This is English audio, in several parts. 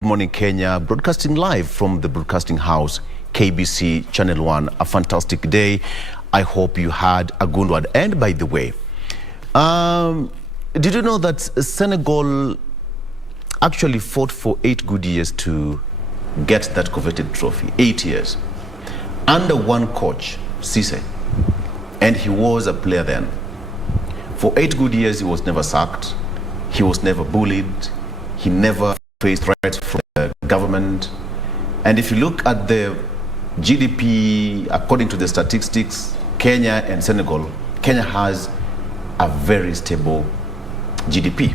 Morning Kenya, broadcasting live from the broadcasting house, KBC Channel 1. A fantastic day. I hope you had a good one. And by the way, did you know that Senegal actually fought for 8 good years to get that coveted trophy? 8 years. Under one coach, Cisse. And he was a player then. For 8 good years, he was never sacked. He was never bullied. He never faced threats from the government. And if you look at the GDP, according to the statistics, Kenya and Senegal, Kenya has a very stable GDP.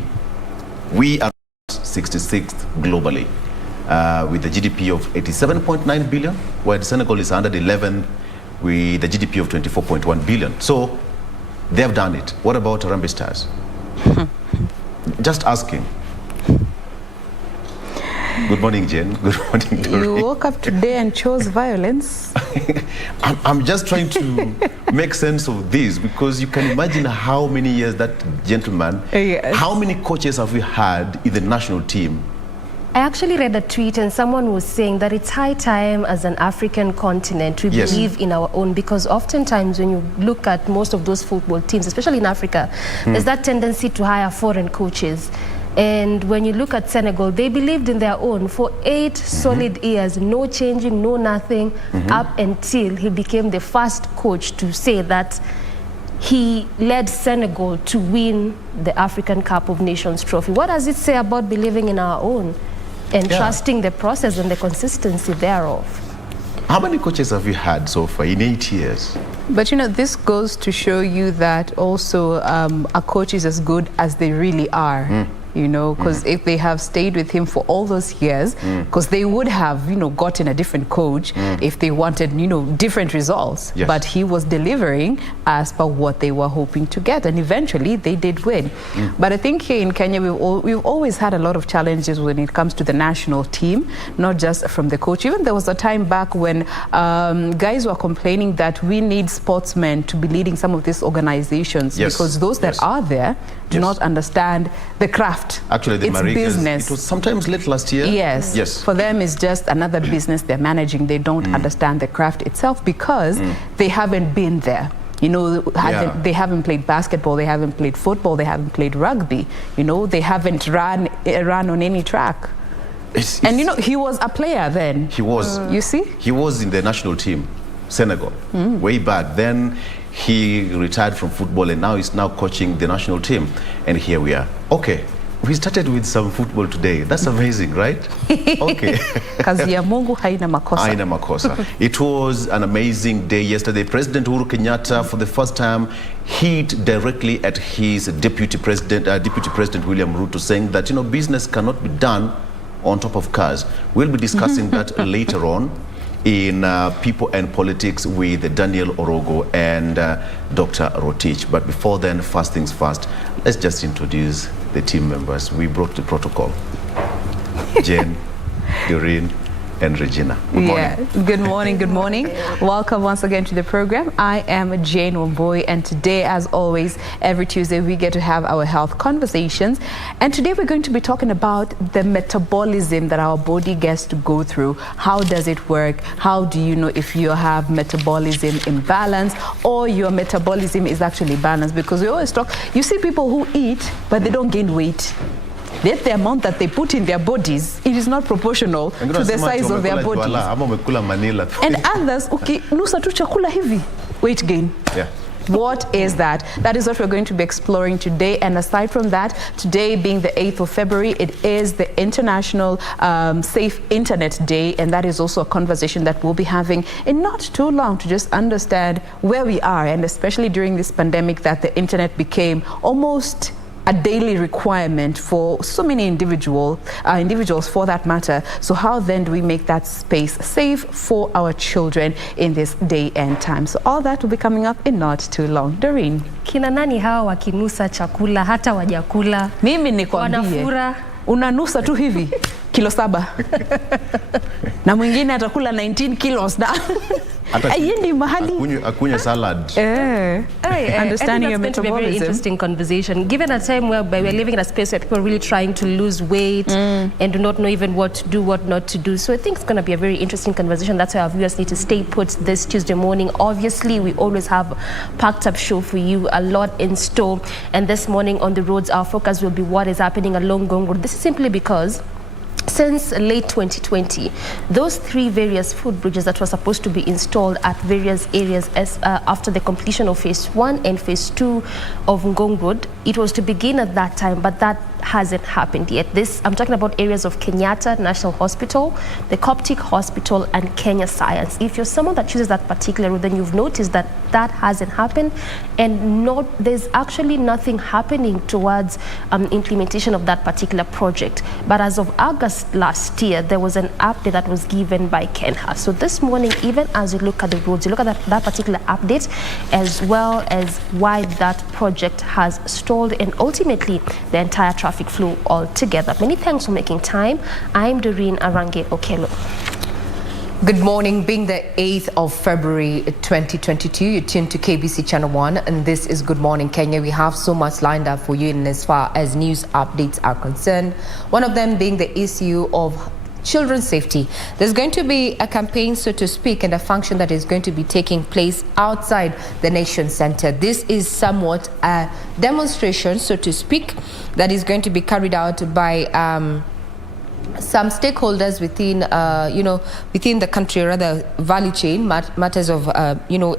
We are 66th globally, with a GDP of 87.9 billion, while Senegal is 111th with a GDP of 24.1 billion. So they have done it. What about Harambee Stars? Just asking. Good morning, Jen. Good morning, Doreen. You woke up today and chose violence. I'm just trying to make sense of this, because you can imagine how many years that gentleman, Yes. How many coaches have we had in the national team? I actually read a tweet and someone was saying that it's high time as an African continent we Yes. believe in our own, because oftentimes when you look at most of those football teams, especially in Africa, there's that tendency to hire foreign coaches. And when you look at Senegal, they believed in their own for 8 solid years, no changing, no nothing, up until he became the first coach to say that he led Senegal to win the African Cup of Nations trophy. What does it say about believing in our own and trusting the process and the consistency thereof? How many coaches have you had so far in 8 years? But you know, this goes to show you that also a coach is as good as they really are. You know, because if they have stayed with him for all those years, because they would have, you know, gotten a different coach if they wanted, you know, different results. Yes. But he was delivering as per what they were hoping to get, and eventually they did win. But I think here in Kenya, we've always had a lot of challenges when it comes to the national team, not just from the coach. Even there was a time back when guys were complaining that we need sportsmen to be leading some of these organizations, Yes. because those that are there do not understand the craft. Actually, the it's Marigas, business. it was sometimes late last year. Yes. Yes. For them, it's just another business they're managing. They don't understand the craft itself because they haven't been there. You know, they haven't played basketball, they haven't played football, they haven't played rugby. You know, they haven't run on any track. And you know, he was a player then. He was. You see? He was in the national team, Senegal, way back. Then he retired from football and now he's now coaching the national team. And here we are. Okay. We started with some football today. That's amazing, right? Okay. Kazi ya Mungu haina makosa. Haina makosa. It was an amazing day yesterday. President Uhuru Kenyatta, for the first time, hit directly at his Deputy President William Ruto, saying that, you know, business cannot be done on top of cars. We'll be discussing that later on in People and Politics with Daniel Orogo and Dr. Rotich. But before then, first things first, let's just introduce the team members. We brought the protocol. Jen, Doreen, and Regina. Good morning. Good morning, good morning. Welcome once again to the program. I am Jane Womboy, and today, as always, every Tuesday we get to have our health conversations. And today we're going to be talking about the metabolism that our body gets to go through. How does it work? How do you know if you have metabolism imbalance or your metabolism is actually balanced? Because we always talk, you see people who eat, but they don't gain weight. Yet the amount that they put in their bodies, it is not proportional to the size of their bodies. And others, okay, nusa tu chakula hivi, weight gain. Yeah. What is that? That is what we're going to be exploring today. And aside from that, today being the 8th of February, it is the International Safe Internet Day. And that is also a conversation that we'll be having in not too long to just understand where we are. And especially during this pandemic, that the internet became almost a daily requirement for so many individuals for that matter. So how then do we make that space safe for our children in this day and time? So all that will be coming up in not too long. Doreen. Kina nani hawa wakinusa chakula hata wajakula? Mimi nikwambie. Wanafura. Unanusa tu hivi kilo 7. Na mwingine atakula 19 kilos na Akunywe salad. Understanding your I think that's going to be a very metabolism. interesting conversation. Given a time where we're living in a space where people are really trying to lose weight and do not know even what to do, what not to do. So I think it's going to be a very interesting conversation. That's why our viewers need to stay put this Tuesday morning. Obviously, we always have a packed up show for you, a lot in store. And this morning on the roads, our focus will be what is happening along Ngong Road. This is simply because since late 2020, those 3 various footbridges that were supposed to be installed at various areas after the completion of phase 1 and phase 2 of Ngong Road, it was to begin at that time, but that hasn't happened yet. I'm talking about areas of Kenyatta National Hospital, the Coptic Hospital, and Kenya Science. If you're someone that chooses that particular route, then you've noticed that that hasn't happened, and there's actually nothing happening towards implementation of that particular project. But as of August last year, there was an update that was given by Kenha. So this morning, even as you look at the roads, you look at that particular update, as well as why that project has stalled, and ultimately the entire traffic flow altogether. Many thanks for making time. I'm Doreen Arange Okelo. Good morning. Being the 8th of February 2022, you're tuned to KBC Channel 1, and this is Good Morning Kenya. We have so much lined up for you in as far as news updates are concerned. One of them being the issue of children's safety. There's going to be a campaign, so to speak, and a function that is going to be taking place outside the Nation Center. This is somewhat a demonstration, so to speak, that is going to be carried out by some stakeholders within, within the country, rather value chain, matters of,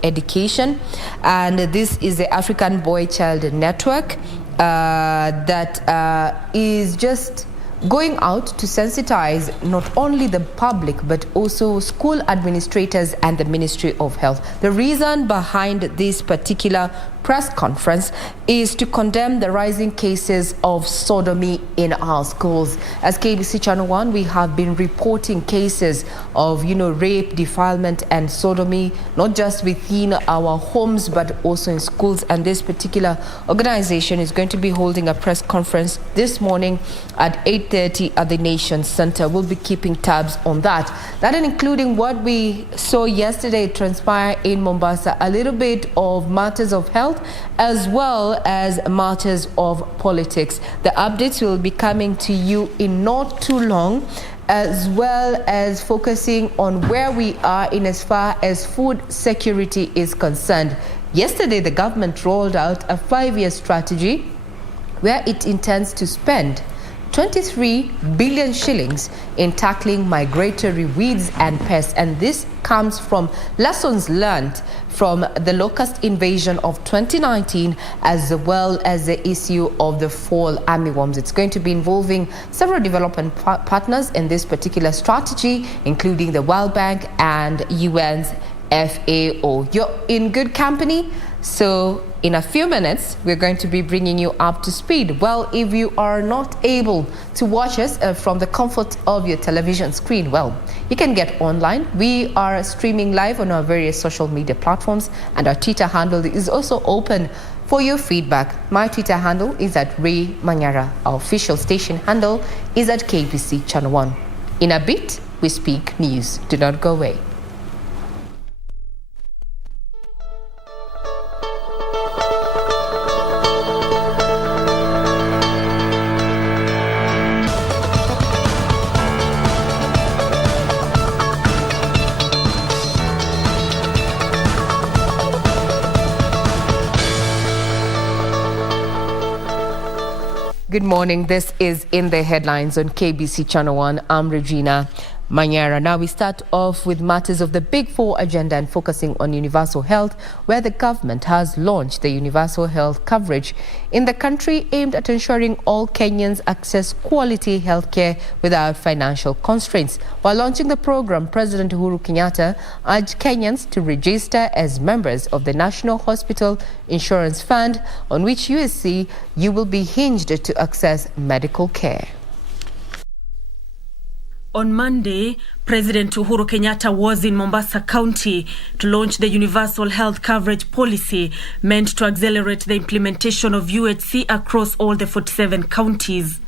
education. And this is the African Boy Child Network that is just going out to sensitize not only the public but also school administrators and the Ministry of Health. The reason behind this particular press conference is to condemn the rising cases of sodomy in our schools. As KBC Channel 1, we have been reporting cases of, rape, defilement and sodomy, not just within our homes but also in schools. And this particular organization is going to be holding a press conference this morning at 8:30 at the Nation Center. We'll be keeping tabs on that. That and including what we saw yesterday transpire in Mombasa, a little bit of matters of health as well as matters of politics. The updates will be coming to you in not too long, as well as focusing on where we are in as far as food security is concerned. Yesterday, the government rolled out a 5-year strategy where it intends to spend 23 billion shillings in tackling migratory weeds and pests, and this comes from lessons learned from the locust invasion of 2019, as well as the issue of the fall armyworms. It's going to be involving several development partners in this particular strategy, including the World Bank and UN's FAO. You're in good company. So in a few minutes, we're going to be bringing you up to speed. Well, if you are not able to watch us from the comfort of your television screen, well, you can get online. We are streaming live on our various social media platforms, and our Twitter handle is also open for your feedback. My Twitter handle is at Ray Manyara. Our official station handle is at KBC Channel 1. In a bit, we speak news. Do not go away. Good morning. This is In the Headlines on KBC Channel 1. I'm Regina Manyara. Now we start off with matters of the Big Four agenda and focusing on universal health, where the government has launched the universal health coverage in the country aimed at ensuring all Kenyans access quality healthcare without financial constraints. While launching the program, President Uhuru Kenyatta urged Kenyans to register as members of the National Hospital Insurance Fund, on which you will be hinged to access medical care. On Monday, President Uhuru Kenyatta was in Mombasa County to launch the Universal Health Coverage Policy, meant to accelerate the implementation of UHC across all the 47 counties.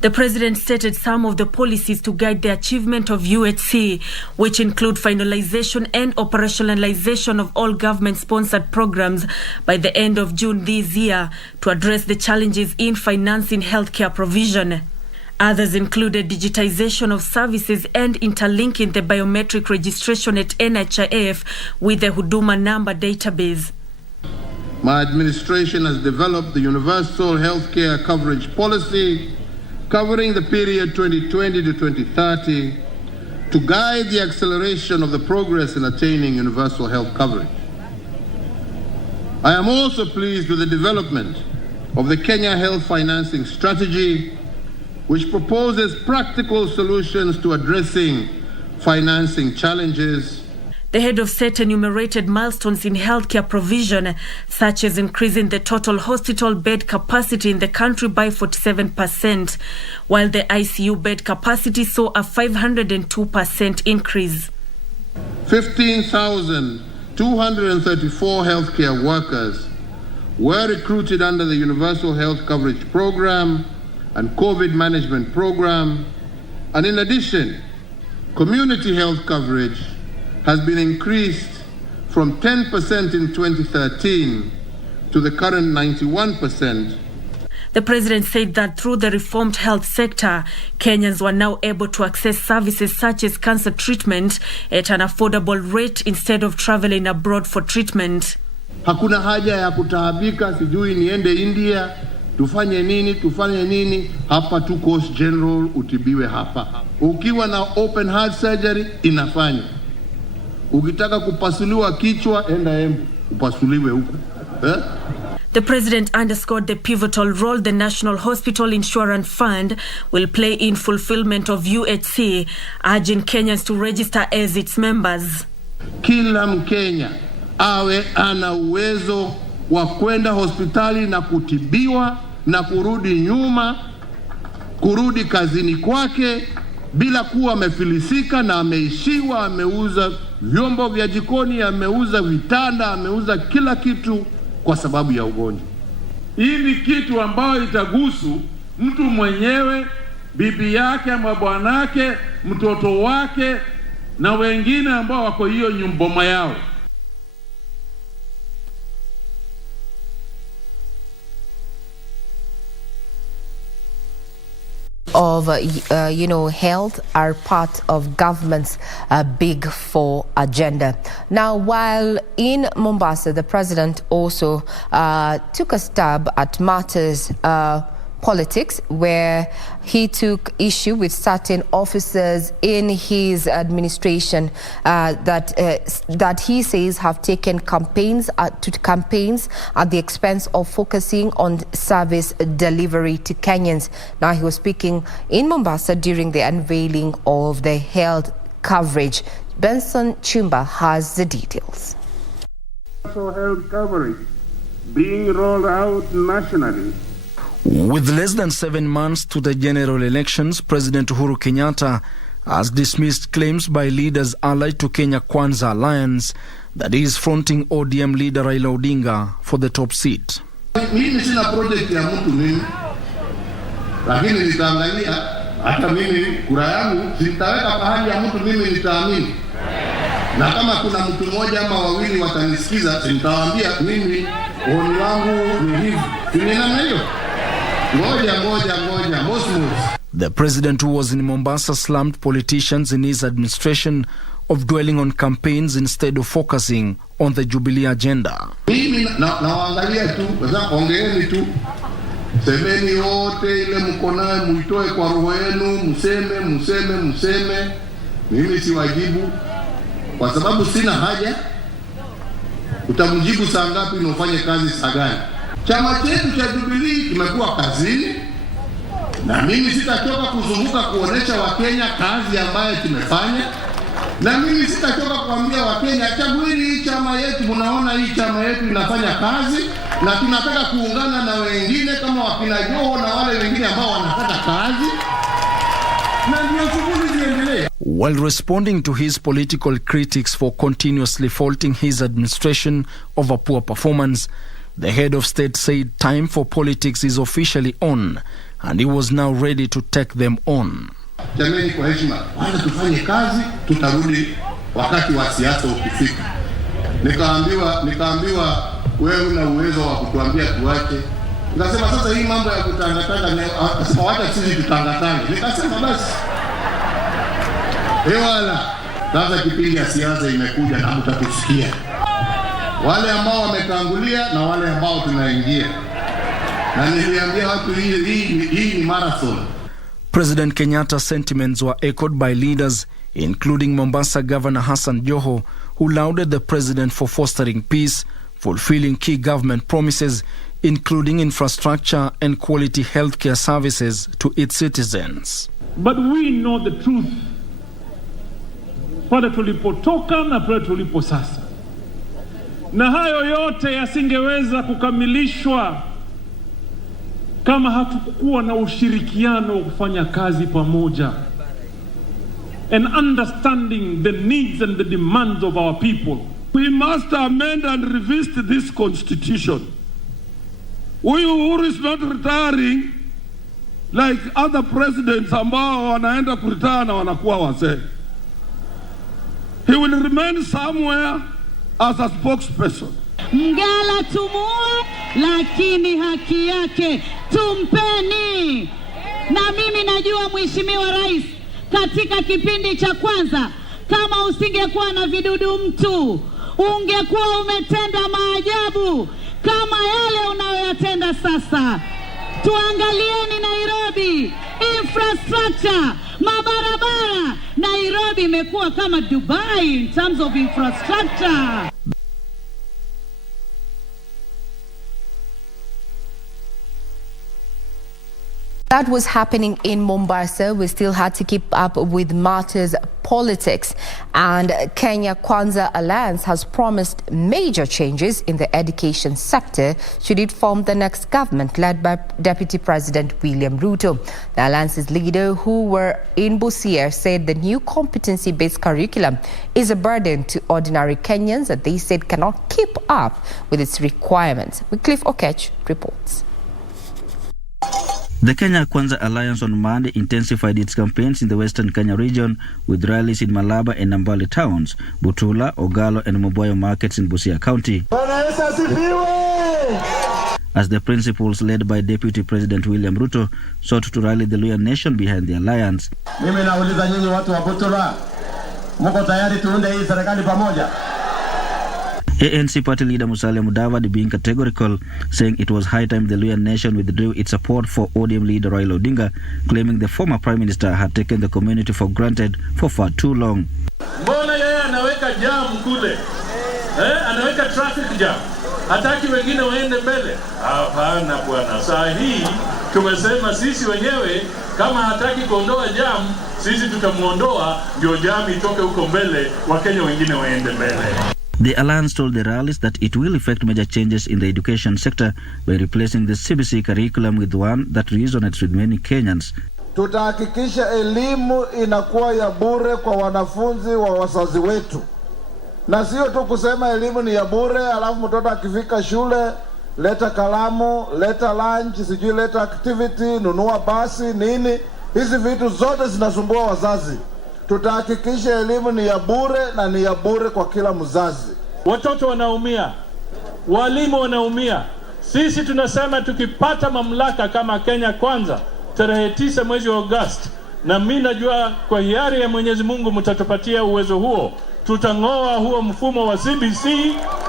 The The president stated some of the policies to guide the achievement of UHC, which include finalization and operationalization of all government-sponsored programs by the end of June this year to address the challenges in financing healthcare provision. Others included digitization of services and interlinking the biometric registration at NHIF with the Huduma number database. My administration has developed the universal healthcare coverage policy covering the period 2020 to 2030 to guide the acceleration of the progress in attaining universal health coverage. I am also pleased with the development of the Kenya Health Financing Strategy, which proposes practical solutions to addressing financing challenges. The head of state enumerated milestones in healthcare provision, such as increasing the total hospital bed capacity in the country by 47%, while the ICU bed capacity saw a 502% increase. 15,234 healthcare workers were recruited under the Universal Health Coverage Program and COVID Management Program, and in addition, community health coverage has been increased from 10% in 2013 to the current 91%. The president said that through the reformed health sector, Kenyans were now able to access services such as cancer treatment at an affordable rate instead of traveling abroad for treatment. Hakuna haja ya kutaabika, sijui niende India, tufanye nini, hapa tu Coast General utibiwe hapa. Ukiwa na open heart surgery, inafanya. Ukitaka kupasuliwa kichwa, enda Embu, upasuliwe huko. The president underscored the pivotal role the National Hospital Insurance Fund will play in fulfillment of UHC, urging Kenyans to register as its members. Kila Mkenya awe ana uwezo wa kwenda hospitali na kutibiwa na kurudi nyuma, kurudi kazini kwake bila kuwa amefilisika na ameishiwa, ameuza vyombo vya jikoni, ameuza vitanda, ameuza kila kitu kwa sababu ya ugonjwa. Hii ni kitu ambayo itagusu mtu mwenyewe, bibi yake ama bwanake, mtoto wake na wengine ambao wako hiyo nyumboma yao. Of health are part of government's Big Four agenda. Now, while in Mombasa, the president also took a stab at matters politics, where he took issue with certain officers in his administration that he says have taken campaigns at the expense of focusing on service delivery to Kenyans. Now, he was speaking in Mombasa during the unveiling of the health coverage. Benson Chumba has the details. Health coverage being rolled out nationally. With less than 7 months to the general elections, President Uhuru Kenyatta has dismissed claims by leaders allied to Kenya Kwanza alliance that he is fronting ODM leader Raila Odinga for the top seat. Mimi sina project ya mtu mimi, lakini nitaangalia hata mimi kura yangu sitaweka pahali ya mtu mimi nitaamini. Na kama kuna mtu mmoja ama wawili watanisikiza, nitawaambia mimi oni wangu ni hivi. Ni namna hiyo. The president, who was in Mombasa, slammed politicians in his administration of dwelling on campaigns instead of focusing on the Jubilee agenda. Mimi naangalia tu, ongeeni tu. Semeni wote ile mko nayo muitoe kwa roho yenu, mseme. Mimi siwajibu kwa sababu sina haja. Utamjibu saa ngapi na ufanye kazi saa gani? Chama chetu cha Jubilee kimekuwa kazini, na mimi sitachoka kuzunguka kuonesha Wakenya kazi ambayo tumefanya, na mimi sitachoka kuambia Wakenya chagueni hii chama yetu, mnaona hii chama yetu inafanya kazi, na tunataka kuungana na wengine kama wakina Joho na wale wengine ambao wanataka kazi, na ndio shughuli ziendelee. While responding to his political critics for continuously faulting his administration over poor performance, The head of state said time for politics is officially on, and he was now ready to take them on. Jamani, kwa heshima, kwanza tufanye kazi, tutarudi wakati wa siasa ukifika. Nikaambiwa wewe una uwezo wa kutuambia tuache. Nikasema sasa hii mambo ya kutangatanga, akasema wacha sisi tutangatange. Nikasema basi. Wala sasa kipindi ya siasa imekuja na mtatusikia. Wale ambao wametangulia na wale ambao tunaingia. Na niliambia watu hii ni marathon. President Kenyatta's sentiments were echoed by leaders, including Mombasa Governor Hassan Joho, who lauded the president for fostering peace, fulfilling key government promises, including infrastructure and quality healthcare services to its citizens. But we know the truth. Pale tulipotoka na pale tulipo sasa. Na hayo yote yasingeweza kukamilishwa kama hatukuwa na ushirikiano wa kufanya kazi pamoja. And understanding the needs and the demands of our people. We must amend and revisit this constitution. Uhuru is not retiring like other presidents ambao wanaenda kuretire na wanakuwa wazee. He will remain somewhere as a spokesperson. Mgala tumue, lakini haki yake tumpeni. Na mimi najua Mheshimiwa Rais, katika kipindi cha kwanza, kama usingekuwa na vidudu mtu, ungekuwa umetenda maajabu kama yale unayoyatenda sasa. Tuangalieni Nairobi, infrastructure, mabarabara. Nairobi imekuwa kama Dubai in terms of infrastructure. That was happening in Mombasa. We still had to keep up with matters politics, and Kenya Kwanza Alliance has promised major changes in the education sector should it form the next government led by Deputy President William Ruto. The alliance's leader, who were in Busia, said the new competency-based curriculum is a burden to ordinary Kenyans that they said cannot keep up with its requirements. Cliff Okech reports. The Kenya Kwanza Alliance on Monday intensified its campaigns in the Western Kenya region with rallies in Malaba and Nambale towns, Butula, Ogalo and Moboyo markets in Busia County. As the principals led by Deputy President William Ruto sought to rally the Luhya nation behind the alliance. Mimi nauliza nyinyi watu wa Butula, mko tayari tuunde hii serikali pamoja? ANC party leader Musalia Mudavadi being categorical, saying it was high time the Luhya nation withdrew its support for ODM leader Raila Odinga, claiming the former prime minister had taken the community for granted for far too long. Mbona yeye anaweka jam kule? Anaweka traffic jam. Hataki wengine waende mbele. Hapana bwana. Saa hii tumesema sisi wenyewe kama hataki kuondoa jam, sisi tutamuondoa ndio jam itoke huko mbele, Wakenya wengine waende mbele. The alliance told the rallies that it will effect major changes in the education sector by replacing the CBC curriculum with one that resonates with many Kenyans. Tutahakikisha elimu inakuwa ya bure kwa wanafunzi wa wazazi wetu. Na sio tu kusema elimu ni ya bure, alafu mtoto akifika shule, leta kalamu, leta lunch, sijui leta activity, nunua basi, nini. Hizi vitu zote zinasumbua wazazi. Tutahakikisha elimu ni ya bure na ni ya bure kwa kila mzazi. Watoto wanaumia, walimu wanaumia. Sisi tunasema tukipata mamlaka kama Kenya Kwanza tarehe 9 mwezi wa Agosti, na mimi najua kwa hiari ya Mwenyezi Mungu mtatupatia uwezo huo, tutang'oa huo mfumo wa CBC,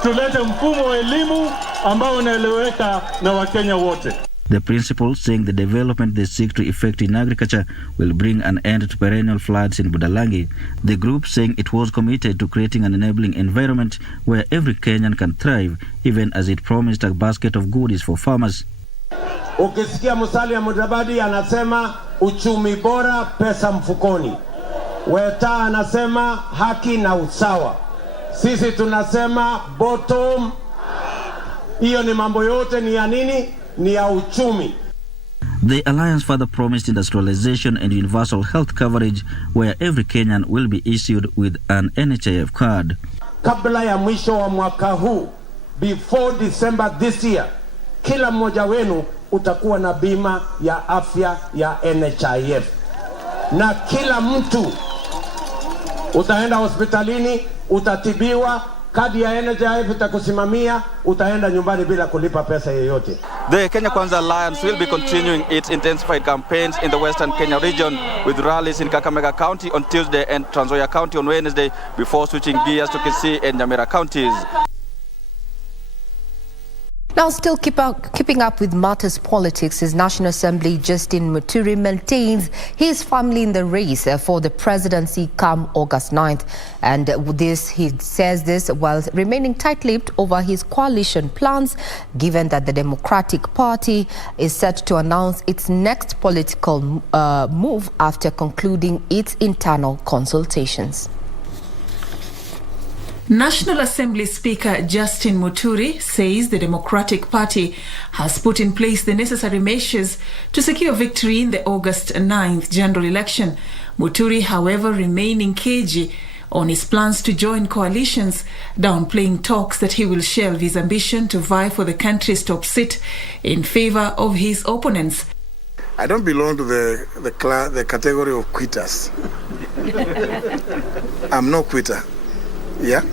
tulete mfumo wa elimu ambao unaeleweka na Wakenya wote. The principals saying the development they seek to effect in agriculture will bring an end to perennial floods in Budalangi. The group saying it was committed to creating an enabling environment where every Kenyan can thrive, even as it promised a basket of goodies for farmers. Ukisikia Musalia Mudavadi anasema uchumi bora, pesa mfukoni. Weta anasema haki na usawa. Sisi tunasema bottom. Hiyo ni mambo yote ni ya nini? Ni ya uchumi. The alliance further promised industrialization and universal health coverage where every Kenyan will be issued with an NHIF card. Kabla ya mwisho wa mwaka huu before December this year, kila mmoja wenu utakuwa na bima ya afya ya NHIF. Na kila mtu utaenda hospitalini, utatibiwa, kadi ya NHIF itakusimamia, utaenda nyumbani bila kulipa pesa yoyote. The Kenya Kwanza Alliance will be continuing its intensified campaigns in the Western Kenya region with rallies in Kakamega County on Tuesday and Trans Nzoia County on Wednesday before switching gears to Kisii and Nyamira counties. Now, still keeping up with matters politics, his National Assembly Justin Muturi maintains his family in the race for the presidency come August 9th. And he says this while remaining tight-lipped over his coalition plans, given that the Democratic Party is set to announce its next political move after concluding its internal consultations. National Assembly Speaker Justin Muturi says the Democratic Party has put in place the necessary measures to secure victory in the August 9th general election. Muturi, however, remaining cagey on his plans to join coalitions, downplaying talks that he will shelve his ambition to vie for the country's top seat in favor of his opponents. I don't belong to the category of quitters. I'm no quitter. Yeah,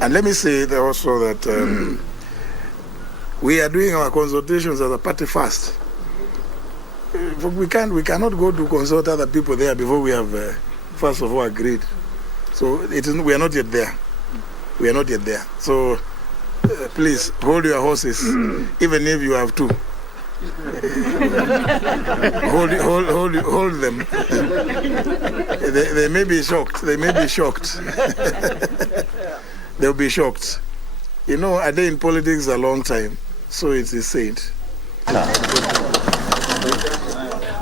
and let me say also that we are doing our consultations as a party first. We cannot go to consult other people there before we have first of all agreed. So we are not yet there. We are not yet there. So please hold your horses, even if you have two. Hold them. They may be shocked. They may be shocked. They'll be shocked. You know, I've been in politics a long time, so it is said.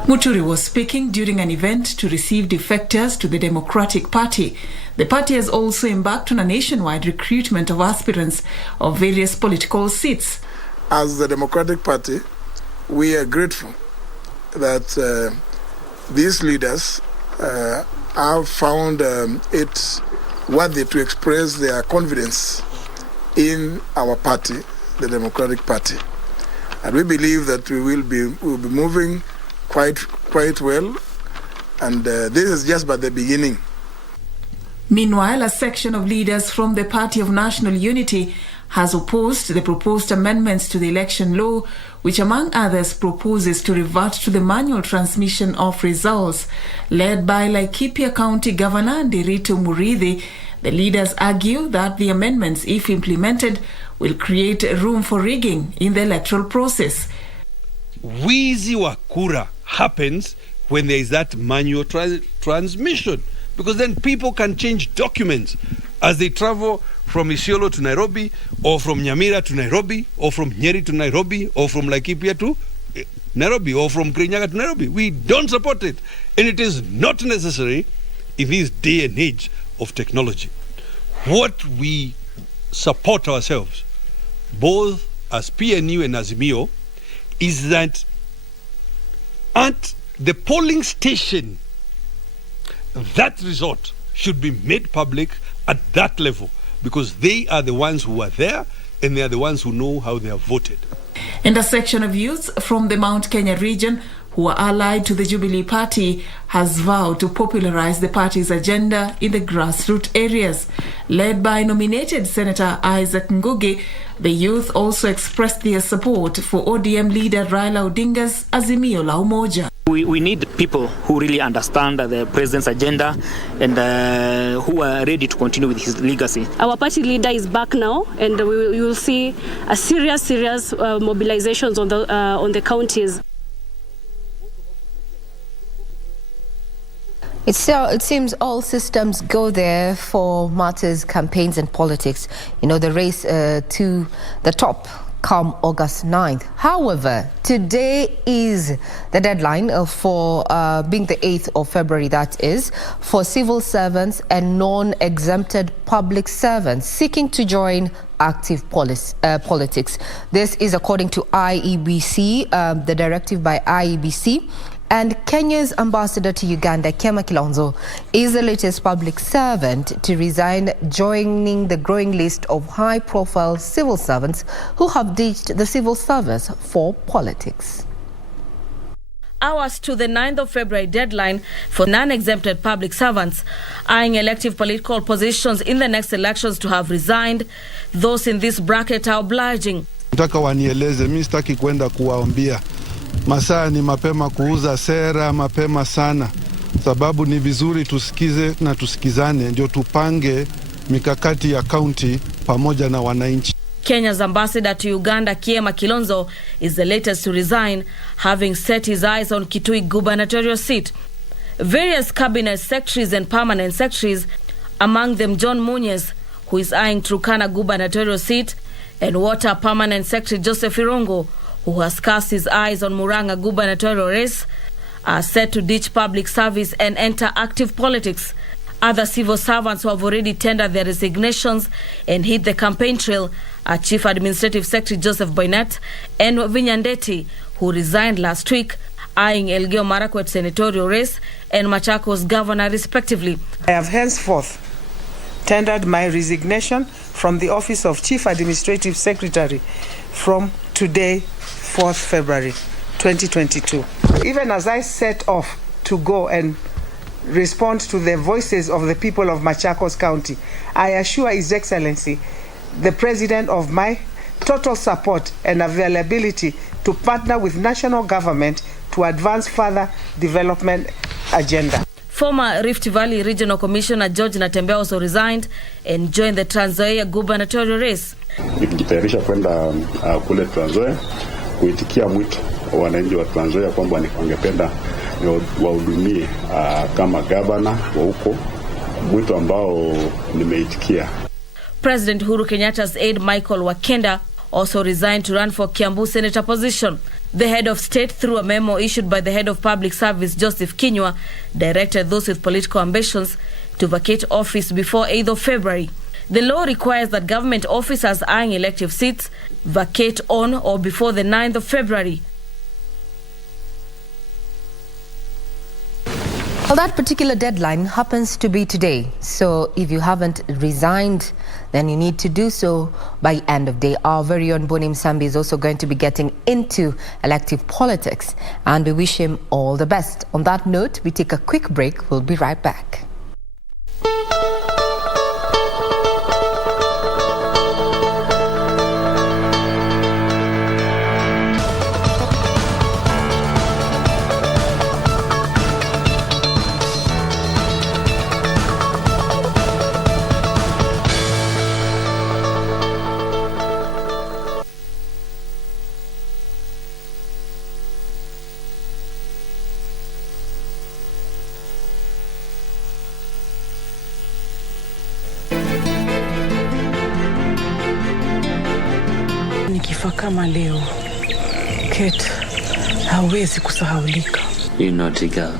Muturi was speaking during an event to receive defectors to the Democratic Party. The party has also embarked on a nationwide recruitment of aspirants of various political seats. As the Democratic Party, we are grateful that these leaders have found it worthy to express their confidence in our party, the Democratic Party. And we believe that we will be moving quite well, and this is just but the beginning. Meanwhile, a section of leaders from the Party of National Unity has opposed the proposed amendments to the election law, which among others proposes to revert to the manual transmission of results. Led by Laikipia County Governor Ndiritu Murithi, the leaders argue that the amendments, if implemented, will create room for rigging in the electoral process. Wizi wa kura happens when there is that manual transmission, because then people can change documents as they travel from Isiolo to Nairobi, or from Nyamira to Nairobi, or from Nyeri to Nairobi, or from Laikipia to Nairobi, or from Kirinyaga to Nairobi. We don't support it, and it is not necessary in this day and age of technology. What we support ourselves, both as PNU and Azimio, is that at the polling station, that result should be made public at that level, because they are the ones who are there and they are the ones who know how they have voted. And a section of youths from the Mount Kenya region who are allied to the Jubilee Party has vowed to popularize the party's agenda in the grassroots areas. Led by nominated Senator Isaac Ngugi, the youth also expressed their support for ODM leader Raila Odinga's Azimio la Umoja. We need people who really understand the president's agenda and who are ready to continue with his legacy. Our party leader is back now, and we will see a serious mobilizations on the counties. It seems all systems go there for matters, campaigns and politics. You know, the race to the top come August 9th. However, today is the deadline for being the 8th of February, that is, for civil servants and non-exempted public servants seeking to join active politics. This is according to IEBC, the directive by IEBC. And Kenya's ambassador to Uganda, Kilonzo, is the latest public servant to resign, joining the growing list of high-profile civil servants who have ditched the civil service for politics. Hours to the 9th of February deadline for non-exempted public servants eyeing elective political positions in the next elections to have resigned. Those in this bracket are obliging. Nataka wanieleze, mimi sitaki kwenda kuwaambia. Masaa ni mapema kuuza sera, mapema sana. Sababu ni vizuri tusikize na tusikizane ndio tupange mikakati ya county pamoja na wananchi. Kenya's ambassador to Uganda, Kilonzo, is the latest to resign, having set his eyes on Kitui gubernatorial seat. Various cabinet secretaries and permanent secretaries, among them John Munyes, who is eyeing Turkana gubernatorial seat, and Water permanent secretary Joseph Irongo, who has cast his eyes on Muranga gubernatorial race, are set to ditch public service and enter active politics. Other civil servants who have already tendered their resignations and hit the campaign trail are Chief Administrative Secretary Joseph Boynette and Vinyandeti, who resigned last week, eyeing Elgeyo Marakwet senatorial race and Machakos governor respectively. I have henceforth tendered my resignation from the office of Chief Administrative Secretary from today, 4th February 2022. Even as I set off to go and respond to the voices of the people of Machakos County, I assure His Excellency, the President, of my total support and availability to partner with national government to advance further development agenda. Former Rift Valley Regional Commissioner George Natembeya also resigned and joined the Trans Nzoia gubernatorial race. Nikijitayarisha kwenda kule Trans Nzoia kuitikia mwito wa wananchi wa Trans Nzoia kwamba wangependa wahudumie kama gavana wa huko, mwito ambao nimeitikia. President Uhuru Kenyatta's aide Michael Wakenda also resigned to run for Kiambu senator position. The head of state, through a memo issued by the head of public service Joseph Kinyua, directed those with political ambitions to vacate office before 8th of February. The law requires that government officers eyeing elective seats vacate on or before the 9th of February. Well, that particular deadline happens to be today. So if you haven't resigned, then you need to do so by end of day. Our very own Bonim Sambi is also going to be getting into elective politics, and we wish him all the best. On that note, we take a quick break. We'll be right back. Nikifa kama leo, Kate hawezi kusahaulika. You naughty girl,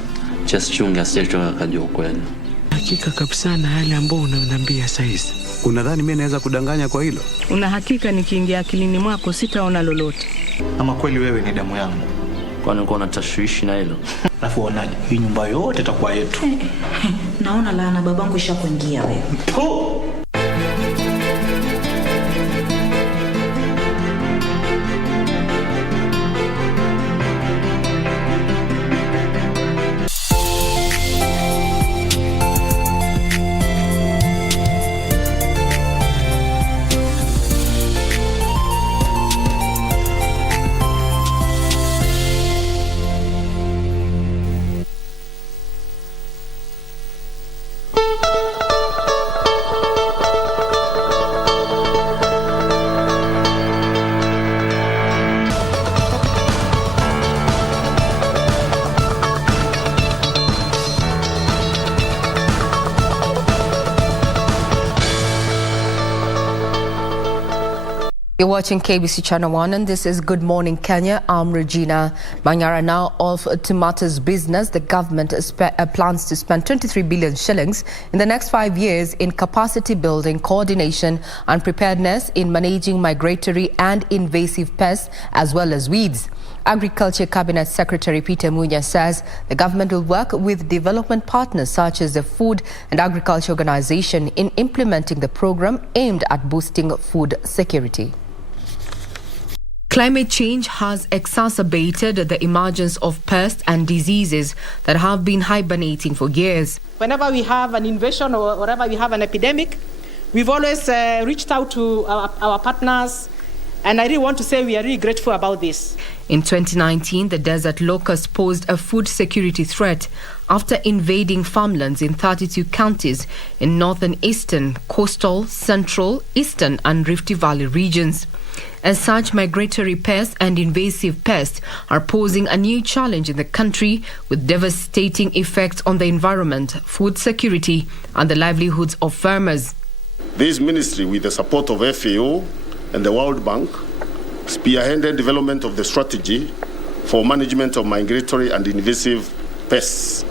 just chunga sio kajua kweli. Hakika kabisa na yale ambayo unaniambia saizi. Unadhani mimi naweza kudanganya kwa hilo? Una hakika nikiingia akilini mwako sitaona lolote? Ama kweli wewe ni damu yangu? Kwani uko na tashwishi na hilo? Alafu unaje? Hii nyumba yote itakuwa yetu. Naona laana babangu ishakuingia wewe. You're watching KBC Channel 1 and this is Good Morning Kenya. I'm Regina Manyara. Now off to matters business. The government plans to spend 23 billion shillings in the next 5 years in capacity building, coordination and preparedness in managing migratory and invasive pests as well as weeds. Agriculture Cabinet Secretary Peter Munya says the government will work with development partners such as the Food and Agriculture Organization in implementing the program aimed at boosting food security. Climate change has exacerbated the emergence of pests and diseases that have been hibernating for years. Whenever we have an invasion or whenever we have an epidemic, we've always reached out to our partners, and I really want to say we are really grateful about this. In 2019, the desert locust posed a food security threat after invading farmlands in 32 counties in northern, eastern, coastal, central, eastern and Rift Valley regions. As such, migratory pests and invasive pests are posing a new challenge in the country with devastating effects on the environment, food security and the livelihoods of farmers. This ministry, with the support of FAO and the World Bank, spearheaded development of the strategy for management of migratory and invasive pests.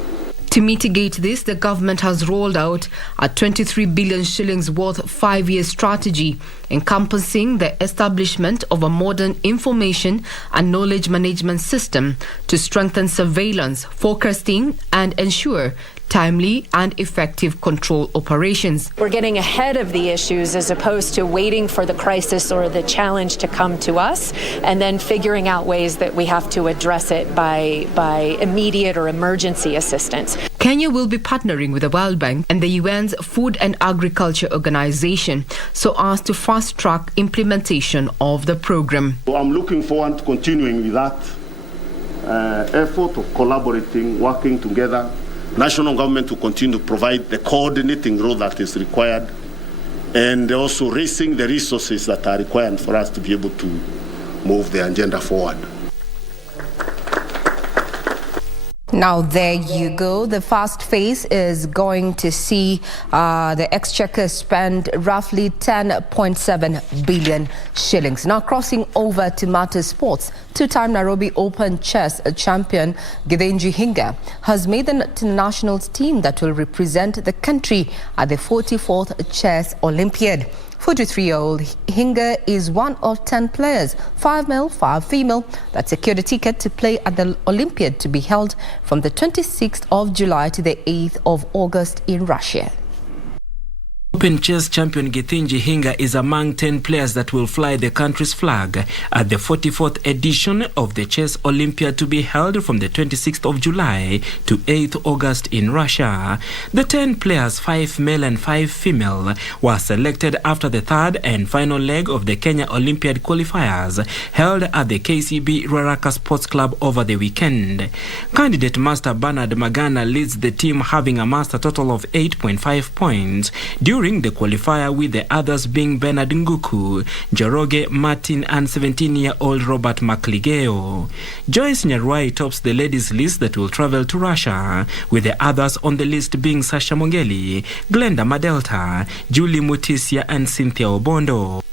To mitigate this, the government has rolled out a 23 billion shillings worth 5-year strategy encompassing the establishment of a modern information and knowledge management system to strengthen surveillance, forecasting and ensure timely and effective control operations. We're getting ahead of the issues as opposed to waiting for the crisis or the challenge to come to us and then figuring out ways that we have to address it by immediate or emergency assistance. Kenya will be partnering with the World Bank and the UN's Food and Agriculture Organization so as to fast-track implementation of the program. So I'm looking forward to continuing with that effort of collaborating, working together. National government will continue to provide the coordinating role that is required and also raising the resources that are required for us to be able to move the agenda forward. Now, there you go. The first phase is going to see the Exchequer spend roughly 10.7 billion shillings. Now, crossing over to matters sports, two-time Nairobi Open chess champion Githinji Hinga has made the national team that will represent the country at the 44th Chess Olympiad. 43-year-old Hinga is one of 10 players, 5 male, 5 female, that secured a ticket to play at the Olympiad to be held from the 26th of July to the 8th of August in Russia. Open chess champion Githinji Hinga is among 10 players that will fly the country's flag at the 44th edition of the Chess Olympiad to be held from the 26th of July to 8th August in Russia. The 10 players, 5 male and 5 female, were selected after the third and final leg of the Kenya Olympiad qualifiers held at the KCB Ruaraka Sports Club over the weekend. Candidate Master Bernard Magana leads the team, having amassed a total of 8.5 points during the qualifier, with the others being Bernard Nguku, Njoroge Martin and 17-year-old Robert Makligeo. Joyce Nyaruai tops the ladies list that will travel to Russia, with the others on the list being Sasha Mongeli, Glenda Madelta, Julie Mutisia and Cynthia Obondo.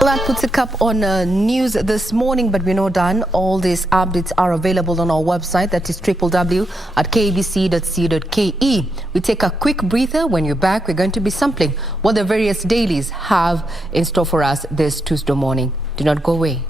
That puts a cap on news this morning, but we're not done. All these updates are available on our website, that is www.kbc.co.ke. We take a quick breather. When you're back, we're going to be sampling what the various dailies have in store for us this Tuesday morning. Do not go away.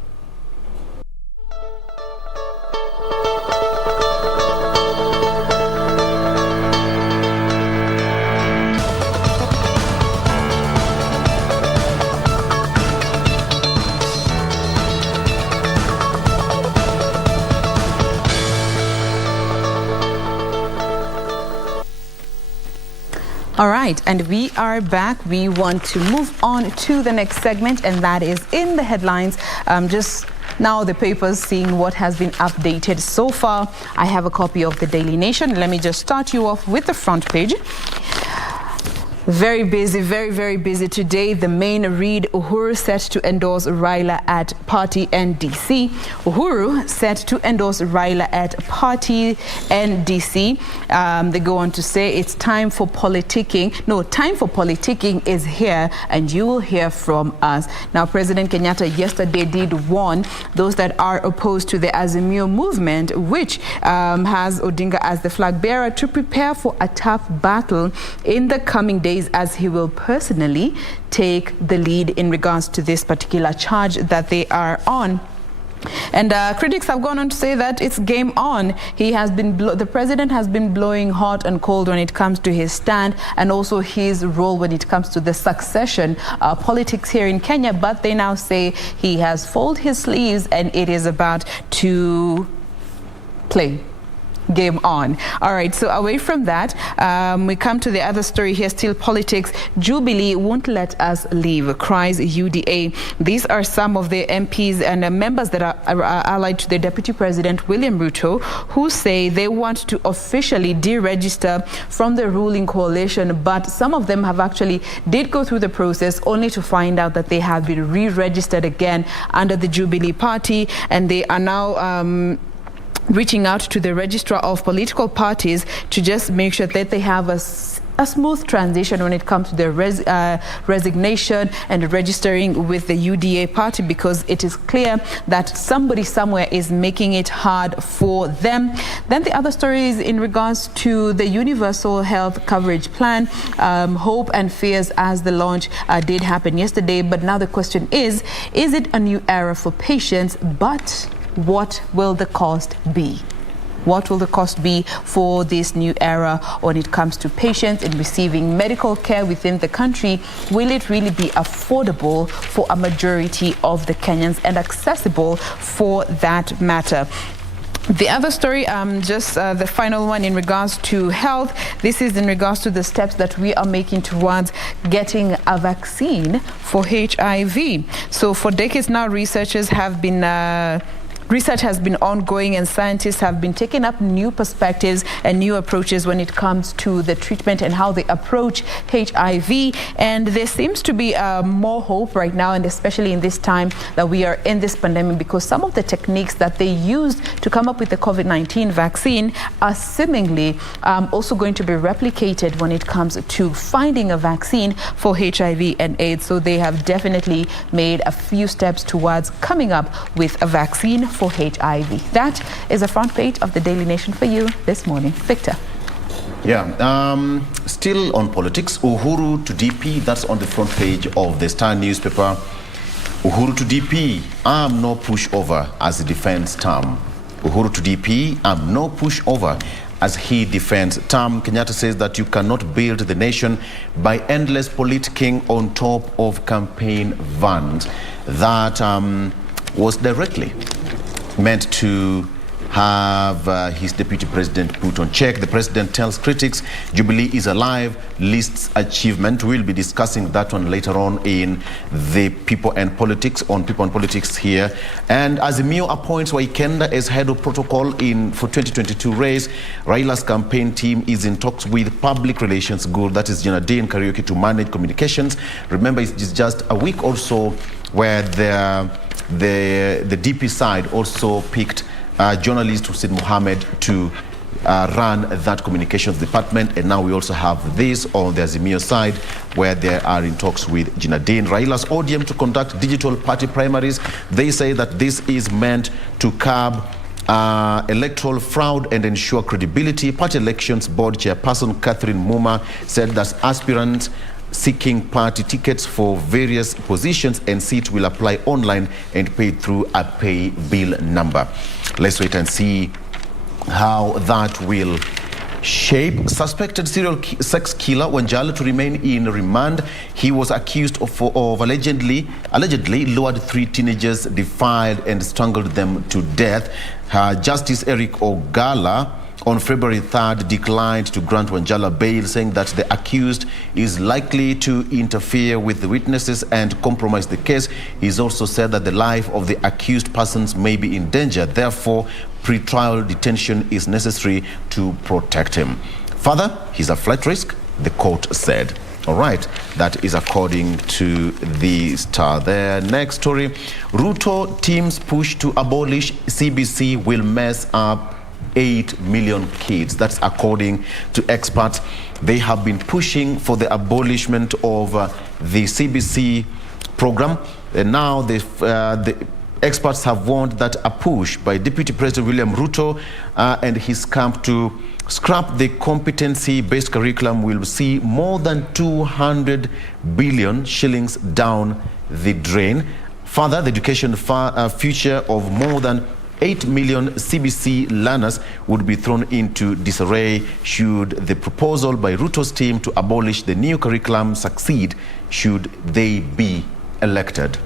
All right, and we are back. We want to move on to the next segment, and that is in the headlines. Just now the papers, seeing what has been updated so far. I have a copy of the Daily Nation. Let me just start you off with the front page. Very busy, very busy today. The main read: Uhuru set to endorse Raila at party NDC. Uhuru set to endorse Raila at party NDC. They go on to say it's time for politicking. No, time for politicking is here, and you will hear from us. Now, President Kenyatta yesterday did warn those that are opposed to the Azimio movement, which has Odinga as the flag bearer, to prepare for a tough battle in the coming days says, as he will personally take the lead in regards to this particular charge that they are on. And critics have gone on to say that it's game on. The president has been blowing hot and cold when it comes to his stand and also his role when it comes to the succession politics here in Kenya. But they now say he has folded his sleeves and it is about to play. Game on. All right, so away from that, we come to the other story here, still politics. Jubilee won't let us leave, cries UDA. These are some of the MPs and members that are allied to the Deputy President, William Ruto, who say they want to officially deregister from the ruling coalition, but some of them have actually did go through the process only to find out that they have been re-registered again under the Jubilee Party, and they are now reaching out to the registrar of political parties to just make sure that they have a smooth transition when it comes to their resignation and registering with the UDA party, because it is clear that somebody somewhere is making it hard for them. Then the other story is in regards to the Universal Health Coverage Plan. Hope and fears as the launch did happen yesterday, but now the question is it a new era for patients? But what will the cost be? What will the cost be for this new era when it comes to patients and receiving medical care within the country? Will it really be affordable for a majority of the Kenyans and accessible for that matter? The other story, the final one in regards to health. This is in regards to the steps that we are making towards getting a vaccine for HIV. So for decades now, research has been ongoing and scientists have been taking up new perspectives and new approaches when it comes to the treatment and how they approach HIV. And there seems to be more hope right now, and especially in this time that we are in this pandemic, because some of the techniques that they used to come up with the COVID-19 vaccine are seemingly also going to be replicated when it comes to finding a vaccine for HIV and AIDS. So they have definitely made a few steps towards coming up with a vaccine for HIV. That is the front page of the Daily Nation for you this morning. Victor. Yeah, still on politics, Uhuru to DP, that's on the front page of the Star newspaper. Uhuru to DP, I'm no pushover as he defends term. Uhuru to DP, I'm no pushover as he defends term. Kenyatta says that you cannot build the nation by endless politicking on top of campaign vans. That was directly meant to have his deputy president put on check. The president tells critics Jubilee is alive, lists achievement. We'll be discussing that one later on in the People and Politics, on People and Politics here. And Azimio appoints Waikenda as head of protocol for 2022 race. Raila's campaign team is in talks with public relations guru, that is Janadine Kariuki, to manage communications. Remember, it's just a week or so where the DP side also picked journalist Hussein Mohammed to run that communications department, and now we also have this on the Azimio side where they are in talks with Jinadine. Raila's ODM to conduct digital party primaries. They say that this is meant to curb electoral fraud and ensure credibility. Party Elections Board Chairperson Catherine Muma said that aspirants seeking party tickets for various positions and seats will apply online and pay through a pay bill number. Let's wait and see how that will shape. Suspected serial sex killer Wanjala to remain in remand. He was accused of allegedly lured 3 teenagers, defiled and strangled them to death. Justice Eric Ogala on February 3rd declined to grant Wanjala bail, saying that the accused is likely to interfere with the witnesses and compromise the case. He's also said that the life of the accused persons may be in danger. Therefore, pre-trial detention is necessary to protect him. Further, he's a flight risk, the court said. All right, that is according to the Star there. Next story, Ruto team's push to abolish CBC will mess up 8 million kids. That's according to experts. They have been pushing for the abolishment of the CBC program. And now experts have warned that a push by Deputy President William Ruto and his camp to scrap the competency-based curriculum will see more than 200 billion shillings down the drain. Further, the education future of more than 8 million CBC learners would be thrown into disarray should the proposal by Ruto's team to abolish the new curriculum succeed should they be elected.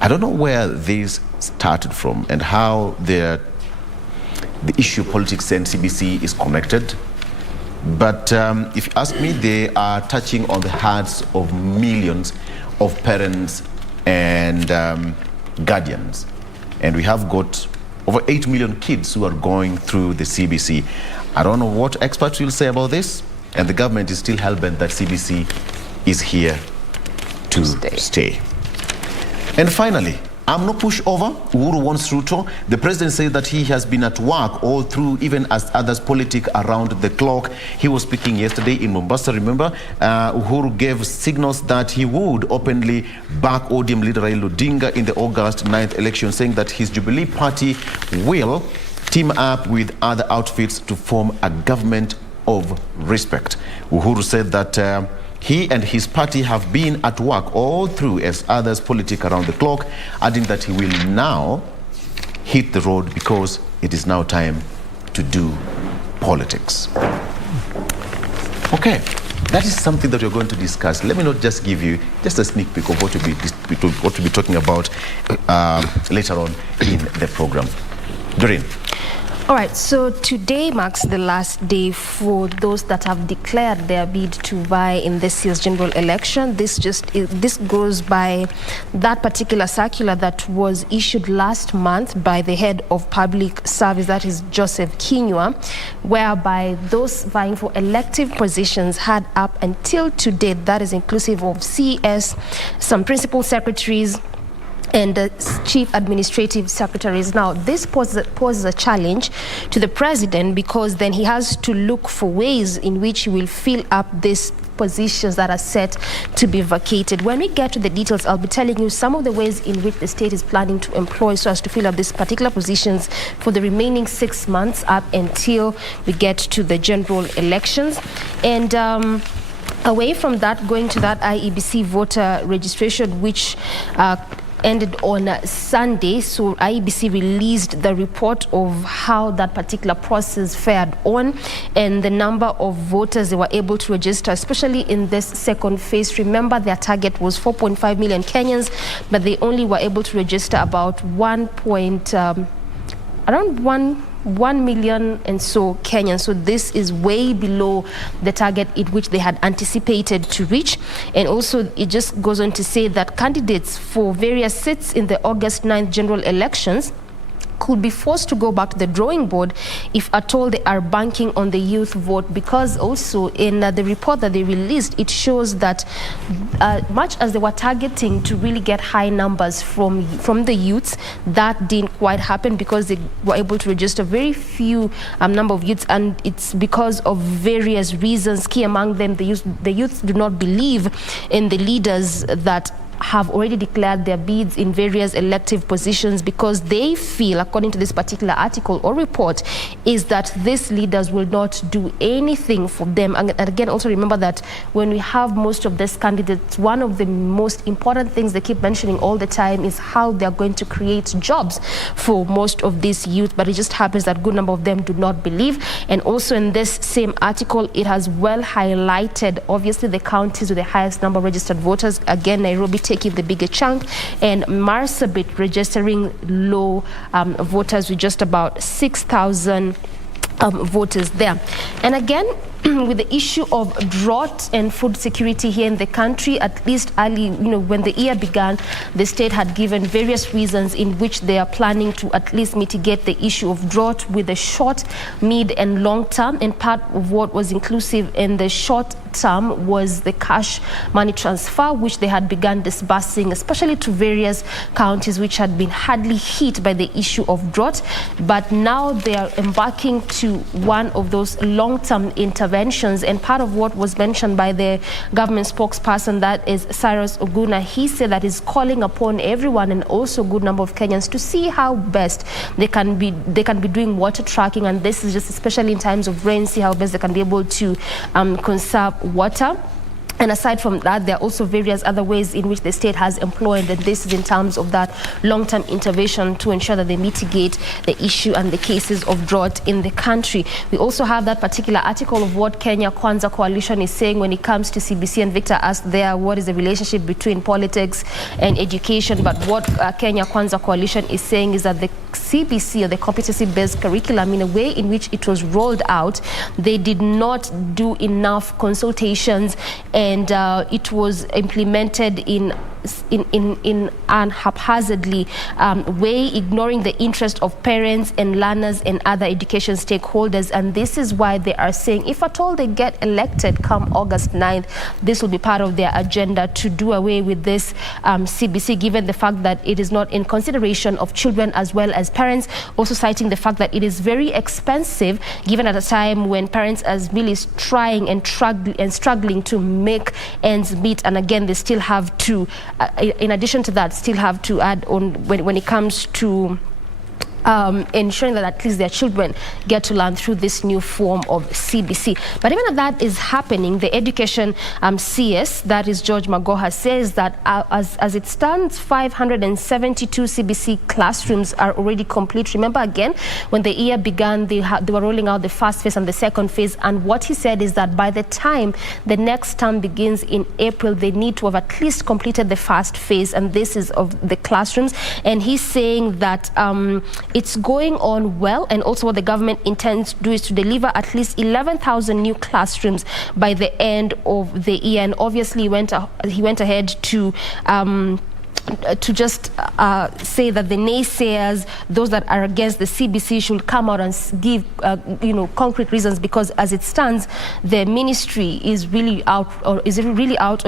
I don't know where this started from and how the issue of politics and CBC is connected. But if you ask me, they are touching on the hearts of millions of parents and guardians. And we have got over 8 million kids who are going through the CBC. I don't know what experts will say about this, and the government is still hell-bent that CBC is here to stay. And finally, I'm no pushover. Uhuru wants Ruto. The president said that he has been at work all through, even as others politic around the clock. He was speaking yesterday in Mombasa, remember? Uhuru gave signals that he would openly back ODM leader Raila Odinga in the August 9th election, saying that his Jubilee party will team up with other outfits to form a government of respect. Uhuru said that he and his party have been at work all through as others politic around the clock, adding that he will now hit the road because it is now time to do politics. Okay, that is something that we're going to discuss. Let me not just give you just a sneak peek of what we'll be talking about later on in the program. Doreen. All right, so today marks the last day for those that have declared their bid to vie in this year's general election. This goes by that particular circular that was issued last month by the head of public service, that is Joseph Kinyua, whereby those vying for elective positions had up until today, that is inclusive of CS, some principal secretaries, and the chief administrative secretaries. Now, this poses a challenge to the president because then he has to look for ways in which he will fill up these positions that are set to be vacated. When we get to the details, I'll be telling you some of the ways in which the state is planning to employ so as to fill up these particular positions for the remaining 6 months up until we get to the general elections. And away from that, going to that IEBC voter registration, which ended on Sunday. So IEBC released the report of how that particular process fared on and the number of voters they were able to register, especially in this second phase. Remember, their target was 4.5 million Kenyans, but they only were able to register about around 1 million and so Kenyans. So this is way below the target in which they had anticipated to reach. And also it just goes on to say that candidates for various seats in the August 9th general elections could be forced to go back to the drawing board if at all they are banking on the youth vote, because also in the report that they released, it shows that much as they were targeting to really get high numbers from the youths, that didn't quite happen because they were able to register very few number of youths, and it's because of various reasons. Key among them, the youth do not believe in the leaders that have already declared their bids in various elective positions, because they feel, according to this particular article or report, is that these leaders will not do anything for them. And again, also remember that when we have most of these candidates, one of the most important things they keep mentioning all the time is how they're going to create jobs for most of these youth, but it just happens that a good number of them do not believe. And also in this same article, it has well highlighted, obviously, the counties with the highest number of registered voters. Again, Nairobi taking the bigger chunk, and Marsabit registering low voters with just about 6,000 voters there. And again, with the issue of drought and food security here in the country, at least early, when the year began, the state had given various reasons in which they are planning to at least mitigate the issue of drought with the short, mid, and long term. And part of what was inclusive in the short term was the cash money transfer, which they had begun disbursing, especially to various counties which had been hardly hit by the issue of drought. But now they are embarking to one of those long-term interventions. And part of what was mentioned by the government spokesperson, that is Cyrus Oguna, he said that he's calling upon everyone and also a good number of Kenyans to see how best they can be doing water tracking, and this is just especially in times of rain, see how best they can be able to conserve water. And aside from that, there are also various other ways in which the state has employed, and this is in terms of that long-term intervention to ensure that they mitigate the issue and the cases of drought in the country. We also have that particular article of what Kenya Kwanza Coalition is saying when it comes to CBC, and Victor asked there what is the relationship between politics and education. But what Kenya Kwanza Coalition is saying is that the CBC, or the competency-based curriculum, in a way in which it was rolled out, they did not do enough consultations, and it was implemented in an haphazardly way, ignoring the interest of parents and learners and other education stakeholders. And this is why they are saying if at all they get elected come August 9th, this will be part of their agenda to do away with this CBC, given the fact that it is not in consideration of children as well as parents, also citing the fact that it is very expensive, given at a time when parents as really is trying and struggling to make ends meet. And again, they still have to in addition to that, still have to add on when it comes to ensuring that at least their children get to learn through this new form of CBC. But even if that is happening, the education CS, that is George Magoha, says that as it stands, 572 CBC classrooms are already complete. Remember again, when the year began, they were rolling out the first phase and the second phase. And what he said is that by the time the next term begins in April, they need to have at least completed the first phase, and this is of the classrooms. And he's saying that it's going on well, and also what the government intends to do is to deliver at least 11,000 new classrooms by the end of the year. And obviously he went ahead to just say that the naysayers, those that are against the CBC, should come out and give concrete reasons, because as it stands, the ministry is really out on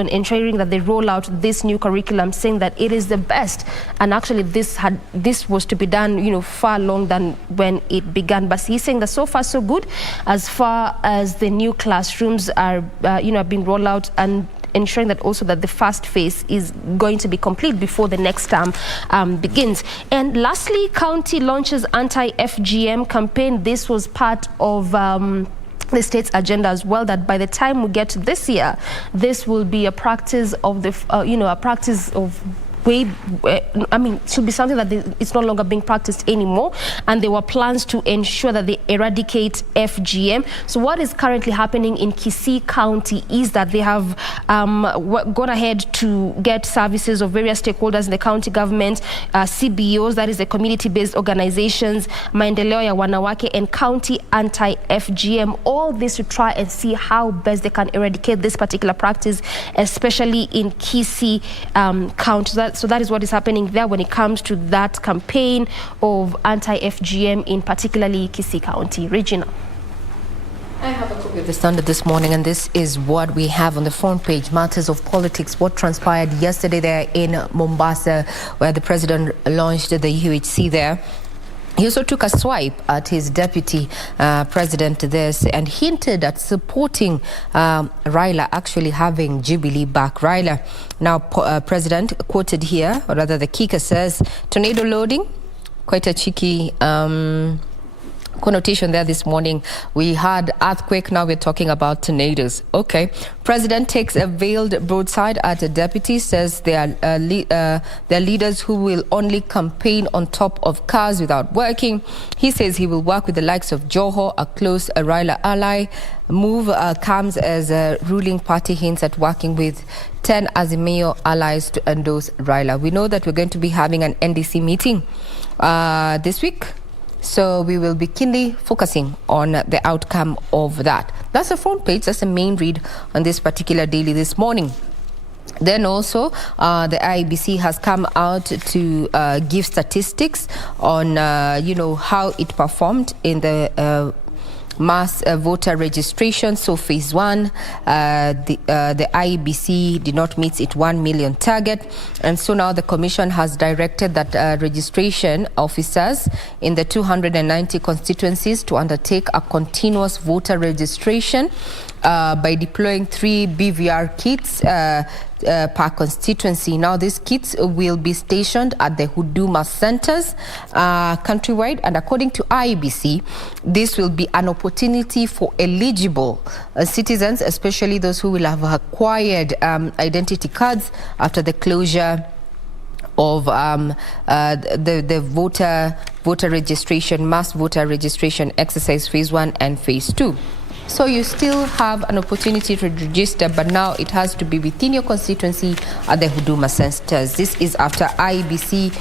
ensuring that they roll out this new curriculum, saying that it is the best. And actually this was to be done far long than when it began. But he's saying that so far so good as far as the new classrooms are being rolled out, and ensuring that also that the first phase is going to be complete before the next term begins. And lastly, county launches anti-FGM campaign. This was part of the state's agenda as well, that by the time we get to this year, this will be a practice of it should be something that it's no longer being practiced anymore. And there were plans to ensure that they eradicate FGM. So what is currently happening in Kisii County is that they have gone ahead to get services of various stakeholders in the county government, CBOs, that is the community-based organizations, Maendeleo ya Wanawake, and County Anti-FGM. All this to try and see how best they can eradicate this particular practice, especially in Kisii County. So that is what is happening there when it comes to that campaign of anti-FGM in particularly Kisii County. Regina. I have a copy of the Standard this morning, and this is what we have on the front page. Matters of politics. What transpired yesterday there in Mombasa, where the president launched the UHC there. He also took a swipe at his deputy president this and hinted at supporting Raila, actually having Jubilee back. Raila, now president, quoted here, or rather the kicker says, tornado loading, quite a cheeky connotation there this morning. We had earthquake, now we're talking about tornadoes. Okay. President takes a veiled broadside at a deputy, says they are leaders who will only campaign on top of cars without working. He says he will work with the likes of Joho, a close Raila ally. Move comes as a ruling party hints at working with 10 Azimio allies to endorse Raila. We know that we're going to be having an NDC meeting this week. So we will be keenly focusing on the outcome of that. That's the front page. That's the main read on this particular daily this morning. Then also, the IEBC has come out to give statistics on, how it performed in the mass voter registration. So phase 1, the IEBC did not meet its 1 million target, and so now the commission has directed that registration officers in the 290 constituencies to undertake a continuous voter registration by deploying 3 BVR kits per constituency. Now these kits will be stationed at the Huduma centers countrywide, and according to IEBC, this will be an opportunity for eligible citizens, especially those who will have acquired identity cards after the closure of the voter registration, mass voter registration exercise phase 1 and phase 2. So you still have an opportunity to register, but now it has to be within your constituency at the Huduma centers. This is after IEBC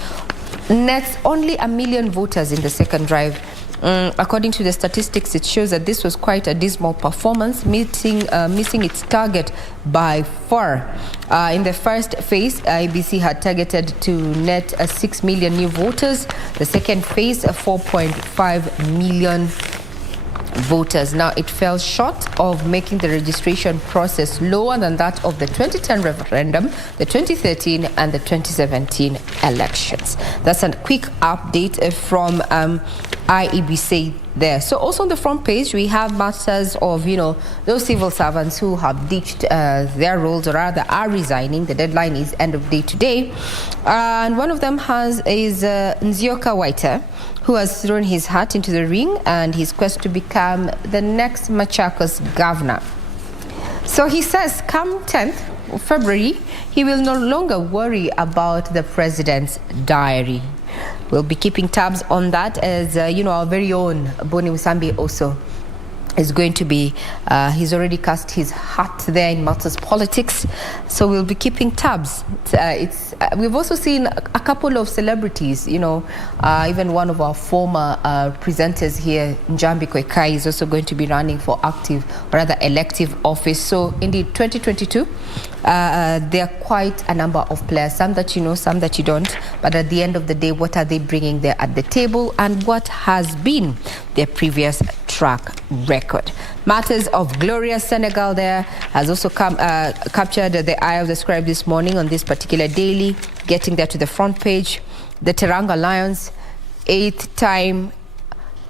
nets only 1 million voters in the second drive. According to the statistics, it shows that this was quite a dismal performance, missing its target by far. In the first phase, IEBC had targeted to net 6 million new voters. The second phase, 4.5 million voters. Now, it fell short of making the registration process lower than that of the 2010 referendum, the 2013 and the 2017 elections. That's a quick update from IEBC there. So also on the front page, we have matters of, those civil servants who have ditched their roles, or rather are resigning. The deadline is end of day today. And one of them is Nzioka Waiter, who has thrown his hat into the ring and his quest to become the next Machakos governor. So he says come 10th of February, he will no longer worry about the president's diary. We'll be keeping tabs on that, as our very own Boni Musambi also is going to be, he's already cast his hat there in matters politics, so we'll be keeping tabs. We've also seen a couple of celebrities, even one of our former presenters here, Njambi Kwekai, is also going to be running for elective office. So indeed, 2022, there are quite a number of players, some that you know, some that you don't, but at the end of the day, what are they bringing there at the table, and what has been their previous track record? Matters of glorious Senegal there has also captured the eye of the scribe this morning on this particular daily, getting there to the front page. The Teranga Lions, 8th time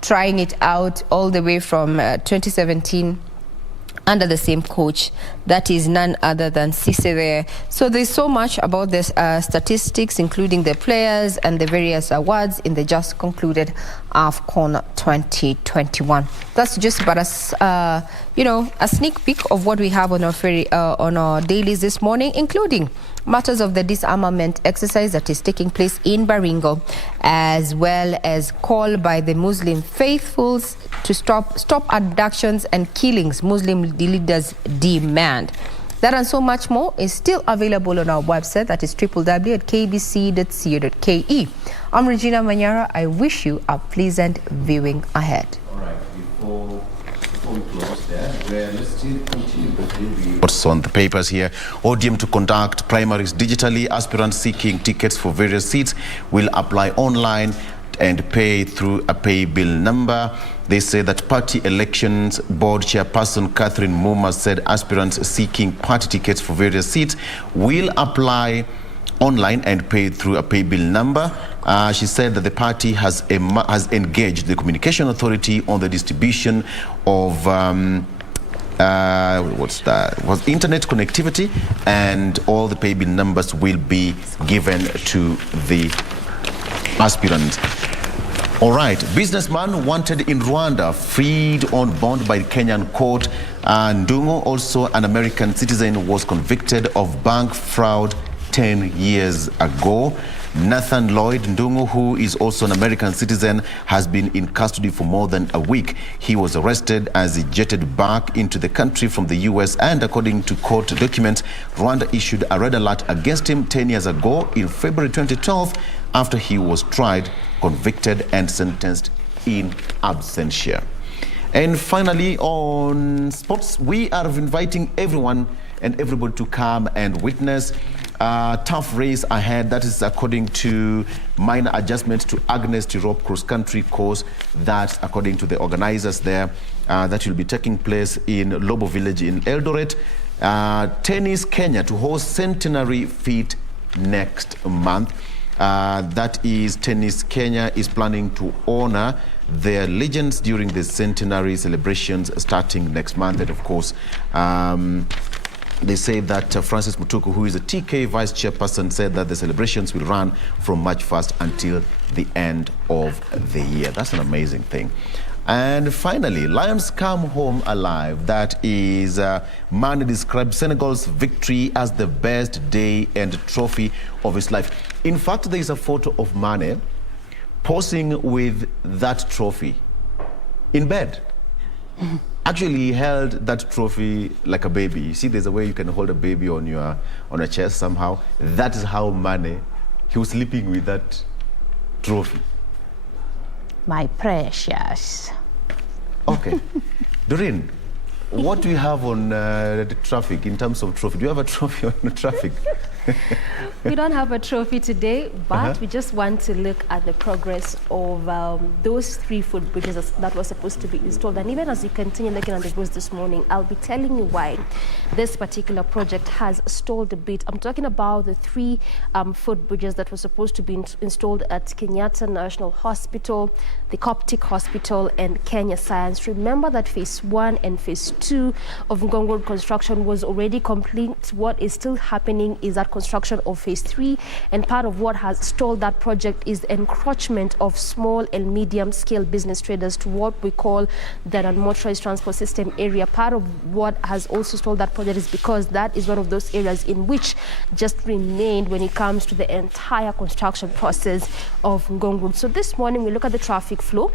trying it out, all the way from 2017 under the same coach. That is none other than Cisse there. So there's so much about this statistics, including the players and the various awards in the just concluded AFCON 2021. That's just about a sneak peek of what we have on our dailies this morning, including matters of the disarmament exercise that is taking place in Baringo, as well as call by the Muslim faithfuls to stop abductions and killings Muslim leaders demand. That and so much more is still available on our website, that is www.kbc.co.ke. I'm Regina Manyara. I wish you a pleasant viewing ahead. All right, before we close there, let's still continue with what's on the papers here. ODM to conduct primaries digitally. Aspirants seeking tickets for various seats will apply online and pay through a pay bill number. They say that Party Elections Board Chairperson Catherine Muma said aspirants seeking party tickets for various seats will apply online and pay through a pay bill number. She said that the party has engaged the Communication Authority on the distribution of internet connectivity, and all the pay bill numbers will be given to the aspirants. All right, businessman wanted in Rwanda freed on bond by Kenyan court. Ndungu, also an American citizen, was convicted of bank fraud 10 years ago. Nathan Lloyd Ndungu, who is also an American citizen, has been in custody for more than a week. He was arrested as he jetted back into the country from the US, and according to court documents, Rwanda issued a red alert against him 10 years ago in February 2012 after he was tried, convicted and sentenced in absentia. And finally, on sports, we are inviting everyone and everybody to come and witness Tough race ahead. That is according to minor adjustments to Agnes Tirop cross-country course. That, according to the organizers there, that will be taking place in Lobo Village in Eldoret. Tennis Kenya to host Centenary Feat next month. That is, Tennis Kenya is planning to honor their legends during the centenary celebrations starting next month. And of course, they say that Francis Mutuku, who is the TK vice chairperson, said that the celebrations will run from March 1st until the end of the year. That's an amazing thing. And finally, Lions come home alive. That is, Mane described Senegal's victory as the best day and trophy of his life. In fact, there is a photo of Mane posing with that trophy in bed. Actually, he held that trophy like a baby. You see, there's a way you can hold a baby on your chest somehow. That is how Mane, he was sleeping with that trophy. My precious. Okay. Doreen, what do you have on the traffic in terms of trophy? Do you have a trophy on the traffic? We don't have a trophy today, but we just want to look at the progress of those 3 foot bridges that were supposed to be installed. And even as you continue looking at the roads this morning, I'll be telling you why this particular project has stalled a bit. I'm talking about the 3 foot bridges that were supposed to be installed at Kenyatta National Hospital, the Coptic Hospital, and Kenya Science. Remember that phase 1 and phase 2 of Ngong Road construction was already complete. What is still happening is that construction of phase 3, and part of what has stalled that project is the encroachment of small and medium scale business traders to what we call the non-motorized transport system area. Part of what has also stalled that project is because that is one of those areas in which just remained when it comes to the entire construction process of Ngong Road. So this morning we look at the traffic flow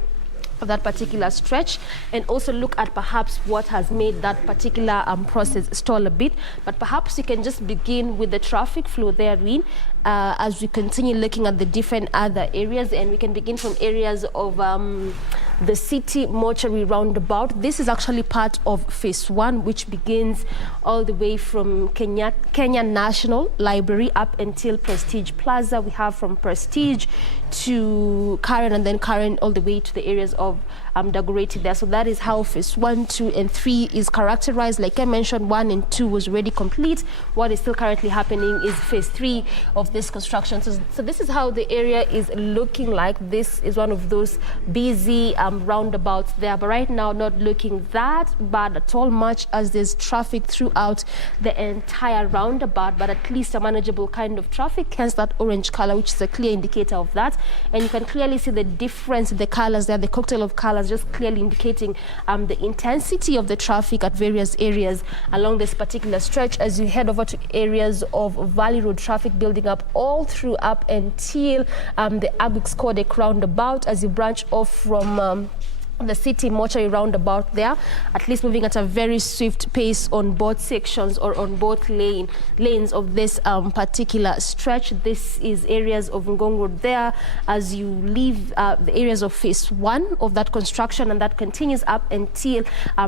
of that particular stretch and also look at perhaps what has made that particular process stall a bit. But perhaps you can just begin with the traffic flow therein as we continue looking at the different other areas, and we can begin from areas of the city mortuary roundabout. This is actually part of phase 1, which begins all the way from Kenya National Library up until Prestige Plaza. We have from Prestige to Karen, and then Karen all the way to the areas of Dagoretti there. So that is how phase 1, 2, and 3 is characterized. Like I mentioned, 1 and 2 was already complete. What is still currently happening is phase 3 of this construction. So this is how the area is looking like. This is one of those busy roundabouts there, but right now not looking that bad at all, much as there's traffic throughout the entire roundabout, but at least a manageable kind of traffic, hence that orange color, which is a clear indicator of that. And you can clearly see the difference in the colors there, the cocktail of colors, just clearly indicating the intensity of the traffic at various areas along this particular stretch. As you head over to areas of Valley Road, traffic building up all through up until the Abix Codec roundabout. As you branch off from the city mortuary roundabout there, at least moving at a very swift pace on both sections or on both lanes of this particular stretch. This is areas of Ngong Road there as you leave the areas of phase 1 of that construction, and that continues up until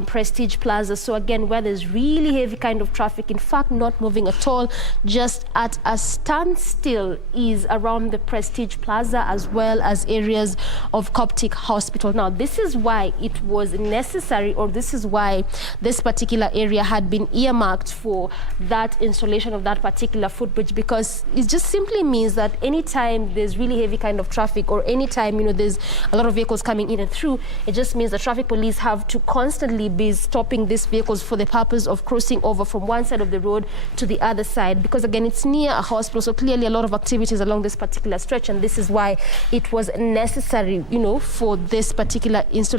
Prestige Plaza. So again, where there's really heavy kind of traffic, in fact not moving at all, just at a standstill, is around the Prestige Plaza as well as areas of Coptic Hospital. Now this is why it was necessary, or this is why this particular area had been earmarked for that installation of that particular footbridge, because it just simply means that anytime there's really heavy kind of traffic, or anytime there's a lot of vehicles coming in and through, it just means the traffic police have to constantly be stopping these vehicles for the purpose of crossing over from one side of the road to the other side, because again it's near a hospital, so clearly a lot of activities along this particular stretch, and this is why it was necessary for this particular installation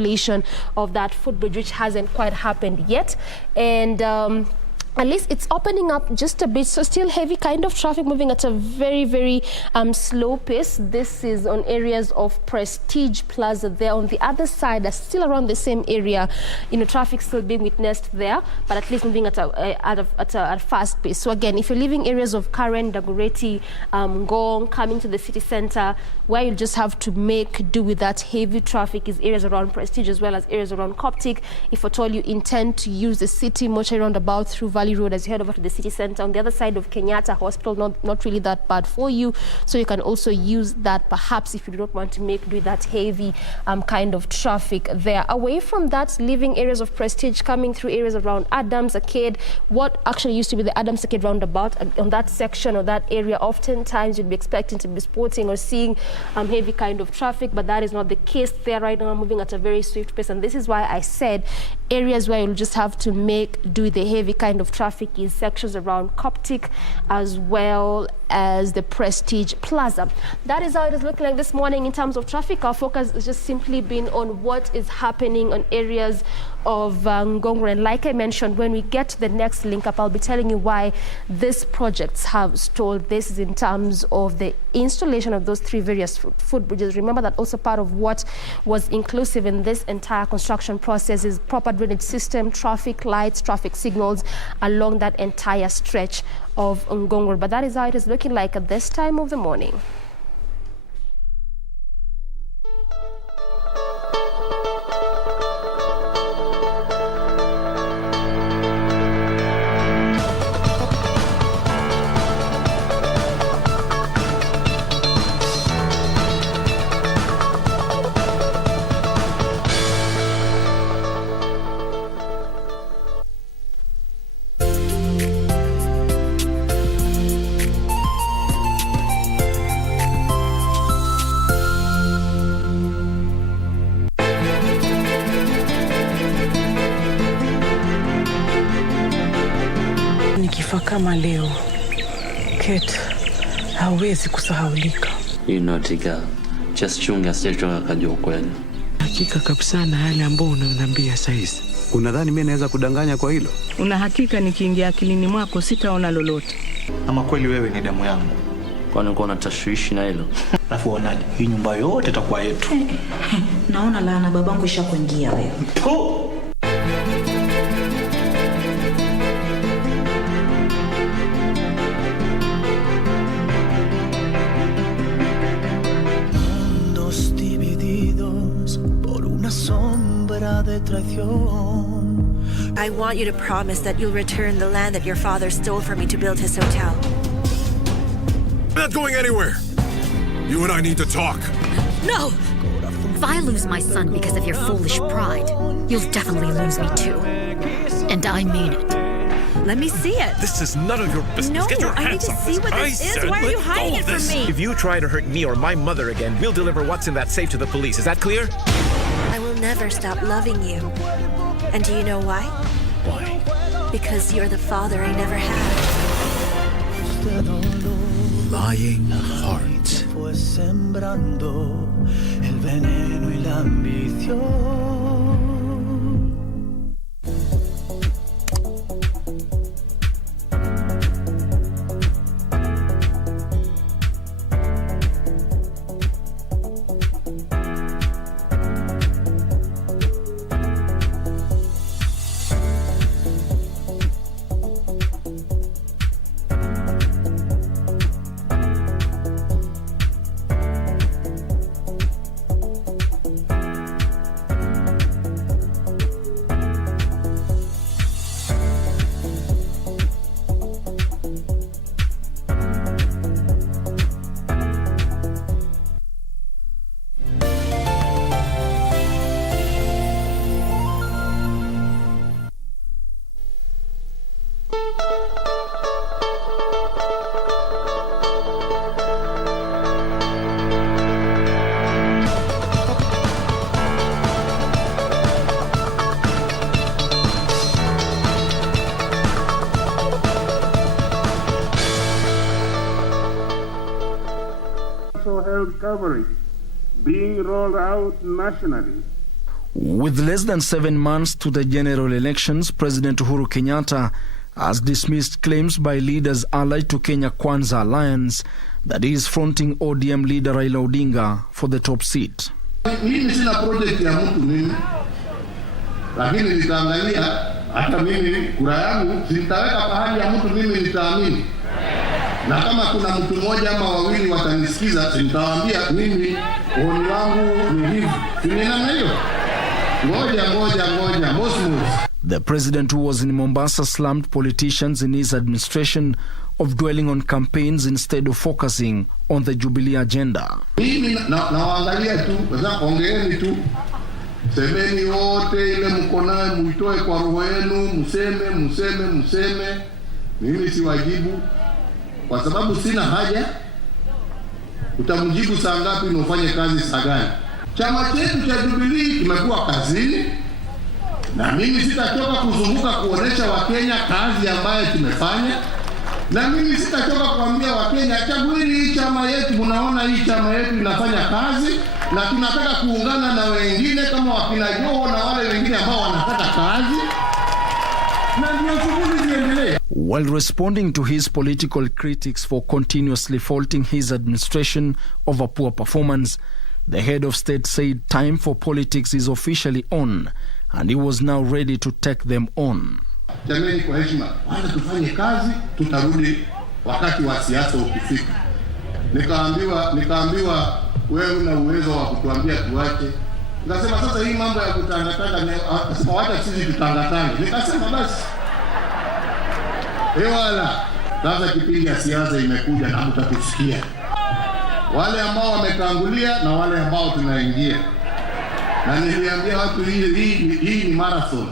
of that footbridge, which hasn't quite happened yet. And at least it's opening up just a bit, so still heavy kind of traffic moving at a very, very slow pace. This is on areas of Prestige Plaza there. On the other side, that's still around the same area, traffic still being witnessed there, but at least moving at a fast pace. So again, if you're leaving areas of Karen, Dagoretti, Ngong, coming to the city center, where you just have to make do with that heavy traffic is areas around Prestige as well as areas around Coptic. If at all you intend to use the city mortuary roundabout through Valley Road as you head over to the city center. On the other side of Kenyatta Hospital, not really that bad for you. So you can also use that perhaps if you do not want to do that heavy kind of traffic there. Away from that, leaving areas of Prestige, coming through areas around Adams Arcade, what actually used to be the Adams Arcade roundabout, on that section or that area, oftentimes you'd be expecting to be spotting or seeing heavy kind of traffic, but that is not the case there right now. I'm moving at a very swift pace, and this is why I said areas where you'll just have to do the heavy kind of traffic is sections around Coptic as well as the Prestige Plaza. That is how it is looking like this morning in terms of traffic. Our focus has just simply been on what is happening on areas of Ngongoro. And like I mentioned, when we get to the next link up, I'll be telling you why these projects have stalled. This is in terms of the installation of those 3 various footbridges. Remember that also part of what was inclusive in this entire construction process is proper drainage system, traffic lights, traffic signals along that entire stretch of Ngongoro. But that is how it is looking like at this time of the morning. Kama leo, Kate hawezi kusahaulika. You naughty girl. Just chunga asije akajua ukweli. Hakika kabisa na yale ambayo unaniambia saizi. Unadhani mimi naweza kudanganya kwa hilo? Una hakika nikiingia akilini mwako sitaona lolote? Ama kweli wewe ni damu yangu? Kwani uko na tashwishi na hilo? Alafu onaje? Hii nyumba yote itakuwa yetu. Naona laana babangu ishakuingia wewe. I want you to promise that you'll return the land that your father stole from me to build his hotel. I'm not going anywhere. You and I need to talk. No! If I lose my son because of your foolish pride, you'll definitely lose me too. And I mean it. Let me see it. This is none of your business. No, Get your I need hands to off see this. what this is. Why are you hiding it from me? If you try to hurt me or my mother again, we'll deliver what's in that safe to the police. Is that clear? I will never stop loving you. And do you know why? Why? Because you're the father I never had. Lying heart. Fue sembrando el veneno y la ambición. Health coverage being rolled out nationally. With less than 7 months to the general elections, President Uhuru Kenyatta has dismissed claims by leaders allied to Kenya Kwanza Alliance that he is fronting ODM leader Raila Odinga for the top seat. Mimi sina project ya mtu mimi, lakini nitaangalia hata mimi kura yangu sitaweka pahali ya mtu mimi nitaamini. Na kama kuna mtu mmoja ama wawili watanisikiza, nitawaambia mimi oni wangu ni hivi. Ni namna hiyo. Ngoja. Mosmos. The president, who was in Mombasa, slammed politicians in his administration of dwelling on campaigns instead of focusing on the Jubilee agenda. Mimi nawaangalia tu, ongeeni tu. Semeni wote ile mko nayo muitoe kwa roho yenu, mseme. Mimi siwajibu kwa sababu sina haja. Utamjibu saa ngapi na ufanye kazi saa gani? Chama chetu cha Jubilee kimekuwa kazini. Na mimi sitachoka kuzunguka kuonesha Wakenya kazi ambayo tumefanya. Na mimi sitachoka kuambia Wakenya chagueni hii chama yetu, mnaona hii chama yetu inafanya kazi na tunataka kuungana na wengine kama wakina Joho na wale wengine ambao wanataka kazi. Na ndio shughuli ziendelee. While responding to his political critics for continuously faulting his administration over poor performance, the head of state said time for politics is officially on, and he was now ready to take them on. Jameni, kwa heshima, wacha tufanye kazi, tutarudi wakati wa siasa ukifika. Nikaambiwa wewe una uwezo wa kutuambia tuache. Nikasema sasa hii mambo ya kutangatanga, akasema wacha sisi tutangatange. Nikasema basi. Wala sasa kipindi ya siasa imekuja na mtatusikia. Wale ambao wametangulia na wale ambao tunaingia. Na niliambia watu hii ni marathon.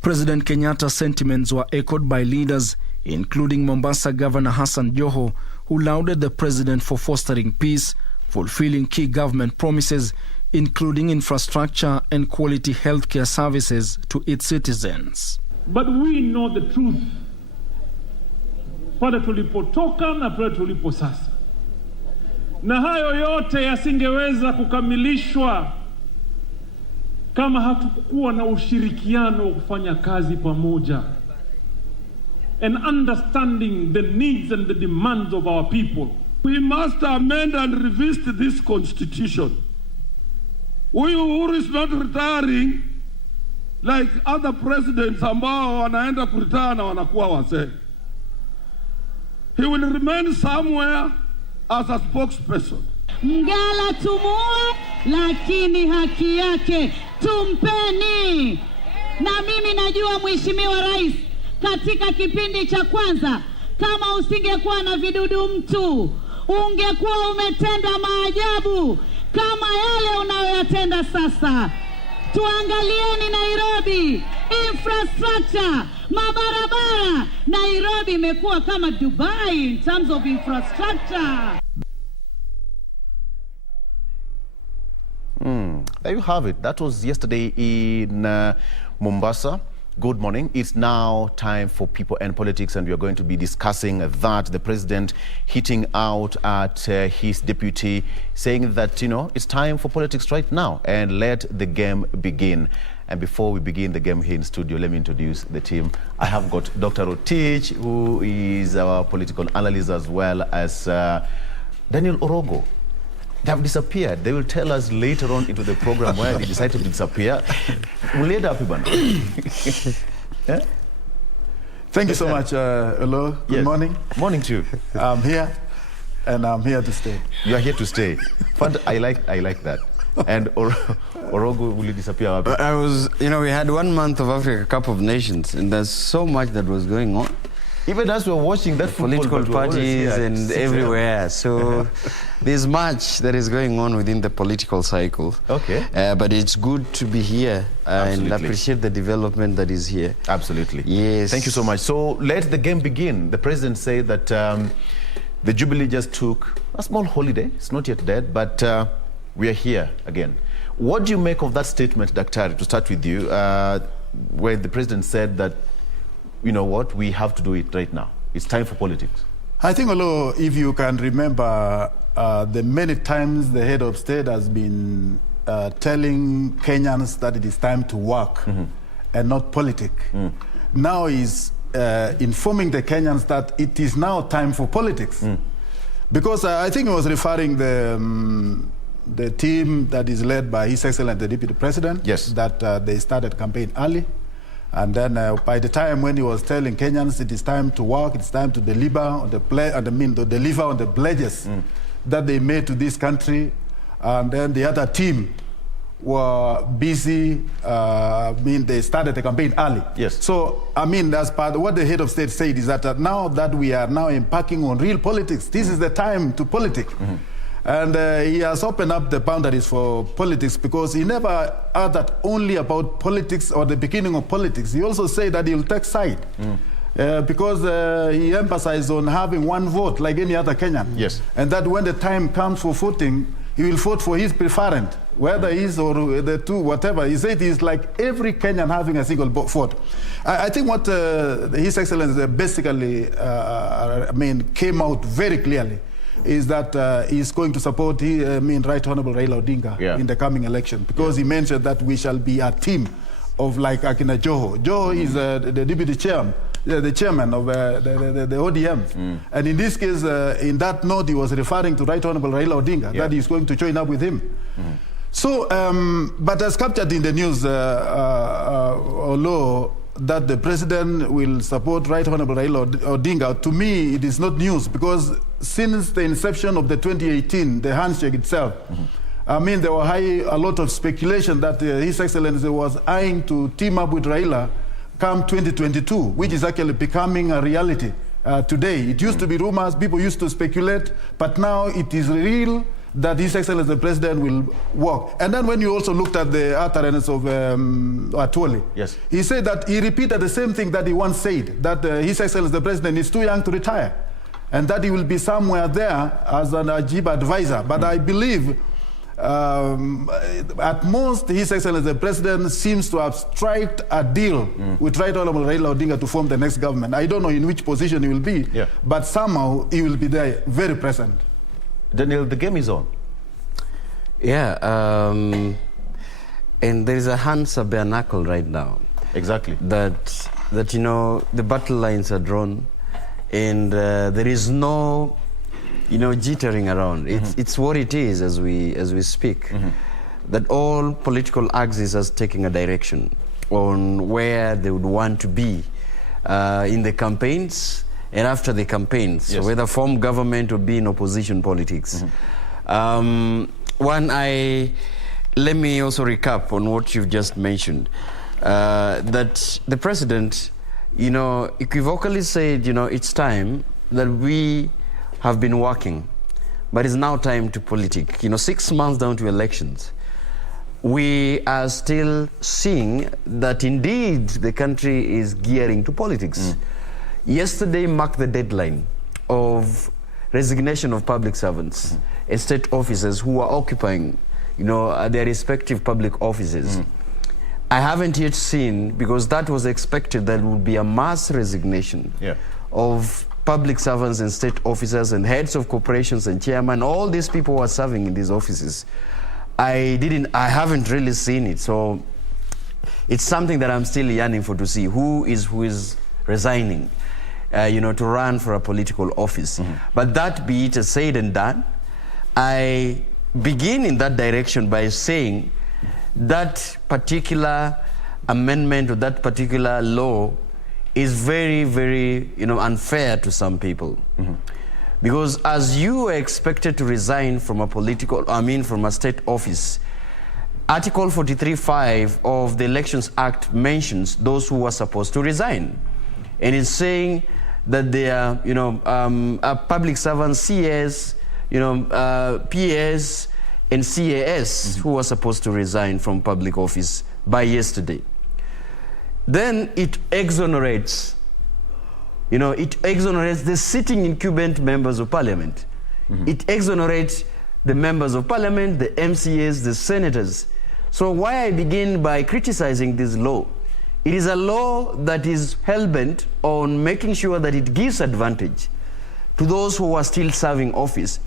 President Kenyatta's sentiments were echoed by leaders, including Mombasa Governor Hassan Joho, who lauded the president for fostering peace, fulfilling key government promises, including infrastructure and quality healthcare services to its citizens. But we know the truth. Pale tulipotoka na pale tulipo sasa. Na hayo yote yasingeweza kukamilishwa kama hatukuwa na ushirikiano wa kufanya kazi pamoja. And understanding the needs and the demands of our people. We must amend and revisit this constitution. Uhuru is not retiring like other presidents ambao wanaenda kuretire na wanakuwa wazee. He will remain somewhere as a spokesperson. Mgala tumue, lakini haki yake tumpeni. Na mimi najua Mheshimiwa Rais, katika kipindi cha kwanza, kama usingekuwa na vidudu mtu, ungekuwa umetenda maajabu kama yale unayoyatenda sasa. Tuangalieni Nairobi, infrastructure, mabarabara. Nairobi imekuwa kama Dubai in terms of infrastructure. There you have it. That was yesterday in Mombasa. Good morning. It's now time for People and Politics, and we are going to be discussing that. The president hitting out at his deputy, saying that, it's time for politics right now and let the game begin. And before we begin the game here in studio, let me introduce the team. I have got Dr. Rotich, who is our political analyst, as well as Daniel Orogo. They have disappeared. They will tell us later on into the program why they decided to disappear. Yeah? Thank you so much, hello. Good morning. Morning to you. I'm here, and I'm here to stay. You are here to stay. I like that. And Orogo, will you disappear? I was, we had 1 month of Africa Cup of Nations, and there's so much that was going on. Even as we were watching that political parties and everywhere. So there's much that is going on within the political cycle. Okay. But it's good to be here and appreciate the development that is here. Absolutely. Yes. Thank you so much. So let the game begin. The president said that the Jubilee just took a small holiday. It's not yet dead, but we are here again. What do you make of that statement, Dr. To start with you, where the president said that, you know what, we have to do it right now. It's time for politics. I think, although, if you can remember, the many times the head of state has been telling Kenyans that it is time to work and not politic. Now he's informing the Kenyans that it is now time for politics. Because I think he was referring the team that is led by His Excellency the Deputy President, that they started campaign early. And then by the time when he was telling Kenyans it is time to work, it's time to deliver on the deliver on the pledges that they made to this country, and then the other team were busy. They started the campaign early. Yes. So, as part of what the head of state said is that now that we are now embarking on real politics, this is the time to politic. And he has opened up the boundaries for politics, because he never uttered only about politics or the beginning of politics. He also said that he'll take side. Because he emphasized on having one vote like any other Kenyan. Yes. And that when the time comes for voting, he will vote for his preferent, whether he's or the two, whatever. He said it's like every Kenyan having a single vote. I think what His Excellency basically came out very clearly is that he's going to support Right Honorable Raila Odinga in the coming election, because he mentioned that we shall be a team of like Akina Joho. Joho is the deputy chairman. The chairman of the ODM. And in this case, in that note, he was referring to Right Honorable Raila Odinga, that he's going to join up with him. So, but as captured in the news, although that the president will support Right Honorable Raila Odinga, to me, it is not news, because since the inception of the 2018, the handshake itself, there were a lot of speculation that His Excellency was eyeing to team up with Raila come 2022, which is actually becoming a reality today. It used to be rumors, people used to speculate, but now it is real that His Excellency the President will work. And then when you also looked at the utterance of Atwoli, yes, he said that he repeated the same thing that he once said, that His Excellency the President is too young to retire, and that he will be somewhere there as an Ajib advisor. But I believe at most, His Excellency the President seems to have struck a deal with Right Honorable Raila Odinga to form the next government. I don't know in which position he will be, but somehow he will be there, very present. Daniel, the game is on. Yeah, and there is a Hans Tabernacle right now. Exactly. That the battle lines are drawn, and there is no jittering around. It's what it is as we speak. That all political axis is taking a direction on where they would want to be in the campaigns and after the campaigns. Yes. So whether form government or be in opposition politics. Let me also recap on what you've just mentioned. That the president, equivocally said, it's time that we have been working, but it's now time to politic. 6 months down to elections, we are still seeing that indeed the country is gearing to politics. Yesterday marked the deadline of resignation of public servants and state officers who are occupying, their respective public offices. I haven't yet seen, because that was expected, that would be a mass resignation of public servants and state officers and heads of corporations and chairmen. All these people who are serving in these offices. I haven't really seen it. So it's something that I'm still yearning for, to see who is resigning, to run for a political office. But that be it said and done, I begin in that direction by saying that particular amendment or that particular law is very, very, unfair to some people. Because as you are expected to resign from from a state office, Article 43(5) of the Elections Act mentions those who are supposed to resign. And it's saying that they are, public servants, CS, PS, and CAS who are supposed to resign from public office by yesterday. Then it exonerates, the sitting incumbent members of parliament. It exonerates the members of parliament, the MCAs, the senators. So why I begin by criticizing this law? It is a law that is hell-bent on making sure that it gives advantage to those who are still serving office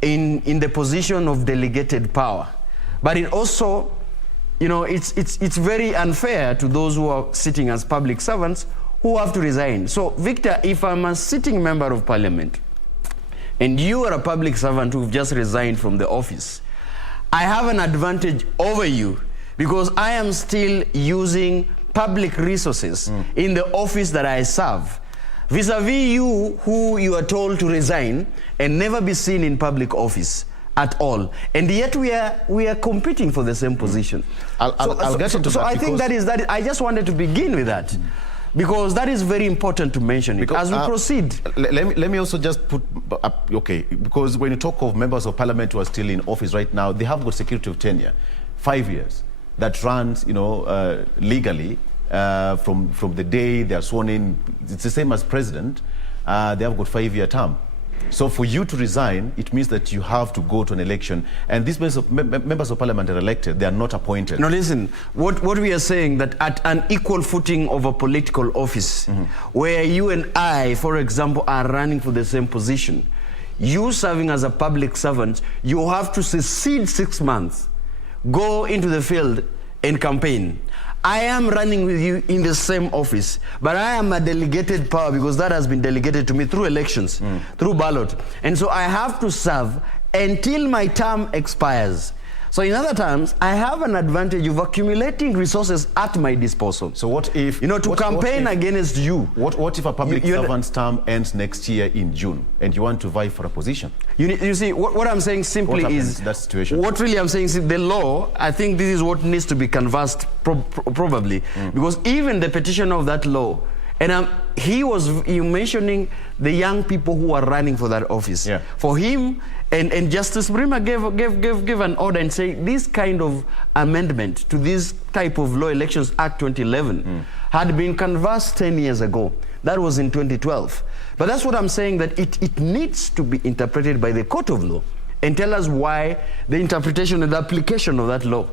in the position of delegated power. But it also, it's very unfair to those who are sitting as public servants who have to resign. So, Victor, if I'm a sitting member of parliament and you are a public servant who've just resigned from the office, I have an advantage over you because I am still using public resources in the office that I serve. Vis-a-vis you, who you are told to resign and never be seen in public office, at all, and yet we are competing for the same position. I'll get into that. So I think that is. I just wanted to begin with that, because that is very important to mention it as we proceed. Let me also just put up, okay, because when you talk of members of parliament who are still in office right now, they have got security of tenure, 5 years, that runs, you know, legally from the day they are sworn in. It's the same as president. They have got 5-year term. So for you to resign, it means that you have to go to an election. And these members of parliament are elected. They are not appointed. No, listen. What we are saying, that at an equal footing of a political office, where you and I, for example, are running for the same position, you serving as a public servant, you have to succeed 6 months, go into the field and campaign. I am running with you in the same office, but I am a delegated power, because that has been delegated to me through elections, through ballot. And so I have to serve until my term expires. So in other terms, I have an advantage of accumulating resources at my disposal. So what if... You know, to campaign against you. What if a public servant's term ends next year in June and you want to vie for a position? You see, what I'm saying simply is... in that situation? What really I'm saying is the law, I think this is what needs to be canvassed probably. Because even the petition of that law, and you mentioning the young people who are running for that office. Yeah. For him, and Justice Brima gave an order and say this kind of amendment to this type of Law Elections Act 2011 had been canvassed 10 years ago. That was in 2012. But that's what I'm saying, that it needs to be interpreted by the court of law and tell us why the interpretation and the application of that law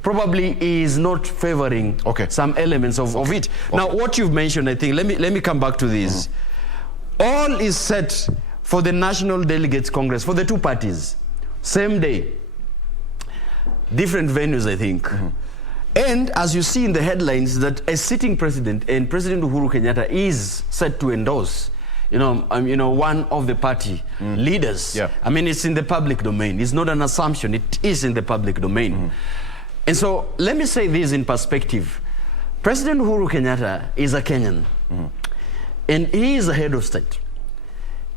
probably is not favoring some elements of it. Now, what you've mentioned, I think, let me come back to this. All is set for the National Delegates Congress, for the two parties, same day, different venues, I think. And as you see in the headlines, that a sitting president and President Uhuru Kenyatta is set to endorse, one of the party leaders. Yeah. I mean, it's in the public domain. It's not an assumption. It is in the public domain. And so let me say this in perspective. President Uhuru Kenyatta is a Kenyan, and he is a head of state.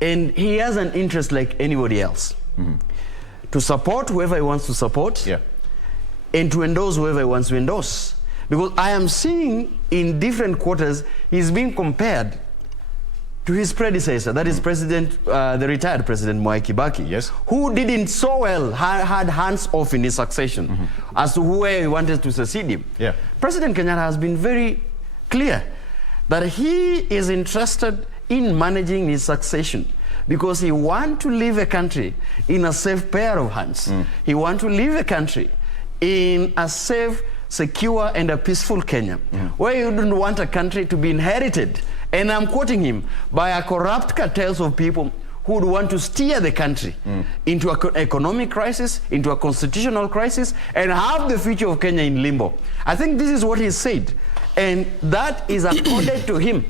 And he has an interest like anybody else to support whoever he wants to support, and to endorse whoever he wants to endorse. Because I am seeing in different quarters, he's being compared to his predecessor, that is the retired President Mwai Kibaki, who didn't so well, had hands off in his succession as to who he wanted to succeed him. President Kenyatta has been very clear that he is interested in managing his succession, because he wants to leave a country in a safe pair of hands. He wants to leave a country in a safe, secure, and a peaceful Kenya, where you don't want a country to be inherited, and I'm quoting him, by a corrupt cartels of people who would want to steer the country into an economic crisis, into a constitutional crisis, and have the future of Kenya in limbo. I think this is what he said, and that is accorded to him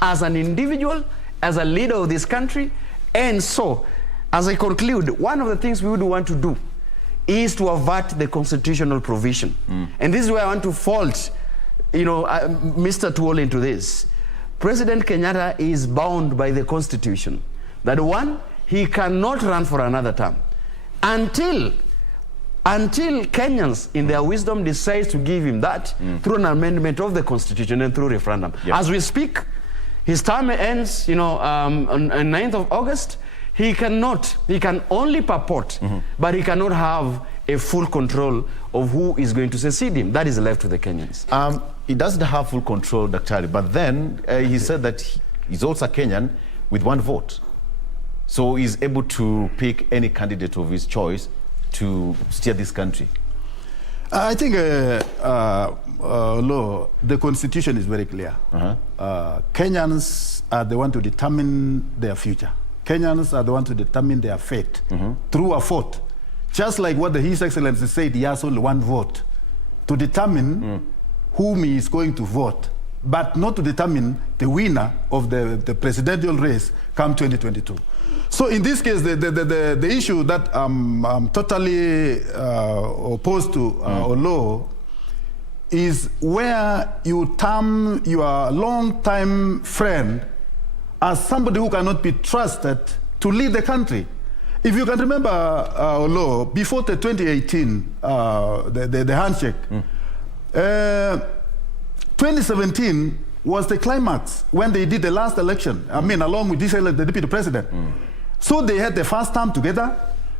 as an individual, as a leader of this country. And so, as I conclude, one of the things we would want to do is to avert the constitutional provision. And this is where I want to fault, Mr. Tuole into this. President Kenyatta is bound by the Constitution that, one, he cannot run for another term until Kenyans, in their wisdom, decide to give him that through an amendment of the Constitution and through referendum. As we speak, his term ends, on 9th of August. He can only purport, but he cannot have a full control of who is going to succeed him. That is left to the Kenyans. He doesn't have full control, Daktari, but then he said that he's also a Kenyan with one vote. So he's able to pick any candidate of his choice to steer this country. I think law, the Constitution is very clear. Kenyans are the one to determine their future. Kenyans are the one to determine their fate through a vote. Just like what His Excellency said, he has only one vote to determine whom he is going to vote, but not to determine the winner of the presidential race come 2022. So in this case, the issue that I'm totally opposed to law is where you term your long-time friend as somebody who cannot be trusted to lead the country. if you can remember, Olo, before the 2018, the handshake, 2017 was the climax when they did the last election. I mean, along with this, the deputy president. So they had the first term together,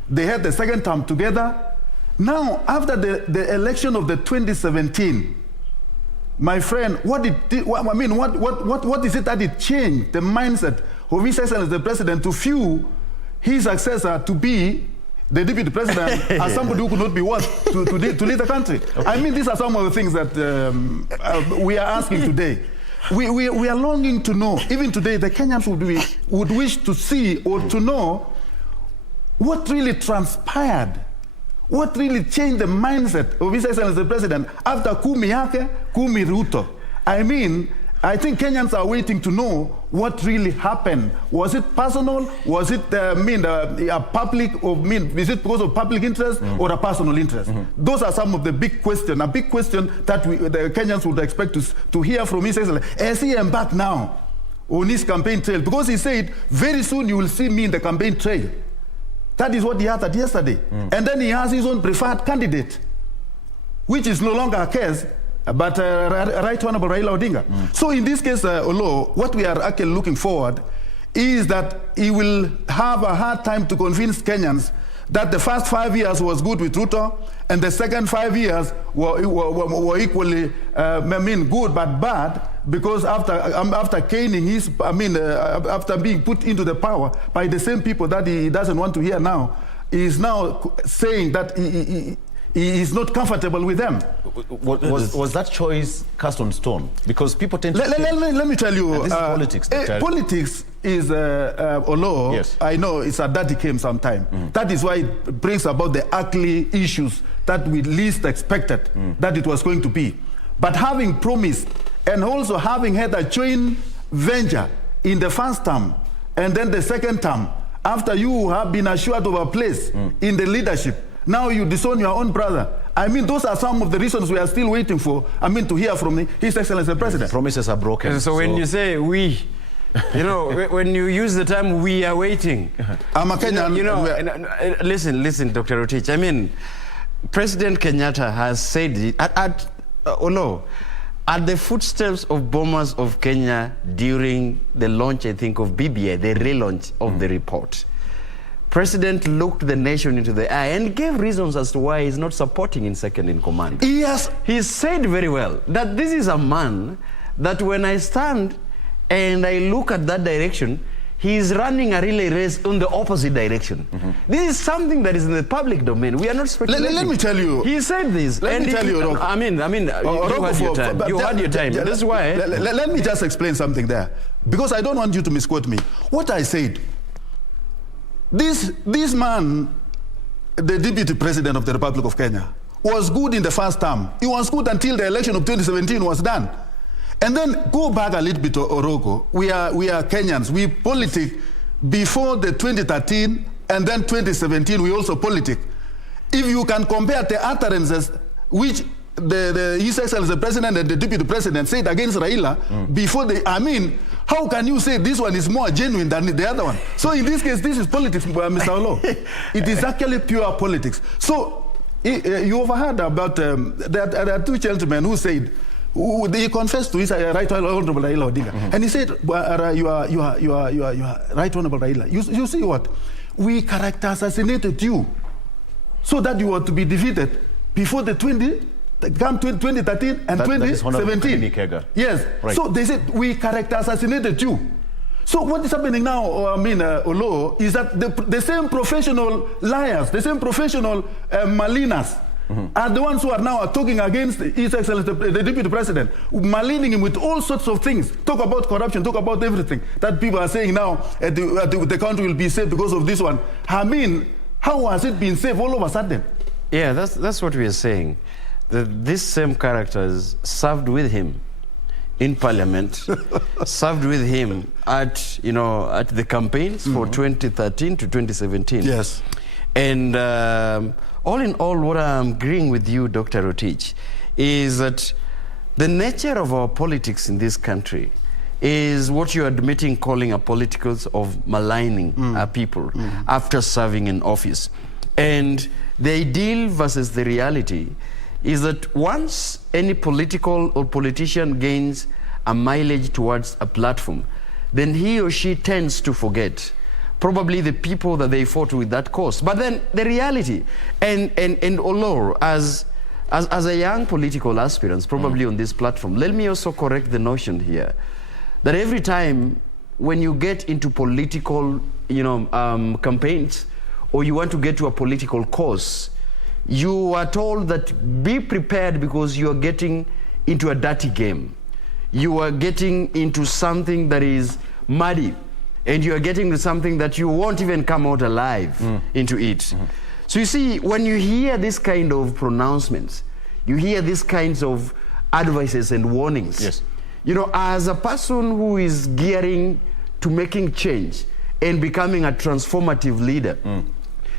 they had the second term together. Now, after the election of the 2017, my friend, what is it that it changed the mindset of His Excellency the President to view his successor to be the deputy president as somebody who could not be worth to lead the country? Okay. I mean, these are some of the things that we are asking today. We are longing to know, even today, the Kenyans would wish to see or to know what really transpired, what really changed the mindset of His Excellency the President after kumi yake, kumi Ruto. I mean, I think Kenyans are waiting to know what really happened. Was it personal? Was it a public, or is it because of public interest or a personal interest? Those are some of the big questions. A big question that the Kenyans would expect to hear from His Excellency as he embarked now on his campaign trail. Because he said, very soon you will see me in the campaign trail. That is what he uttered yesterday. And then he has his own preferred candidate, which is no longer a case, but Right Honorable Raila Odinga. So in this case, Olo, what we are actually looking forward is that he will have a hard time to convince Kenyans that the first 5 years was good with Ruto, and the second 5 years were equally, good but bad, because after caning his, after being put into the power by the same people that he doesn't want to hear now, he is now saying that he is not comfortable with them. Was that choice cast on stone? Because people tend to... Let me tell you... This is politics. Politics is a law. Yes. I know it's a dirty game sometimes. That is why it brings about the ugly issues that we least expected that it was going to be. But having promised and also having had a joint venture in the first term and then the second term, after you have been assured of a place in the leadership, now you disown your own brother. I mean, those are some of the reasons we are still waiting for, to hear from His Excellency the President. Promises are broken. So when you say we, when you use the term we are waiting. I'm a Kenyan. Listen, Dr. Rotich. I mean, President Kenyatta has said it at the footsteps of bombers of Kenya during the launch, I think, of BBI, the relaunch of the report. President looked the nation into the eye and gave reasons as to why he's not supporting in second in command. Yes. He said very well that this is a man that when I stand and I look at that direction, he is running a relay race in the opposite direction. This is something that is in the public domain. We are not speculating. Let me tell you. He said this. Let me tell you, you had your time. You had your time. That's why. Let me just explain something there. Because I don't want you to misquote me. What I said, this man, the deputy president of the Republic of Kenya, was good in the first term. He was good until the election of 2017 was done. And then go back a little bit to Oroko. We are Kenyans. We politic before the 2013 and then 2017 we also politic. If you can compare the utterances which His Excellency the President and the Deputy President said against Raila before how can you say this one is more genuine than the other one? So in this case, this is politics, Mr. Olo. It is actually pure politics. So you overheard about, there are two gentlemen who said, they confessed to his Right Honorable Raila Odinga. And he said, you are Right Honorable Raila. You see what? We character assassinated you so that you were to be defeated before the 2013 and 2017. Yes. Right. So they said, we character assassinated you. So what is happening now, Olo, is that the same professional liars, the same professional maligners, are the ones who are now talking against His Excellency the Deputy President, maligning him with all sorts of things. Talk about corruption, talk about everything that people are saying now the country will be safe because of this one. How has it been safe all of a sudden? Yeah, that's what we are saying. These same characters served with him in Parliament, served with him at the campaigns for 2013 to 2017. Yes. And all in all, what I'm agreeing with you, Dr. Rotich, is that the nature of our politics in this country is what you're admitting calling a politicals of maligning people after serving in office. And the ideal versus the reality is that once any political or politician gains a mileage towards a platform, then he or she tends to forget probably the people that they fought with that cause. But then the reality, and Olor, as a young political aspirant, probably on this platform, let me also correct the notion here that every time when you get into political, campaigns, or you want to get to a political cause, you are told that be prepared because you are getting into a dirty game. You are getting into something that is muddy, and you are getting to something that you won't even come out alive into it. So you see, when you hear this kind of pronouncements, you hear these kinds of advices and warnings. Yes. As a person who is gearing to making change and becoming a transformative leader,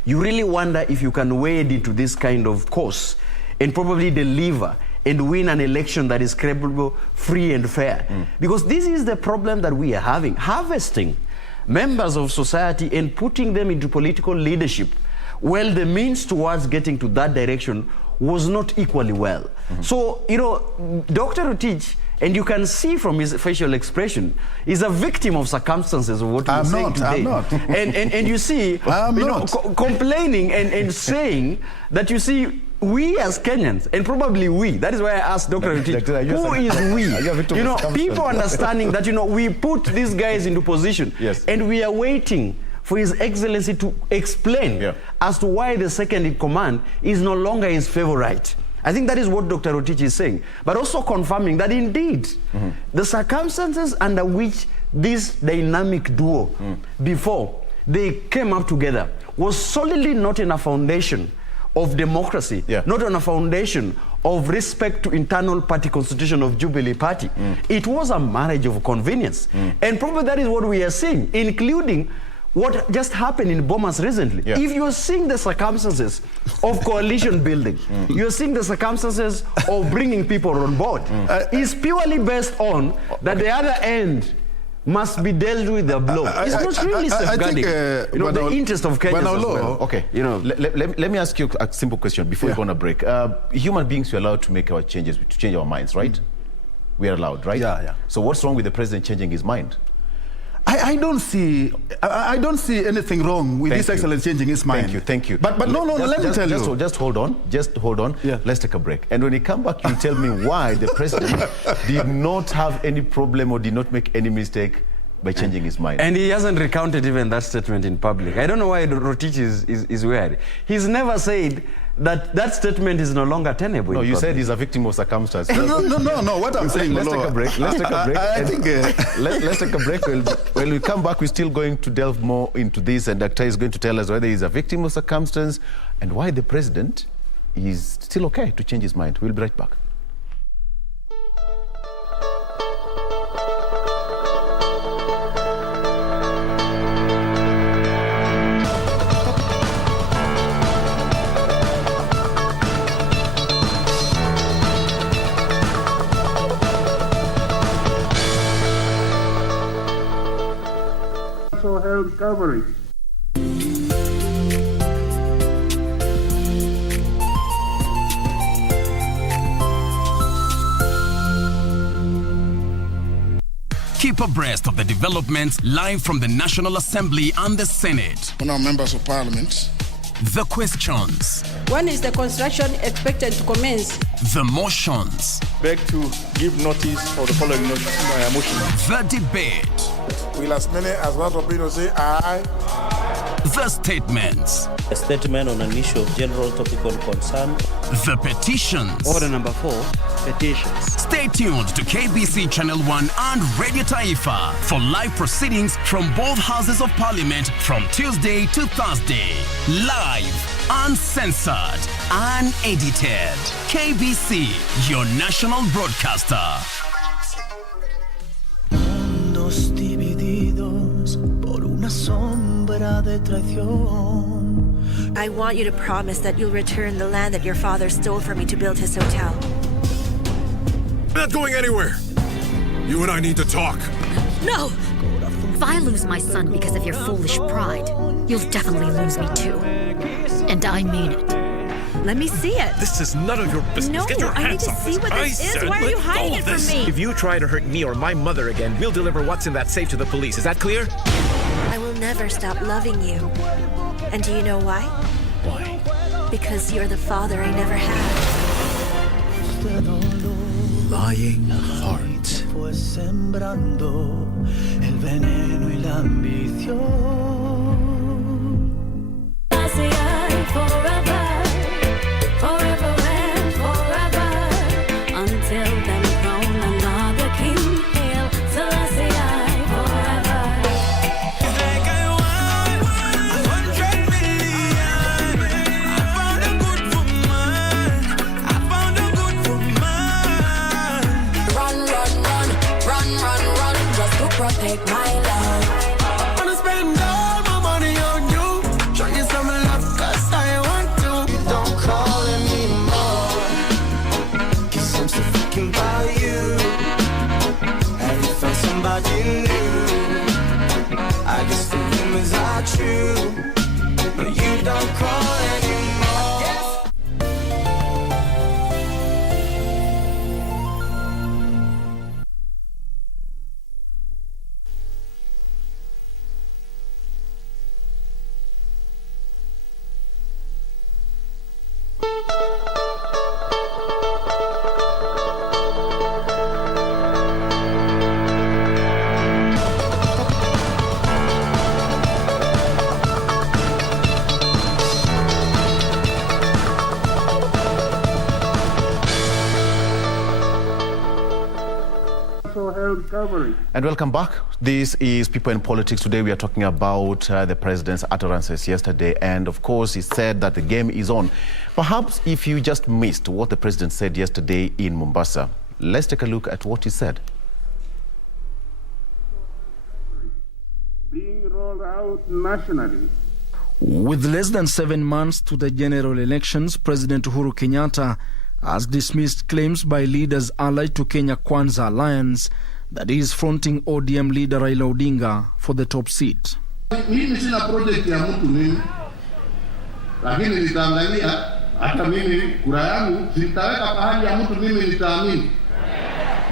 you really wonder if you can wade into this kind of course and probably deliver and win an election that is credible, free and fair. Because this is the problem that we are having. Harvesting members of society and putting them into political leadership, well, the means towards getting to that direction was not equally well. So, Dr. Rotich, and you can see from his facial expression, is a victim of circumstances of what he's saying today. I'm not. And you see, complaining and saying that, you see, we as Kenyans, and probably we, that is why I asked Dr. Rotich, who is we? People understanding that, we put these guys into position, and we are waiting for His Excellency to explain as to why the second in command is no longer his favorite. I think that is what Dr. Rotich is saying, but also confirming that indeed the circumstances under which this dynamic duo before they came up together was solidly not in a foundation of democracy, not on a foundation of respect to internal party constitution of Jubilee Party. It was a marriage of convenience. And probably that is what we are seeing, including what just happened in Bomas recently. If you're seeing the circumstances of coalition building, you're seeing the circumstances of bringing people on board, it's purely based on that the other end must be dealt with a blow. It's not really safeguarding the interest of Kenyans as well. Okay, let me ask you a simple question before we go on a break. Human beings are allowed to make our changes, to change our minds, right? We are allowed, right? So what's wrong with the president changing his mind? I don't see anything wrong with His Excellency changing his mind. Thank you. But no, let me tell you. Just hold on. Let's take a break. And when you come back, you tell me why the president did not have any problem or did not make any mistake by changing his mind. And he hasn't recounted even that statement in public. I don't know why Rotich is weird. He's never said that statement is no longer tenable. No, you said he's a victim of circumstance. No. What I'm saying, let's take a break. Let's take a break. When we come back, we're still going to delve more into this, and Dr. is going to tell us whether he's a victim of circumstance and why the president is still okay to change his mind. We'll be right back. Health coverage. Keep abreast of the developments live from the National Assembly and the Senate. Honourable members of Parliament. The questions. When is the construction expected to commence? The motions. Beg to give notice of the following motion. The debate. Will as many as want to be to say aye. The statements. A statement on an issue of general topical concern. The petitions. Order number 4, petitions. Stay tuned to KBC Channel 1 and Radio Taifa for live proceedings from both houses of Parliament from Tuesday to Thursday. Live, uncensored, unedited. KBC, your national broadcaster. Divididos por una sombra de traición. I want you to promise that you'll return the land that your father stole from me to build his hotel. I'm not going anywhere. You and I need to talk. No! If I lose my son because of your foolish pride, you'll definitely lose me too. And I mean it. Let me see it. This is none of your business. No, Get your I need hands to off see this. what this is. Why are you hiding it from me? If you try to hurt me or my mother again, we'll deliver what's in that safe to the police. Is that clear? I will never stop loving you. And do you know why? Why? Because you're the father I never had. Lying heart. Fue sembrando el veneno y la ambición. Protect my love. I wanna spend all my money on you. Show you some love, cause I want to. You don't call anymore. Cause I'm still thinking about you. Have you found somebody new? I guess the rumors are true. But you don't call anymore. And welcome back. This is People in Politics. Today we are talking about the president's utterances yesterday, and of course he said that the game is on. Perhaps if you just missed what the president said yesterday in Mombasa, let's take a look at what he said. Being rolled out nationally. With less than 7 months to the general elections, President Uhuru Kenyatta has dismissed claims by leaders allied to Kenya Kwanza Alliance that he is fronting ODM leader Raila Odinga for the top seat. Mimi sina project ya mtu mimi, lakini nitaangalia hata mimi kura yangu sitaweka pahali ya mtu mimi nitaamini.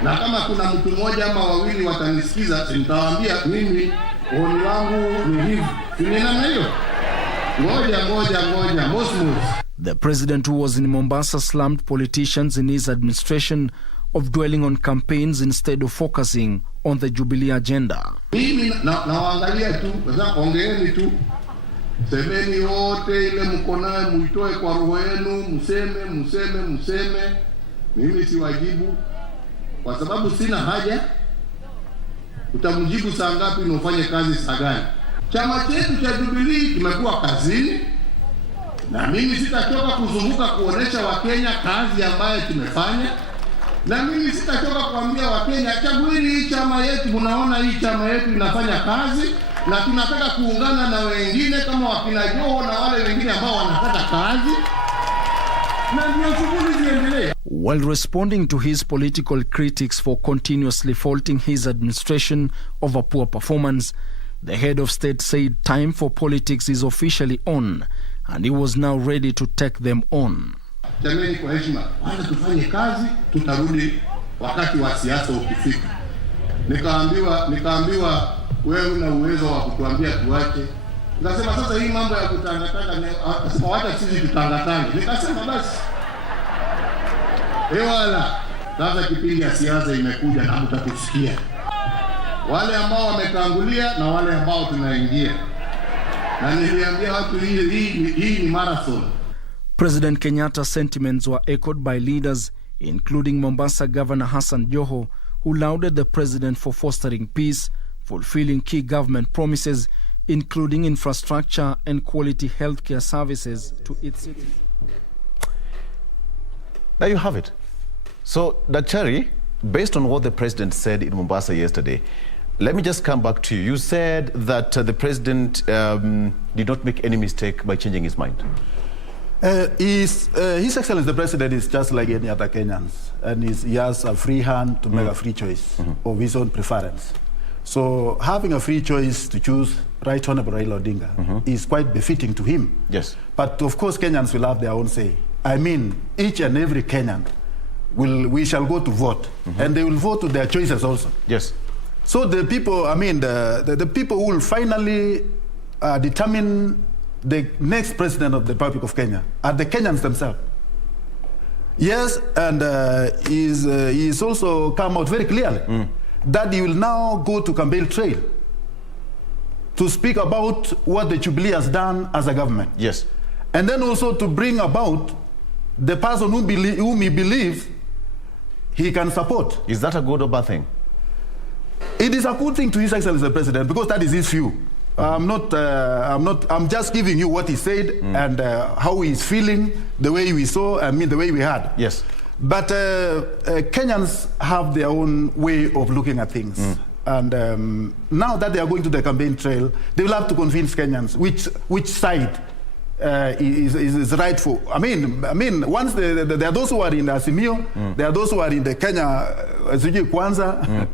Na kama kuna mtu mmoja ama wawili watanisikiza, nitawaambia mimi oni wangu ni hivi. Tunaona hiyo? Ngoja, mosmos. The president who was in Mombasa slammed politicians in his administration of dwelling on campaigns instead of focusing on the Jubilee agenda. Mimi nawaangalia tu, sasa ongeeni tu. Semeni wote ile mko nayo muitoe kwa roho yenu, mseme. Mimi siwajibu kwa sababu sina haja. Utamjibu saa ngapi na ufanye kazi saa gani? Chama chetu cha Jubilee kimekuwa kazini. Na mimi sitachoka kuzunguka kuonesha Wakenya kazi ambayo tumefanya. Na mimi sitachoka kuambia Wakenya chagueni hii chama yetu, mnaona hii chama yetu inafanya kazi na tunataka kuungana na wengine kama wakina Joho na wale wengine ambao wanataka kazi. Na ndio shughuli ziendelee. While responding to his political critics for continuously faulting his administration over poor performance, the head of state said time for politics is officially on, and he was now ready to take them on. Jameni, kwa heshima, kwanza tufanye kazi, tutarudi wakati wa siasa ukifika. Nikaambiwa wewe una uwezo wa kutuambia tuache. Nikasema sasa hii mambo ya kutangatanga, akasema wacha sisi tutangatange. Nikasema basi. Wala, sasa kipindi ya siasa imekuja na mtatusikia. Wale ambao wametangulia na wale ambao tunaingia. Na niliambia watu hii ni marathon. President Kenyatta's sentiments were echoed by leaders, including Mombasa Governor Hassan Joho, who lauded the president for fostering peace, fulfilling key government promises, including infrastructure and quality healthcare services to its citizens. There you have it. So, Daktari, based on what the president said in Mombasa yesterday, let me just come back to you. You said that the president did not make any mistake by changing his mind. His Excellency the President is just like any other Kenyans, and he has a free hand to make a free choice of his own preference. So having a free choice to choose Right Honorable Raila Odinga is quite befitting to him. Yes. But of course, Kenyans will have their own say. I mean, each and every Kenyan we shall go to vote, and they will vote to their choices also. Yes. So the people, I mean, the people who will finally determine the next president of the Republic of Kenya are the Kenyans themselves. Yes, and he's also come out very clearly that he will now go to campaign trail to speak about what the Jubilee has done as a government. Yes. And then also to bring about the person whom he believes he can support. Is that a good or bad thing? It is a good thing to His Excellency the President because that is his view. I'm just giving you what he said and how he's feeling, the way we saw, the way we had. Yes. But Kenyans have their own way of looking at things. And now that they are going to the campaign trail, they will have to convince Kenyans which side is right for. I mean, once there are those who are in Azimio, there are those who are in the Kenya Kwanza.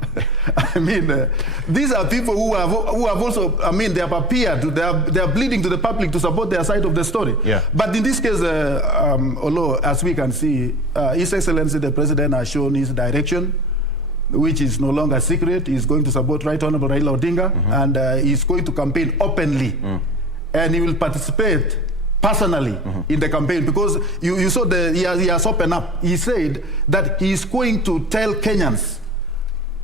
I mean, these are people who have also. I mean, they have appeared. They are bleeding to the public to support their side of the story. Yeah. But in this case, although as we can see, His Excellency the President has shown his direction, which is no longer secret. He's going to support Right Honorable Raila Odinga, and he's going to campaign openly, and he will participate personally in the campaign because you saw he has opened up. He said that he's going to tell Kenyans,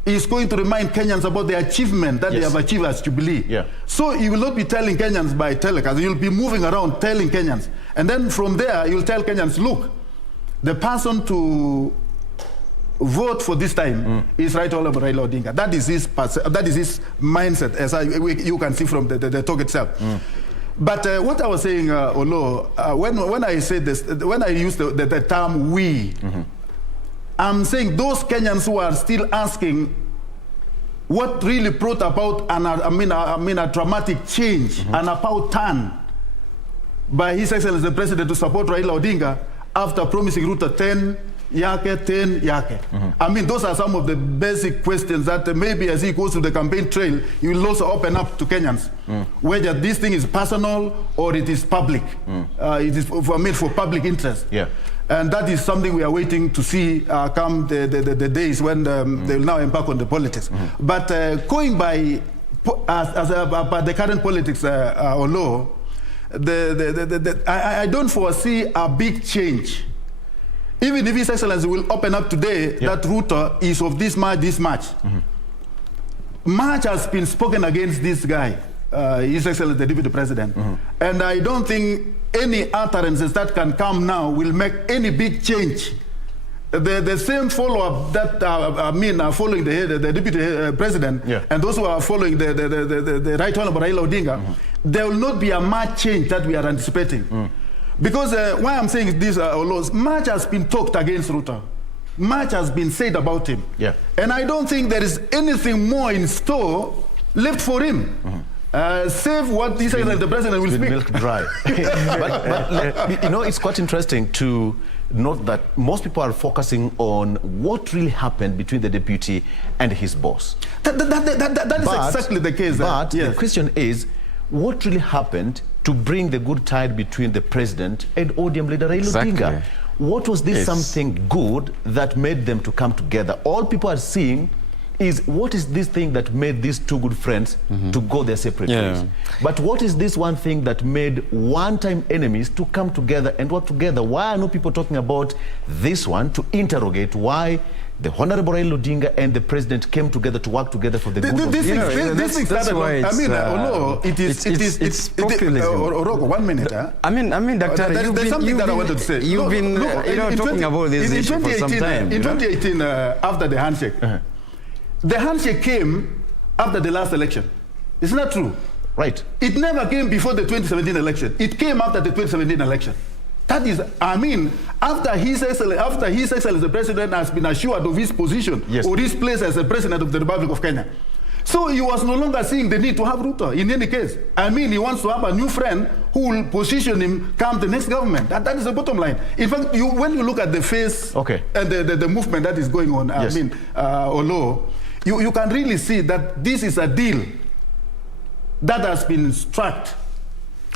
he's going to remind Kenyans about the achievement that they have achieved as Jubilee. Yeah. So he will not be telling Kenyans by telecast. He will be moving around telling Kenyans. And then from there, he will tell Kenyans, look, the person to vote for this time is Right Honorable Raila Odinga. That is his mindset, as you can see from the talk itself. But what I was saying, Olo, when I said this, when I used the term we, I'm saying those Kenyans who are still asking what really brought about a dramatic change, an about turn by His Excellency the President to support Raila Odinga after promising Ruto 10 yake. I mean, those are some of the basic questions that maybe as he goes to the campaign trail, he will also open up to Kenyans, whether this thing is personal or it is public. It is for public interest. Yeah. And that is something we are waiting to see come the days when they will now embark on the politics. But going by the current politics or law, I don't foresee a big change. Even if His Excellency will open up today that Ruto is of this much. Much has been spoken against this guy, His Excellency the Deputy President. And I don't think any utterances that can come now will make any big change. The same follow-up that are following the Deputy President and those who are following the Right Honorable Raila Odinga, there will not be a much change that we are anticipating. Because why I'm saying this, much has been talked against Ruto. Much has been said about him. Yeah. And I don't think there is anything more in store left for him. Save what he said that the President will speak. Milk dry. but you know, it's quite interesting to note that most people are focusing on what really happened between the deputy and his boss. That is exactly the case. But the question is, what really happened to bring the good tide between the president and ODM leader Raila Odinga? What was this something good that made them to come together? All people are seeing is what is this thing that made these two good friends to go their separate ways? But what is this one thing that made one-time enemies to come together and work together? Why are no people talking about this one to interrogate why the Honorable Raila Odinga and the President came together to work together for the good of this is populism. Orogo, 1 minute. I mean, Doctor, there's something that I wanted to say. You've been talking about this issue for some time. In 2018, after the handshake, the handshake came after the last election. It's not true. Right. It never came before the 2017 election. It came after the 2017 election. That is, after His Excellency the President has been assured of his position or his place as the President of the Republic of Kenya. So he was no longer seeing the need to have Ruto in any case. He wants to have a new friend who will position him come the next government. That is the bottom line. In fact, when you look at the face and the movement that is going on, Olo, you can really see that this is a deal that has been struck.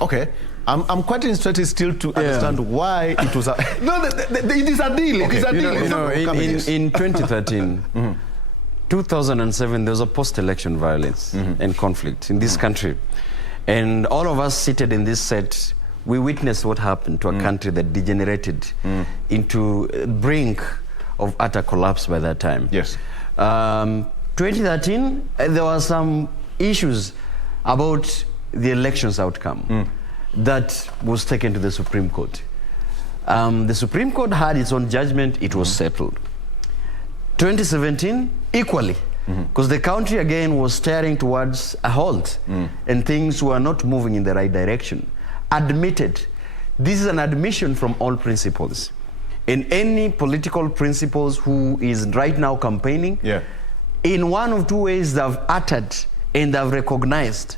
Okay. I'm quite interested still to understand why it was a... No, it is a deal. Okay. It is a deal. In 2013, 2007, there was a post-election violence and conflict in this country. And all of us seated in this set, we witnessed what happened to a country that degenerated into a brink of utter collapse by that time. Yes. 2013, there were some issues about the elections outcome that was taken to the Supreme Court. The Supreme Court had its own judgment, it was settled. 2017, equally, because the country again was staring towards a halt and things were not moving in the right direction. Admitted, this is an admission from all principles. In any political principles who is right now campaigning, in one of two ways they've uttered and they've recognized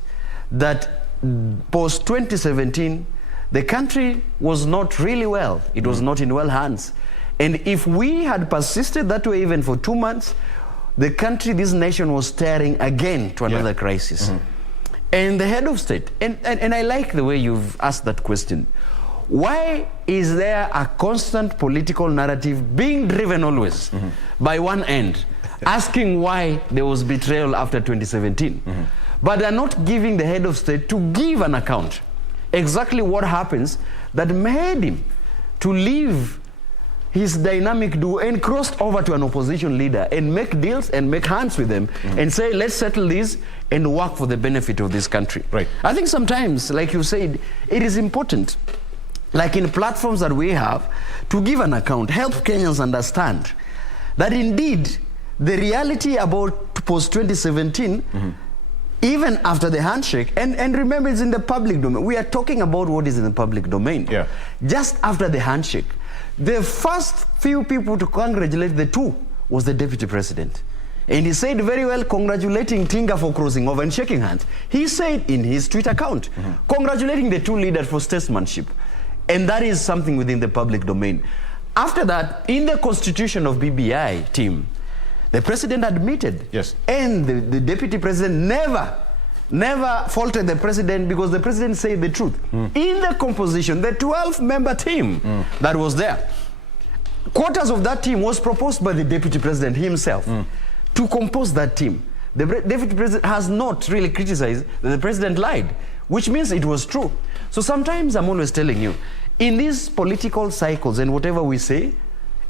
that post-2017, the country was not really well. It was not in well hands. And if we had persisted that way even for 2 months, the country, this nation was staring again to another crisis. And the head of state, and I like the way you've asked that question. Why is there a constant political narrative being driven always by one end, asking why there was betrayal after 2017? But they're not giving the head of state to give an account exactly what happens that made him to leave his dynamic duo and crossed over to an opposition leader and make deals and make hands with them and say, let's settle this and work for the benefit of this country. Right. I think sometimes, like you said, it is important, like in platforms that we have, to give an account, help Kenyans understand that indeed the reality about post-2017, even after the handshake, and remember it's in the public domain. We are talking about what is in the public domain. Just after the handshake, the first few people to congratulate the two was the deputy president. And he said very well, congratulating Tinga for crossing over and shaking hands. He said in his Twitter account, congratulating the two leaders for statesmanship. And that is something within the public domain. After that, in the constitution of BBI team, the president admitted, and the deputy president never faulted the president because the president said the truth. In the composition, the 12-member team that was there, quarters of that team was proposed by the deputy president himself to compose that team. The deputy president has not really criticized that the president lied, which means it was true. So sometimes I'm always telling you, in these political cycles and whatever we say,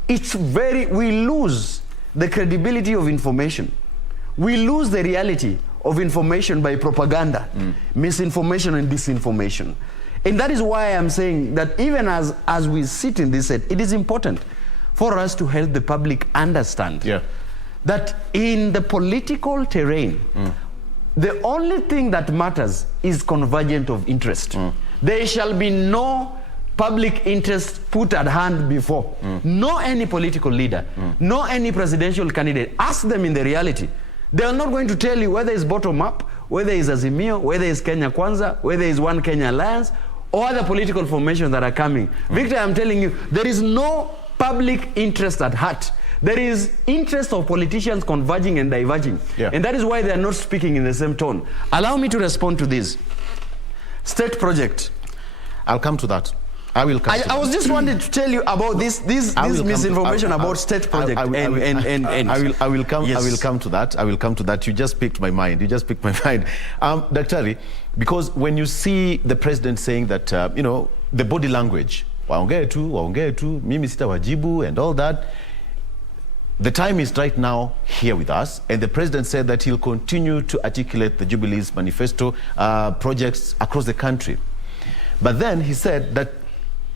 we lose the credibility of information. We lose the reality of information by propaganda, misinformation and disinformation. And that is why I'm saying that even as we sit in this set, it is important for us to help the public understand that in the political terrain, the only thing that matters is convergence of interest. There shall be no public interest put at hand before. No any political leader, no any presidential candidate. Ask them in the reality. They are not going to tell you whether it's bottom up, whether it's Azimio, whether it's Kenya Kwanza, whether it's One Kenya Alliance, or other political formations that are coming. Victor, I'm telling you, there is no public interest at heart. There is interest of politicians converging and diverging. And that is why they are not speaking in the same tone. Allow me to respond to this. State project. I'll come to that. I will come to that. I was just wanting to tell you about this misinformation about state project. I will come to that. I will come to that. You just picked my mind. Daktari, because when you see the president saying that, the body language, waongee tu, mimi sitawajibu and all that, the time is right now here with us, and the president said that he'll continue to articulate the Jubilee's manifesto projects across the country. But then he said that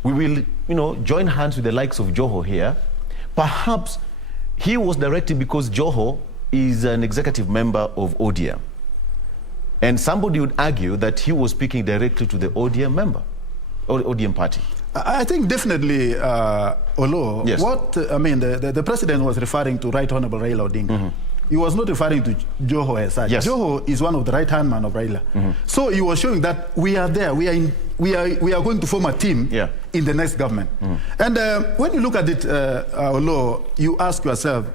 we will, join hands with the likes of Joho here. Perhaps he was directed because Joho is an executive member of ODM. And somebody would argue that he was speaking directly to the ODM member, or ODM party. I think definitely, Olo, the president was referring to Right Honorable Raila Odinga. He was not referring to Joho as such. Joho is one of the right-hand man of Raila. So he was showing that we are there. We are going to form a team in the next government. And when you look at it, Olo, you ask yourself,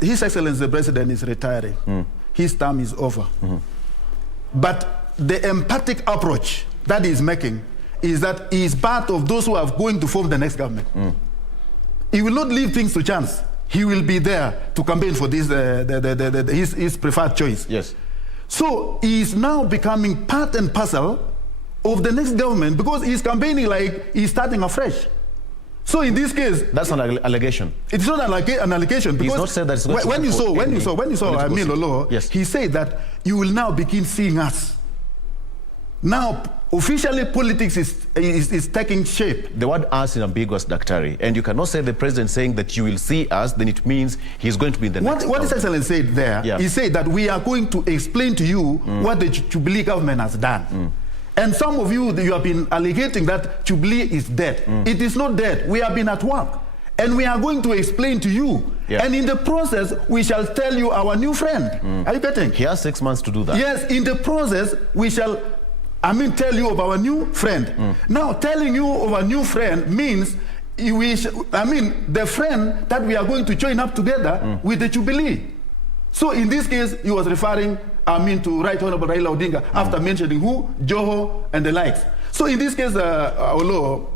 His Excellency the President is retiring. His term is over. But the emphatic approach that he's making is that he is part of those who are going to form the next government. He will not leave things to chance. He will be there to campaign for this, his preferred choice. Yes. So he is now becoming part and parcel of the next government because he's campaigning like he's starting afresh. So in this case, that's an allegation. It's not an allegation because he's not said that it's not when you saw Lolo, yes, he said that you will now begin seeing us. Now, officially, politics is taking shape. The word "us" is ambiguous, Daktari, and you cannot say the president saying that you will see us, then it means he's going to be in the next. What His Excellency said there, he said that we are going to explain to you what the Jubilee government has done. And some of you have been alleging that Jubilee is dead. It is not dead. We have been at work. And we are going to explain to you. And in the process, we shall tell you our new friend. Are you getting? He has 6 months to do that. Yes, in the process, we shall tell you of our new friend. Now, telling you of our new friend means, the friend that we are going to join up together with the Jubilee. So in this case, he was referring, to Right Honorable Raila Odinga after mentioning who? Joho and the likes. So in this case, the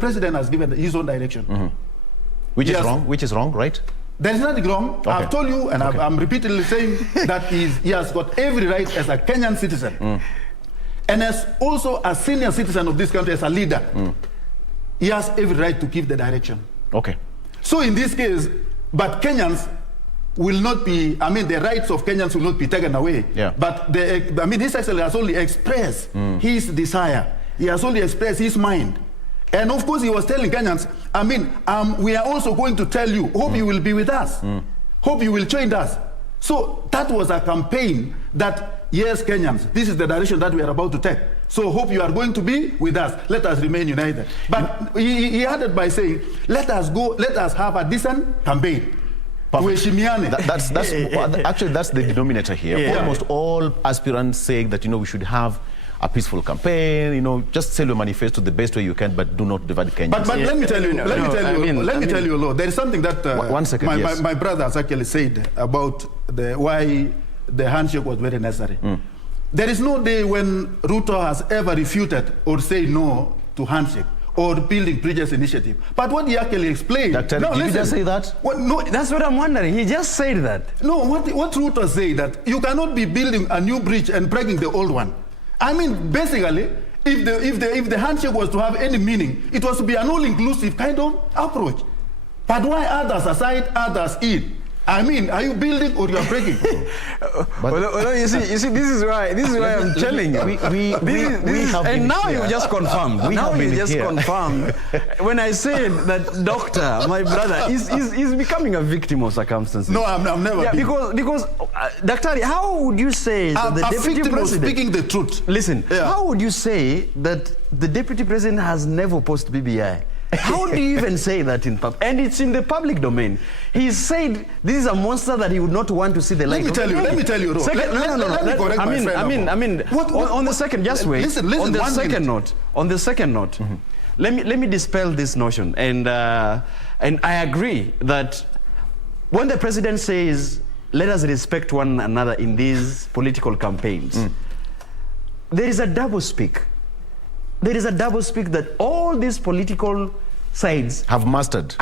president has given his own direction. Which is wrong? Which is wrong, right? There is nothing wrong. Okay. I've told you, and I'm repeatedly saying that he has got every right as a Kenyan citizen. And as also a senior citizen of this country, as a leader, he has every right to give the direction. Okay. So in this case, but Kenyans will not be, the rights of Kenyans will not be taken away. But His Excellency has only expressed his desire. He has only expressed his mind. And of course, he was telling Kenyans, we are also going to tell you, hope you will be with us. Hope you will join us. So that was a campaign that, yes, Kenyans, this is the direction that we are about to take. So hope you are going to be with us. Let us remain united. But he added by saying, let us have a decent campaign. Actually, that's the denominator here. Almost all aspirants saying that, we should have a peaceful campaign, just sell your manifesto the best way you can, but do not divide Kenyans. But let me tell you, Lord, there is something that my brother has actually said about why the handshake was very necessary. There is no day when Ruto has ever refuted or said no to handshake or building bridges initiative. But what he actually explained... Did he just say that? No, that's what I'm wondering. He just said that. No, what Ruto said that you cannot be building a new bridge and breaking the old one. Basically, if the handshake was to have any meaning, it was to be an all-inclusive kind of approach. But why others aside, others in? Are you building or you are breaking? You see, this is why I'm telling you. And now you just confirmed. Confirmed. When I said that doctor, my brother, is becoming a victim of circumstances. No, I'm never. Because Daktari, how would you say that the deputy president speaking the truth? Listen, how would you say that the deputy president has never posted BBI? How do you even say that in public? And it's in the public domain. He said this is a monster that he would not want to see the light. Let me tell you. On the second, just wait. Listen, on the second note, let me dispel this notion. And I agree that when the president says, let us respect one another in these political campaigns, there is a double speak. There is a double speak that all these political sides have mastered.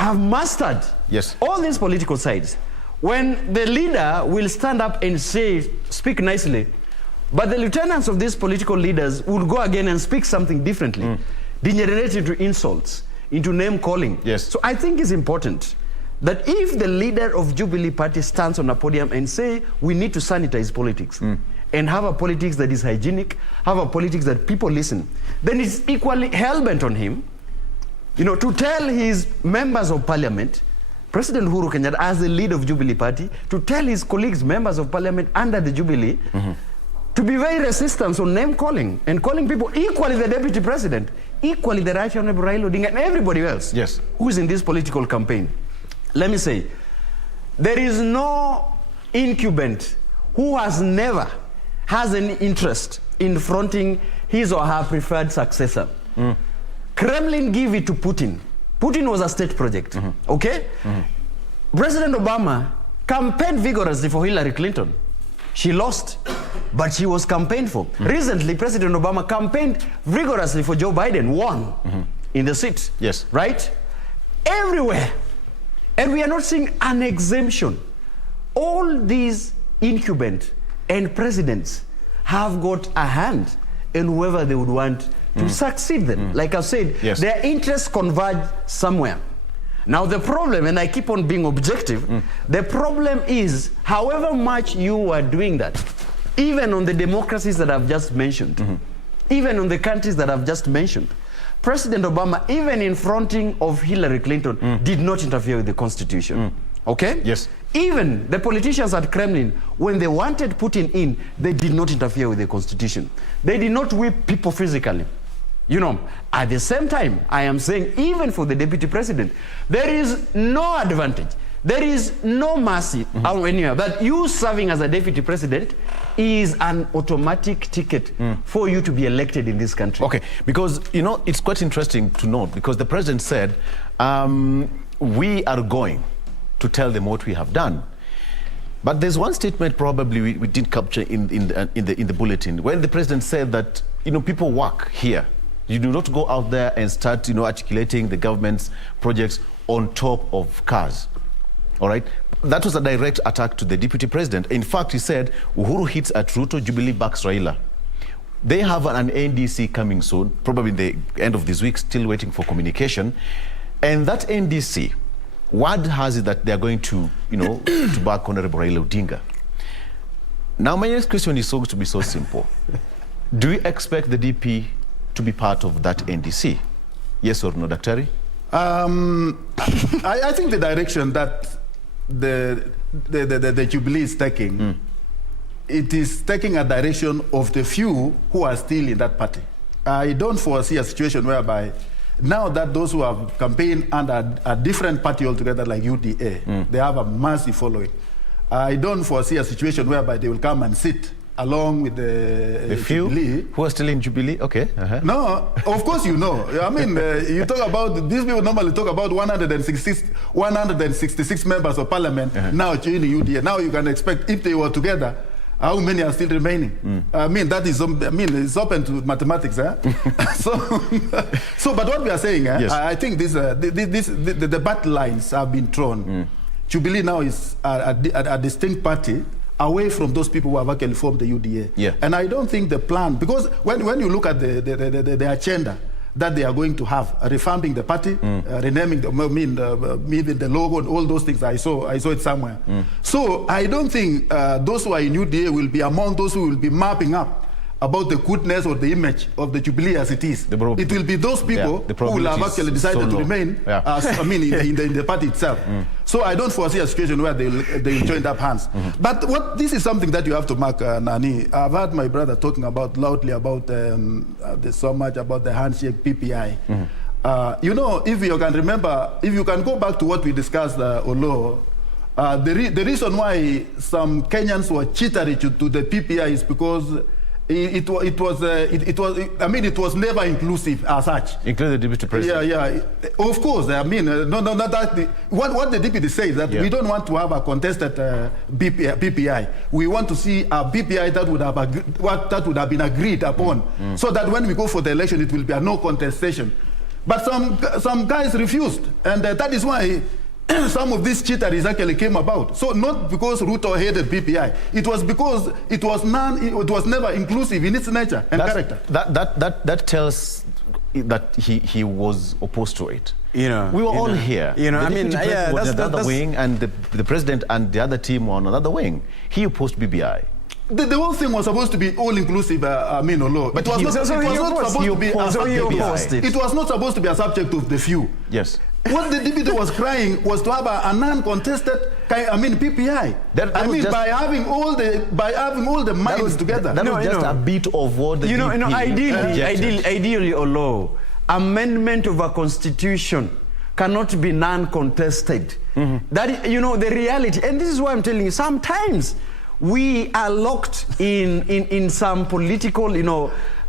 Yes. All these political sides. When the leader will stand up and speak nicely, but the lieutenants of these political leaders will go again and speak something differently, degenerate into insults, into name calling. Yes. So I think it's important that if the leader of Jubilee Party stands on a podium and say we need to sanitize politics, and have a politics that is hygienic, have a politics that people listen, then it's equally hell-bent on him, to tell his members of parliament, President Uhuru Kenyatta as the leader of Jubilee Party, to tell his colleagues, members of parliament under the Jubilee, to be very resistant on name calling and calling people equally the deputy president, equally the Right Honorable Raila Odinga and everybody else who is in this political campaign. Let me say, there is no incumbent who has an interest in fronting his or her preferred successor. Kremlin give it to Putin. Putin was a state project, okay? President Obama campaigned vigorously for Hillary Clinton. She lost, but she was campaigned for. Recently, President Obama campaigned vigorously for Joe Biden, won in the seat. Yes. Right? Everywhere. And we are not seeing an exemption. All these incumbents and presidents have got a hand in whoever they would want to succeed them. Like I've said, their interests converge somewhere. Now the problem, and I keep on being objective, the problem is, however much you are doing that, even on the democracies that I've just mentioned, even on the countries that I've just mentioned, President Obama, even in fronting of Hillary Clinton, did not interfere with the Constitution. Okay? Yes. Even the politicians at Kremlin, when they wanted Putin in, they did not interfere with the Constitution. They did not whip people physically. You know, at the same time, I am saying, even for the deputy president, there is no advantage. There is no mercy anywhere. But you serving as a deputy president is an automatic ticket for you to be elected in this country. Okay, because, you know, it's quite interesting to note, because the president said, we are going to tell them what we have done. But there's one statement probably we didn't capture in the bulletin, when the president said that, you know, people work here. You do not go out there and start, you know, articulating the government's projects on top of cars. All right? That was a direct attack to the deputy president. In fact, he said, Uhuru hits at Ruto, Jubilee backs Raila. They have an NDC coming soon, probably in the end of this week, still waiting for communication. And that NDC, word has it that they are going to, you know, to back Honorable Raila Odinga. Now, my next question is going to be so simple. Do you expect the DP to be part of that NDC? Yes or no, Daktari? I think the direction that the Jubilee is taking, it is taking a direction of the few who are still in that party. I don't foresee a situation whereby now that those who have campaigned under a different party altogether, like UDA, they have a massive following. I don't foresee a situation whereby they will come and sit along with the few Jubilee. Who are still in Jubilee? Okay. No, of course you know. I mean, you talk about, these people normally talk about 166 members of parliament now joining UDA. Now you can expect, if they were together, how many are still remaining? I mean, that is, I mean, it's open to mathematics. So, but what we are saying, I think the battle lines have been thrown. Jubilee now is a distinct party away from those people who have actually formed the UDA. And I don't think the plan, because when you look at the agenda that they are going to have, revamping the party, renaming the, even the logo and all those things, I saw it somewhere. So I don't think those who are in UDA will be among those who will be mapping up about the goodness or the image of the Jubilee as it is. It will be those people who will have actually decided to remain as, I mean, in the party itself. So I don't foresee a situation where they will join up hands. But this is something that you have to mark, Nani. I've heard my brother talking about loudly about so much about the handshake PPI. You know, if you can remember, if you can go back to what we discussed, Olo, the reason why some Kenyans were cheated to the PPI is because it was never inclusive as such. Including the deputy president. Yeah. Of course. I mean, not that. What the deputy says that we don't want to have a contested PPI. We want to see a PPI that would have been agreed upon, so that when we go for the election, it will be a no contestation. But some guys refused, and that is why some of these cheateries actually came about. So not because Ruto hated PPI, it was because it was never inclusive in its nature and character. That tells that he was opposed to it. You know, we were all here. You know, I mean, was on the other wing, and the president and the other team were on another wing. He opposed BBI. The whole thing was supposed to be all inclusive, but it was not supposed to be a subject of the few. Yes. What the deputy was crying was to have a non-contested, PPI. By having all the minds together. That was just a bit of what the ideally, although amendment of a constitution cannot be non-contested. That, you know, the reality, and this is why I'm telling you, sometimes we are locked in some political,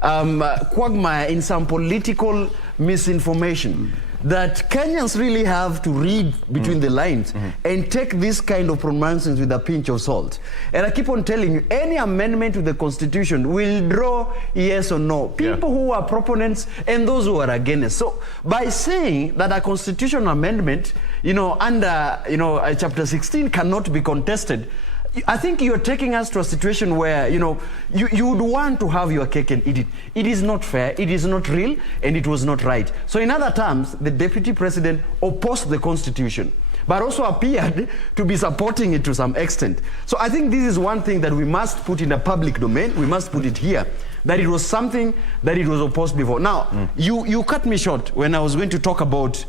quagmire, in some political misinformation. that Kenyans really have to read between the lines and take this kind of pronouncements with a pinch of salt. And I keep on telling you, any amendment to the Constitution will draw yes or no. People who are proponents and those who are against. So by saying that a constitutional amendment, under, Chapter 16 cannot be contested, I think you're taking us to a situation where, you would want to have your cake and eat it. It is not fair, it is not real, and it was not right. So in other terms, the Deputy President opposed the Constitution, but also appeared to be supporting it to some extent. So I think this is one thing that we must put in a public domain, we must put it here, that it was something that it was opposed before. Now, you cut me short when I was going to talk about,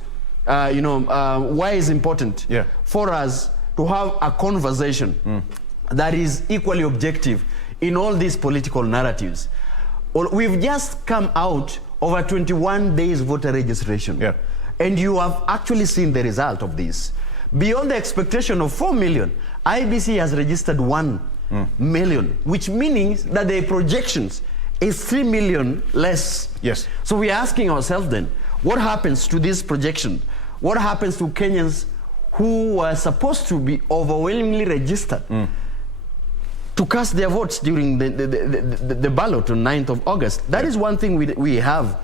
why it's important for us to have a conversation that is equally objective in all these political narratives. We've just come out of a 21 days voter registration. And you have actually seen the result of this. Beyond the expectation of 4 million, IBC has registered 1 million, which means that the projections is 3 million less. Yes. So we're asking ourselves then, what happens to this projection? What happens to Kenyans who were supposed to be overwhelmingly registered to cast their votes during the ballot on 9th of August? That is one thing we have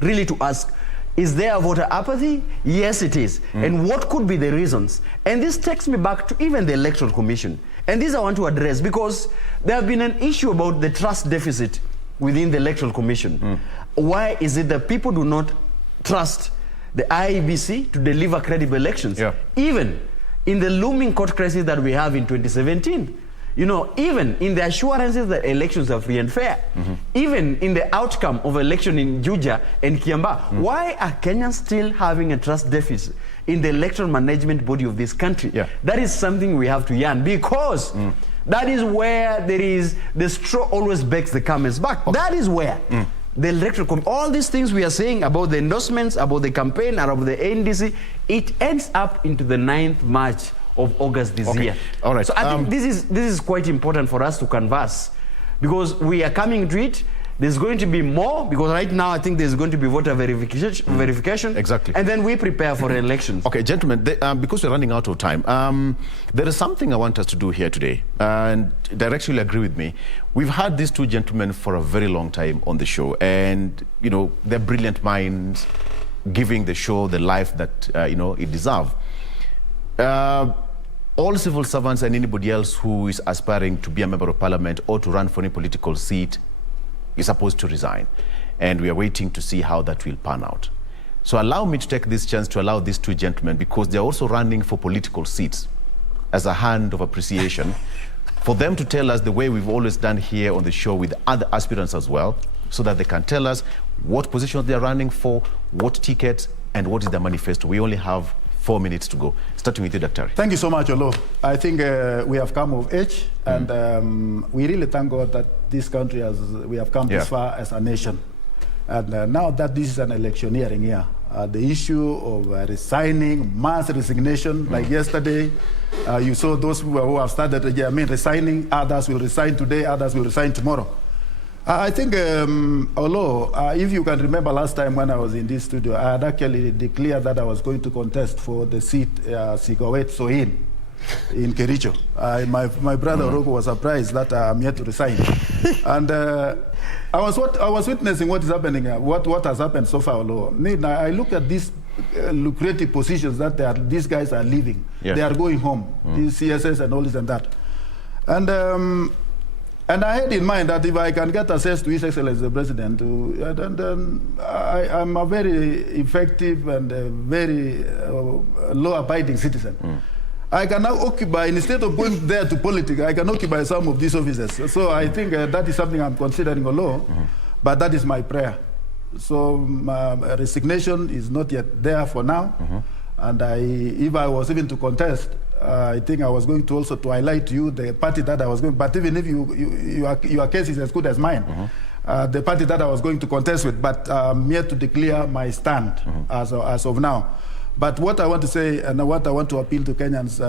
really to ask. Is there a voter apathy? Yes, it is. And what could be the reasons? And this takes me back to even the Electoral Commission. And this I want to address because there have been an issue about the trust deficit within the Electoral Commission. Why is it that people do not trust the IEBC to deliver credible elections? Even in the looming court crisis that we have in 2017, even in the assurances that elections are free and fair, even in the outcome of election in Juja and Kiamba, why are Kenyans still having a trust deficit in the electoral management body of this country? That is something we have to yarn, because that is where there is, the straw always begs the camel's back. That is where the electoral, all these things we are saying about the endorsements, about the campaign, about the NDC, it ends up into the 9th March of August this year. All right. So I think this is quite important for us to converse, because we are coming to it. There's going to be more, because right now I think there's going to be voter verification. Exactly. And then we prepare for elections. Okay, gentlemen, because we're running out of time, there is something I want us to do here today, and Director will agree with me. We've had these two gentlemen for a very long time on the show, and they're brilliant minds, giving the show the life that it deserves. All civil servants and anybody else who is aspiring to be a member of parliament or to run for any political seat is supposed to resign. And we are waiting to see how that will pan out. So allow me to take this chance to allow these two gentlemen, because they're also running for political seats, as a hand of appreciation, for them to tell us the way we've always done here on the show with other aspirants as well, so that they can tell us what positions they're running for, what tickets, and what is their manifesto. We only have 4 minutes to go. Starting with you, Dr. Thank you so much, Olo. I think we have come of age, and we really thank God that this country we have come this far as a nation. And now that this is an electioneering year, the issue of resigning, mass resignation, like yesterday, you saw those who have started resigning, others will resign today, others will resign tomorrow. I think, although, if you can remember last time when I was in this studio, I had actually declared that I was going to contest for the seat Sikowet Soin in Kericho. My brother Roko was surprised that I'm here to resign. And I was witnessing what is happening, what has happened so far. I look at these lucrative positions that these guys are leaving. They are going home, these CSS and all this and that. And I had in mind that if I can get access to His Excellency the President, I'm a very effective and a very law-abiding citizen. I can now occupy, instead of going there to politics, I can occupy some of these offices. So I think that is something I'm considering a law, but that is my prayer. So my resignation is not yet there for now. And if I was even to contest, I think I was going to also to highlight to you the party that I was going, but even if your case is as good as mine, the party that I was going to contest with, but I'm here to declare my stand as of now. But what I want to say and what I want to appeal to Kenyans,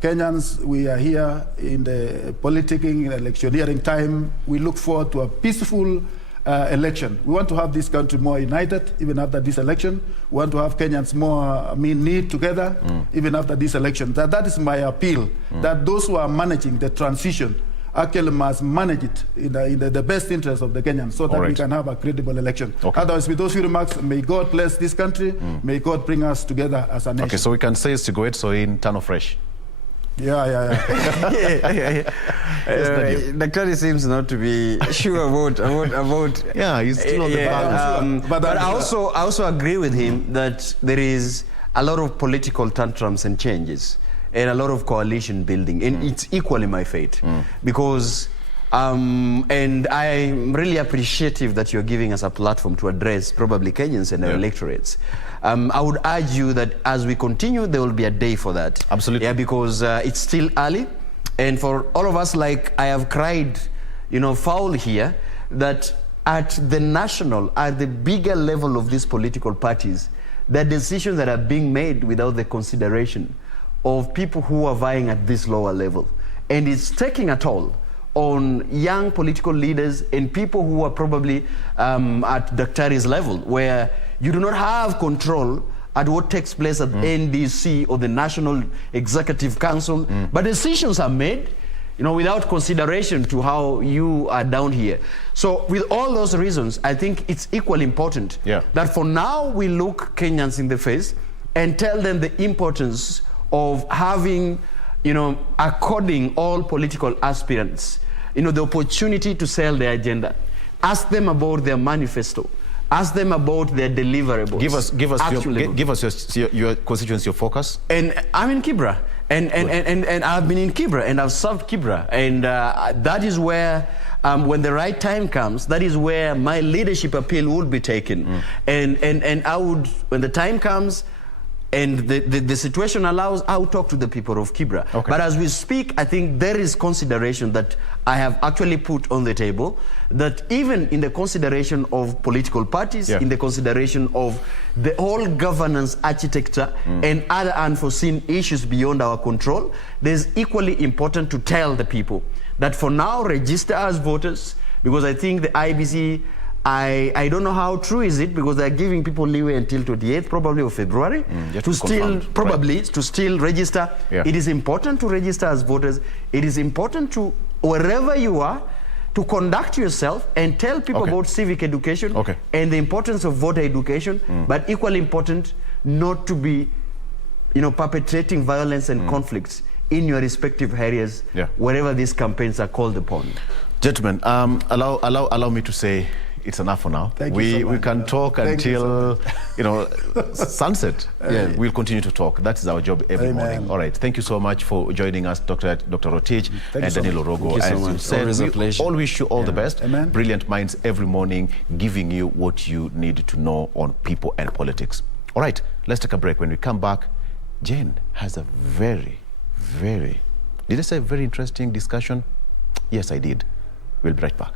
Kenyans, we are here in the politicking, electioneering time. We look forward to a peaceful election. We want to have this country more united, even after this election. We want to have Kenyans more, knit together, even after this election. That is my appeal, that those who are managing the transition actually must manage it in the best interest of the Kenyans, so that we can have a credible election. Otherwise, with those few remarks, may God bless this country, may God bring us together as a nation. Okay, so we can say Sigoet, so in Tano Fresh. Yeah. Daktari seems not to be sure about. Yeah, he's still on the balance. But I also agree with him that there is a lot of political tantrums and changes, and a lot of coalition building, and it's equally my fate, because and I'm really appreciative that you're giving us a platform to address probably Kenyans and their electorates. I would urge you that as we continue, there will be a day for that. Absolutely. Yeah, because it's still early, and for all of us, like I have cried, foul here, that at the national, at the bigger level of these political parties, the decisions that are being made without the consideration of people who are vying at this lower level. And it's taking a toll on young political leaders and people who are probably at Daktari's level, where you do not have control at what takes place at NDC or the National Executive Council, but decisions are made without consideration to how you are down here. So with all those reasons, I think it's equally important that for now we look Kenyans in the face and tell them the importance of having, according all political aspirants, the opportunity to sell their agenda. Ask them about their manifesto. Ask them about their deliverables. Give us your constituency, your focus. And I'm in Kibra, and I've been in Kibra, and I've served Kibra, and that is where, when the right time comes, that is where my leadership appeal would be taken, and I would, when the time comes, and the situation allows, I'll talk to the people of Kibra. But as we speak, I think there is consideration that I have actually put on the table, that even in the consideration of political parties, in the consideration of the whole governance architecture and other unforeseen issues beyond our control, there's equally important to tell the people that for now, register as voters, because I think the IBC, I don't know how true is it, because they're giving people leeway until 28th, probably of February, to still to still register. It is important to register as voters. It is important to, wherever you are, to conduct yourself and tell people about civic education and the importance of voter education, but equally important, not to be, perpetrating violence and conflicts in your respective areas, wherever these campaigns are called upon. Gentlemen, allow me to say, it's enough for now. We can talk until sunset. We'll continue to talk. That is our job every morning. All right. Thank you so much for joining us, Dr. Rotich and Daniel Orogo. As you said, we all wish you all the best. Brilliant minds every morning, giving you what you need to know on people and politics. All right. Let's take a break. When we come back, Jane has a very, did I say very interesting discussion? Yes, I did. We'll be right back.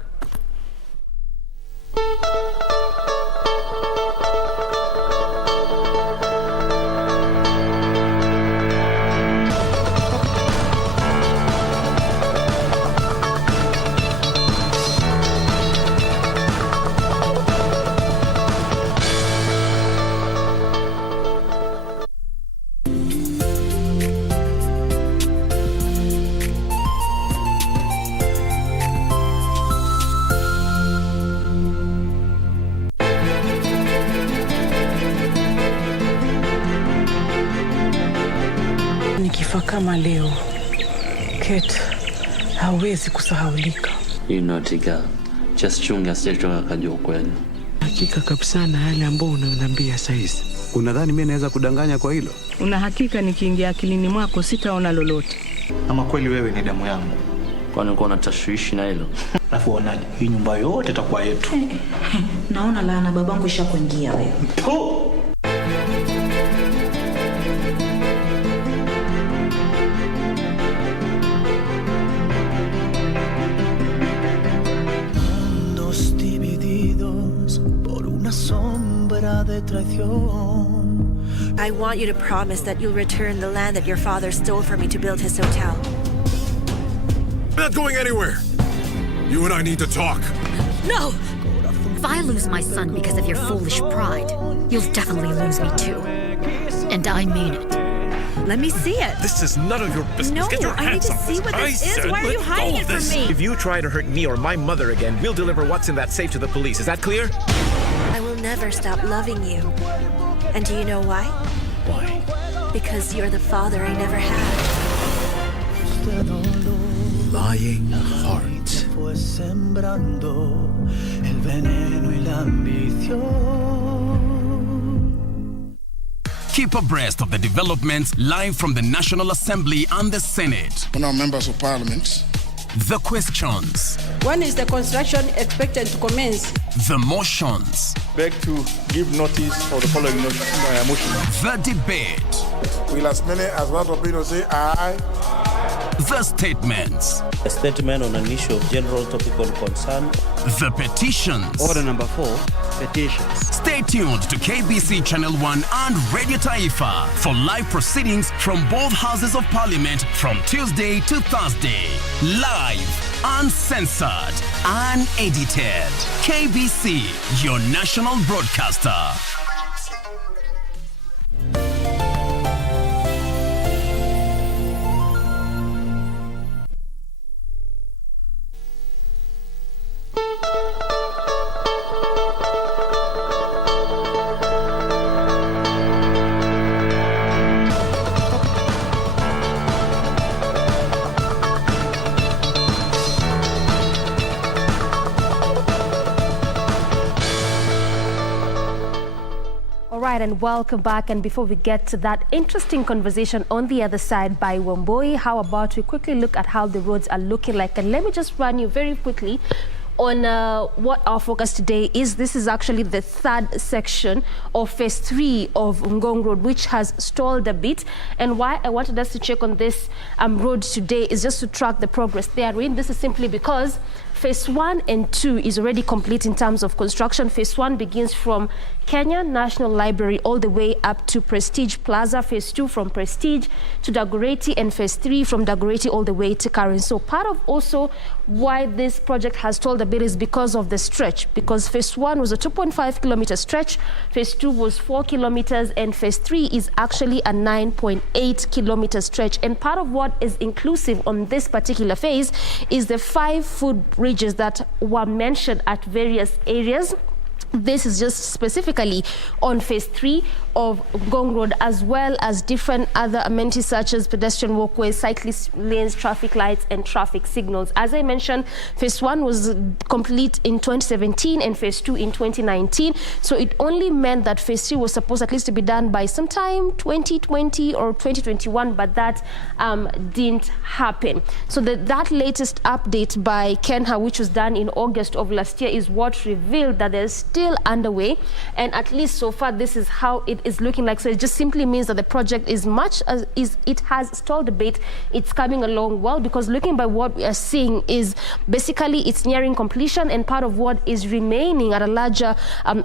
Kama leo, Kate hawezi kusahaulika. You naughty girl. Just chunga asiyetoka akajua ukweli. Hakika kabisa na yale ambayo unaniambia saizi. Unadhani mimi naweza kudanganya kwa hilo? Una hakika nikiingia akilini mwako sitaona lolote? Ama kweli wewe ni damu yangu? Kwani uko na tashwishi na hilo? Alafu unaje? Hii nyumba yote itakuwa yetu. Naona laana babangu ishakuingia wewe. I want you to promise that you'll return the land that your father stole from me to build his hotel. I'm not going anywhere. You and I need to talk. No! If I lose my son because of your foolish pride, you'll definitely lose me too. And I mean it. Let me see it. This is none of your business. No, Get your I need hands to off see this. what this I is. said Why are you let hiding go it of from this. me? If you try to hurt me or my mother again, we'll deliver what's in that safe to the police. Is that clear? I will never stop loving you. And do you know why? Why? Because you're the father I never had. Lying heart. Keep abreast of the developments live from the National Assembly and the Senate. Honourable members of Parliament. The questions. When is the construction expected to commence? The motions. Beg to give notice of the following motion. The debate. Will as many as want to say aye? The statements. A statement on an issue of general topical concern. The petitions. Order number 4, petitions. Stay tuned to KBC Channel 1 and Radio Taifa for live proceedings from both houses of Parliament from Tuesday to Thursday. Live, uncensored, unedited. KBC, your national broadcaster. And welcome back. And before we get to that interesting conversation on the other side by Wamboi, how about we quickly look at how the roads are looking like? And let me just run you very quickly on what our focus today is. This is actually the third section of phase 3 of Ngong Road, which has stalled a bit. And why I wanted us to check on this road today is just to track the progress they are in. This is simply because phase 1 and 2 is already complete in terms of construction. Phase 1 begins from Kenya National Library all the way up to Prestige Plaza. Phase 2 from Prestige to Dagoretti, and phase 3 from Dagoretti all the way to Karen. So part of also why this project has stalled a bit is because of the stretch, because phase 1 was a 2.5 kilometer stretch, phase 2 was 4 kilometers, and phase 3 is actually a 9.8 kilometer stretch. And part of what is inclusive on this particular phase is the 5 food bridges that were mentioned at various areas. This is just specifically on phase 3 of Ngong Road, as well as different other amenities such as pedestrian walkways, cyclist lanes, traffic lights, and traffic signals. As I mentioned, phase 1 was complete in 2017 and phase 2 in 2019. So it only meant that phase 3 was supposed at least to be done by sometime 2020 or 2021, but that didn't happen. So that latest update by Kenha, which was done in August of last year, is what revealed that there's still underway, and at least so far this is how it is looking like. So it just simply means that the project, is much as it has stalled a bit, it's coming along well, because looking by what we are seeing is basically it's nearing completion, and part of what is remaining at a larger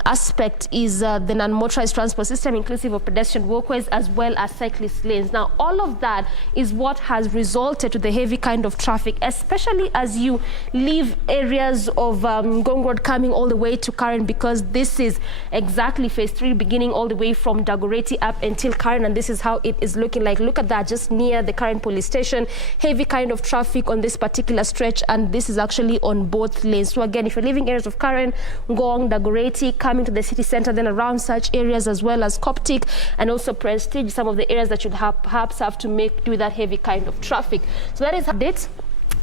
aspect is the non-motorized transport system, inclusive of pedestrian walkways as well as cyclist lanes. Now all of that is what has resulted to the heavy kind of traffic, especially as you leave areas of Ngong Road coming all the way to Karen, because this is exactly phase 3 beginning all the way from Dagoretti up until Karen, and this is how it is looking like. Look at that, just near the Karen police station, heavy kind of traffic on this particular stretch, and this is actually on both lanes. So again, if you're leaving areas of Karen, Ngong, Dagoretti, coming to the city center, then around such areas as well as Coptic and also Prestige, some of the areas that should perhaps have to make do that heavy kind of traffic. So that is updates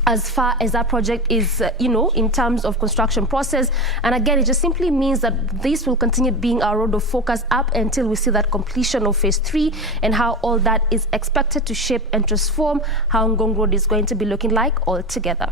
as far as that project is, in terms of construction process. And again, it just simply means that this will continue being our road of focus up until we see that completion of phase 3 and how all that is expected to shape and transform how Ngong Road is going to be looking like altogether.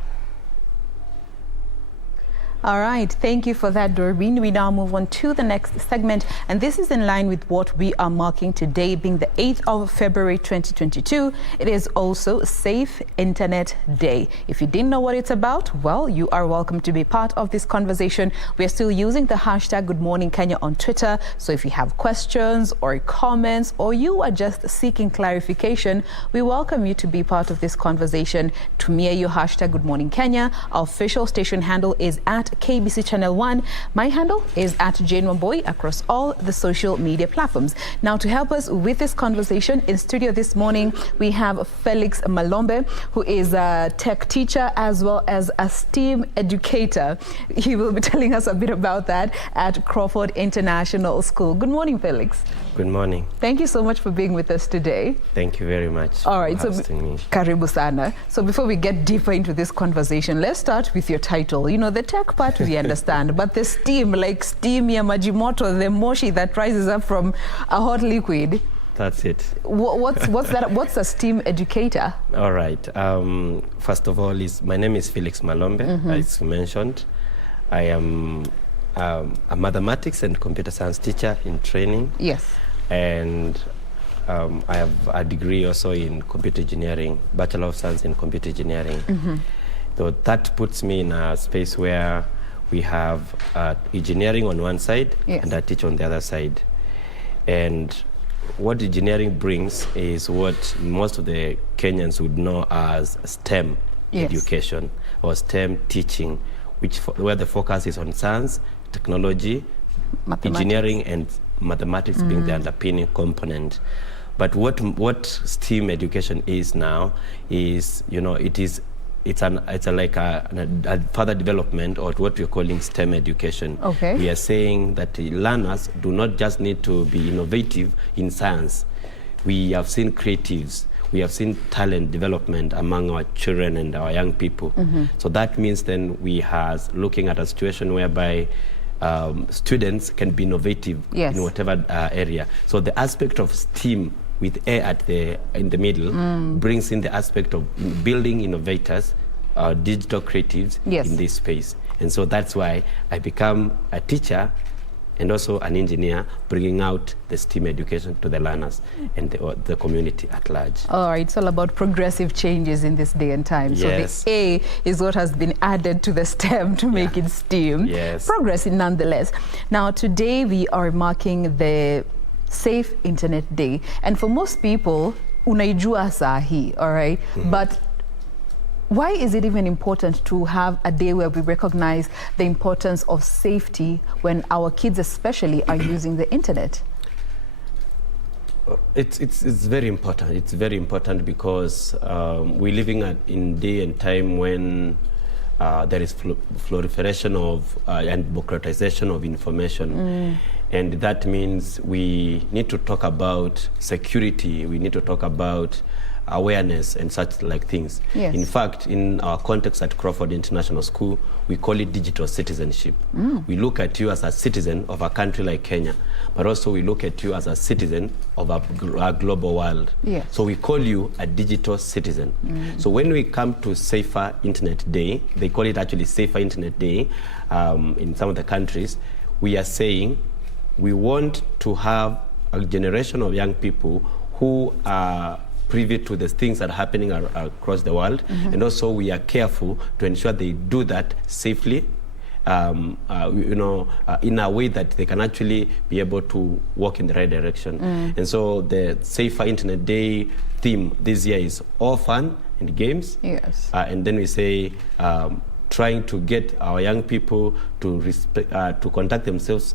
All right, thank you for that, Doreen. We now move on to the next segment, and this is in line with what we are marking today, being the 8th of February 2022. It is also Safe Internet Day. If you didn't know what it's about, well, you are welcome to be part of this conversation. We are still using the hashtag Good Morning Kenya on Twitter, so if you have questions or comments, or you are just seeking clarification, we welcome you to be part of this conversation. To me, your hashtag Good Morning Kenya. Our official station handle is at KBC Channel 1. My handle is at Jane Wamboy across all the social media platforms. Now, to help us with this conversation in studio this morning, we have Felix Malombe, who is a tech teacher as well as a STEAM educator. He will be telling us a bit about that at Crawford International School. Good morning, Felix. Good morning. Thank you so much for being with us today. Thank you very much. All right, for so hosting me. Karibu sana. So before we get deeper into this conversation, let's start with your title. You know, the tech part we understand, but the STEAM, like steam ya majimoto, the moshi that rises up from a hot liquid. That's it. What's that? What's a STEAM educator? All right. First of all, my name is Felix Malombe, as you mentioned. I am a mathematics and computer science teacher in training. Yes. And I have a degree also in computer engineering, Bachelor of Science in Computer Engineering. So that puts me in a space where we have engineering on one side and I teach on the other side. And what engineering brings is what most of the Kenyans would know as STEM education or STEM teaching, where the focus is on science, technology, engineering, and mathematics being the underpinning component. But what STEAM education is now is, you know, it's like a further development of what we're calling STEM education. Okay. We are saying that the learners do not just need to be innovative in science. We have seen creatives. We have seen talent development among our children and our young people. So that means then we are looking at a situation whereby students can be innovative in whatever area. So the aspect of STEAM with A in the middle brings in the aspect of building innovators, digital creatives in this space. And so that's why I become a teacher and also an engineer, bringing out the STEAM education to the learners and the community at large. All right, it's all about progressive changes in this day and time. Yes. So the A is what has been added to the STEM to make it STEAM. Yes. Progressing nonetheless. Now, today we are marking the Safe Internet Day. And for most people, unaijua sahi, all right? But why is it even important to have a day where we recognize the importance of safety when our kids especially are using the internet? It's very important. It's very important because we're living in day and time when there is proliferation of and democratization of information. And that means we need to talk about security. We need to talk about awareness and such like things. Yes. In fact, in our context at Crawford International School, we call it digital citizenship. We look at you as a citizen of a country like Kenya, but also we look at you as a citizen of a global world. Yes. So we call you a digital citizen. So when we come to Safer Internet Day, they call it actually Safer Internet Day in some of the countries, we are saying we want to have a generation of young people who are privy to the things that are happening across the world, and also we are careful to ensure they do that safely, in a way that they can actually be able to walk in the right direction. And so the Safer Internet Day theme this year is all fun and games. Yes. And then we say trying to get our young people to conduct themselves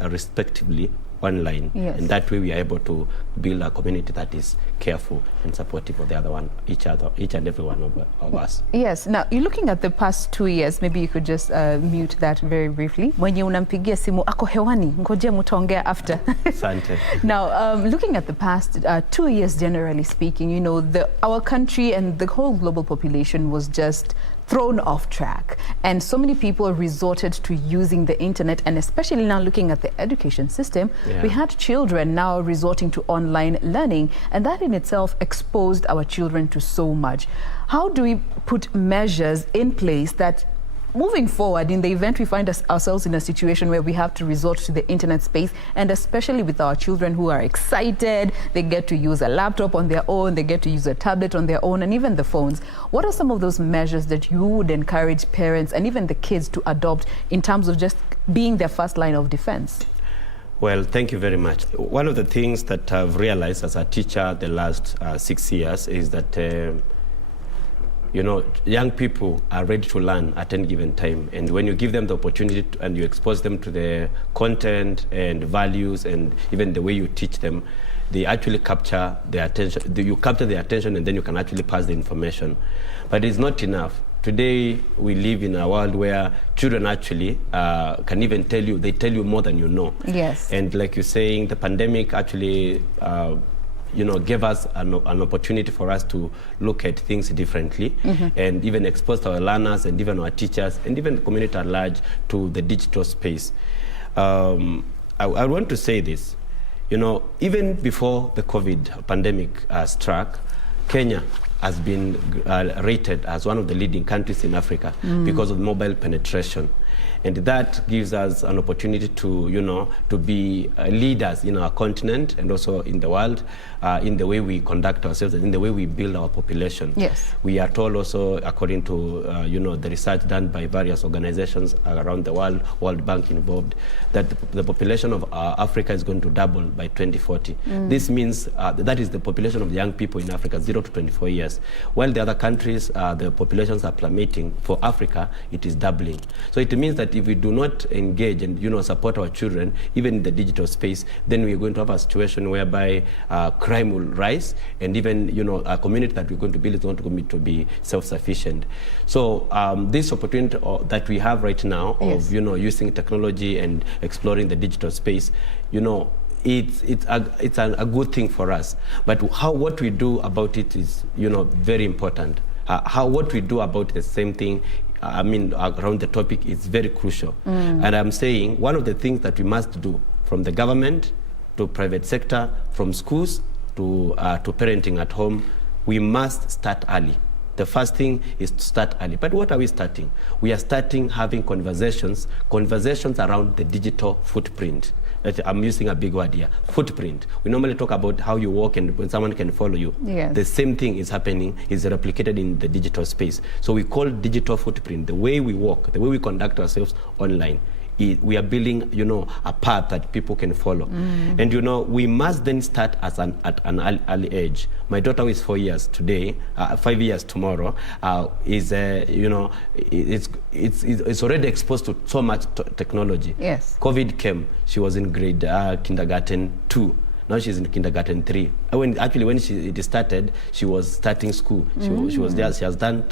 respectively online. Yes. And that way we are able to build a community that is careful and supportive of the other one, each and every one of us. Yes. Now, you're looking at the past 2 years. Maybe you could just mute that very briefly. Mwenye unampigia simu ako hewani, ngoje mutaongea after. Asante. Now, looking at the past 2 years, generally speaking, you know, our country and the whole global population was just thrown off track, and so many people resorted to using the internet, and especially now looking at the education system, we had children now resorting to online learning, and that in itself exposed our children to so much. How do we put measures in place that moving forward, in the event we find ourselves in a situation where we have to resort to the internet space, and especially with our children who are excited, they get to use a laptop on their own, they get to use a tablet on their own, and even the phones. What are some of those measures that you would encourage parents and even the kids to adopt in terms of just being their first line of defense? Well, thank you very much. One of the things that I've realized as a teacher the last 6 years is that You know, young people are ready to learn at any given time. And when you give them the opportunity and you expose them to the content and values and even the way you teach them, they actually capture their attention. You capture their attention and then you can actually pass the information. But it's not enough. Today, we live in a world where children actually can even tell you, they tell you more than you know. Yes. And like you're saying, the pandemic actually gave us an opportunity for us to look at things differently and even expose our learners and even our teachers and even the community at large to the digital space. I want to say this, even before the COVID pandemic struck, Kenya has been rated as one of the leading countries in Africa because of mobile penetration. And that gives us an opportunity to, to be leaders in our continent and also in the world, in the way we conduct ourselves and in the way we build our population. Yes. We are told also, according to, the research done by various organizations around the world, World Bank involved, that the population of Africa is going to double by 2040. This means that is the population of the young people in Africa, 0 to 24 years. While the other countries, the populations are plummeting, for Africa, it is doubling. So it means that if we do not engage and support our children, even in the digital space, then we are going to have a situation whereby crime will rise, and even a community that we're going to build is not going to be self-sufficient. So this opportunity that we have right now of using technology and exploring the digital space, it's a good thing for us. But what we do about it is very important. What we do about the same thing, around the topic, is very crucial. And I'm saying one of the things that we must do, from the government to private sector, from schools to parenting at home, we must start early. The first thing is to start early. But what are we starting? We are starting having conversations around the digital footprint. I'm using a big word here, footprint. We normally talk about how you walk and when someone can follow you. Yes. The same thing is happening, is replicated in the digital space. So we call digital footprint the way we walk, the way we conduct ourselves online. We are building, a path that people can follow. And, we must then start at an early age. My daughter, who is 4 years today, 5 years tomorrow, is, it's already exposed to so much technology. Yes. COVID came. She was in grade kindergarten 2. Now she's in kindergarten 3. When it started, she was starting school. She was there. She has done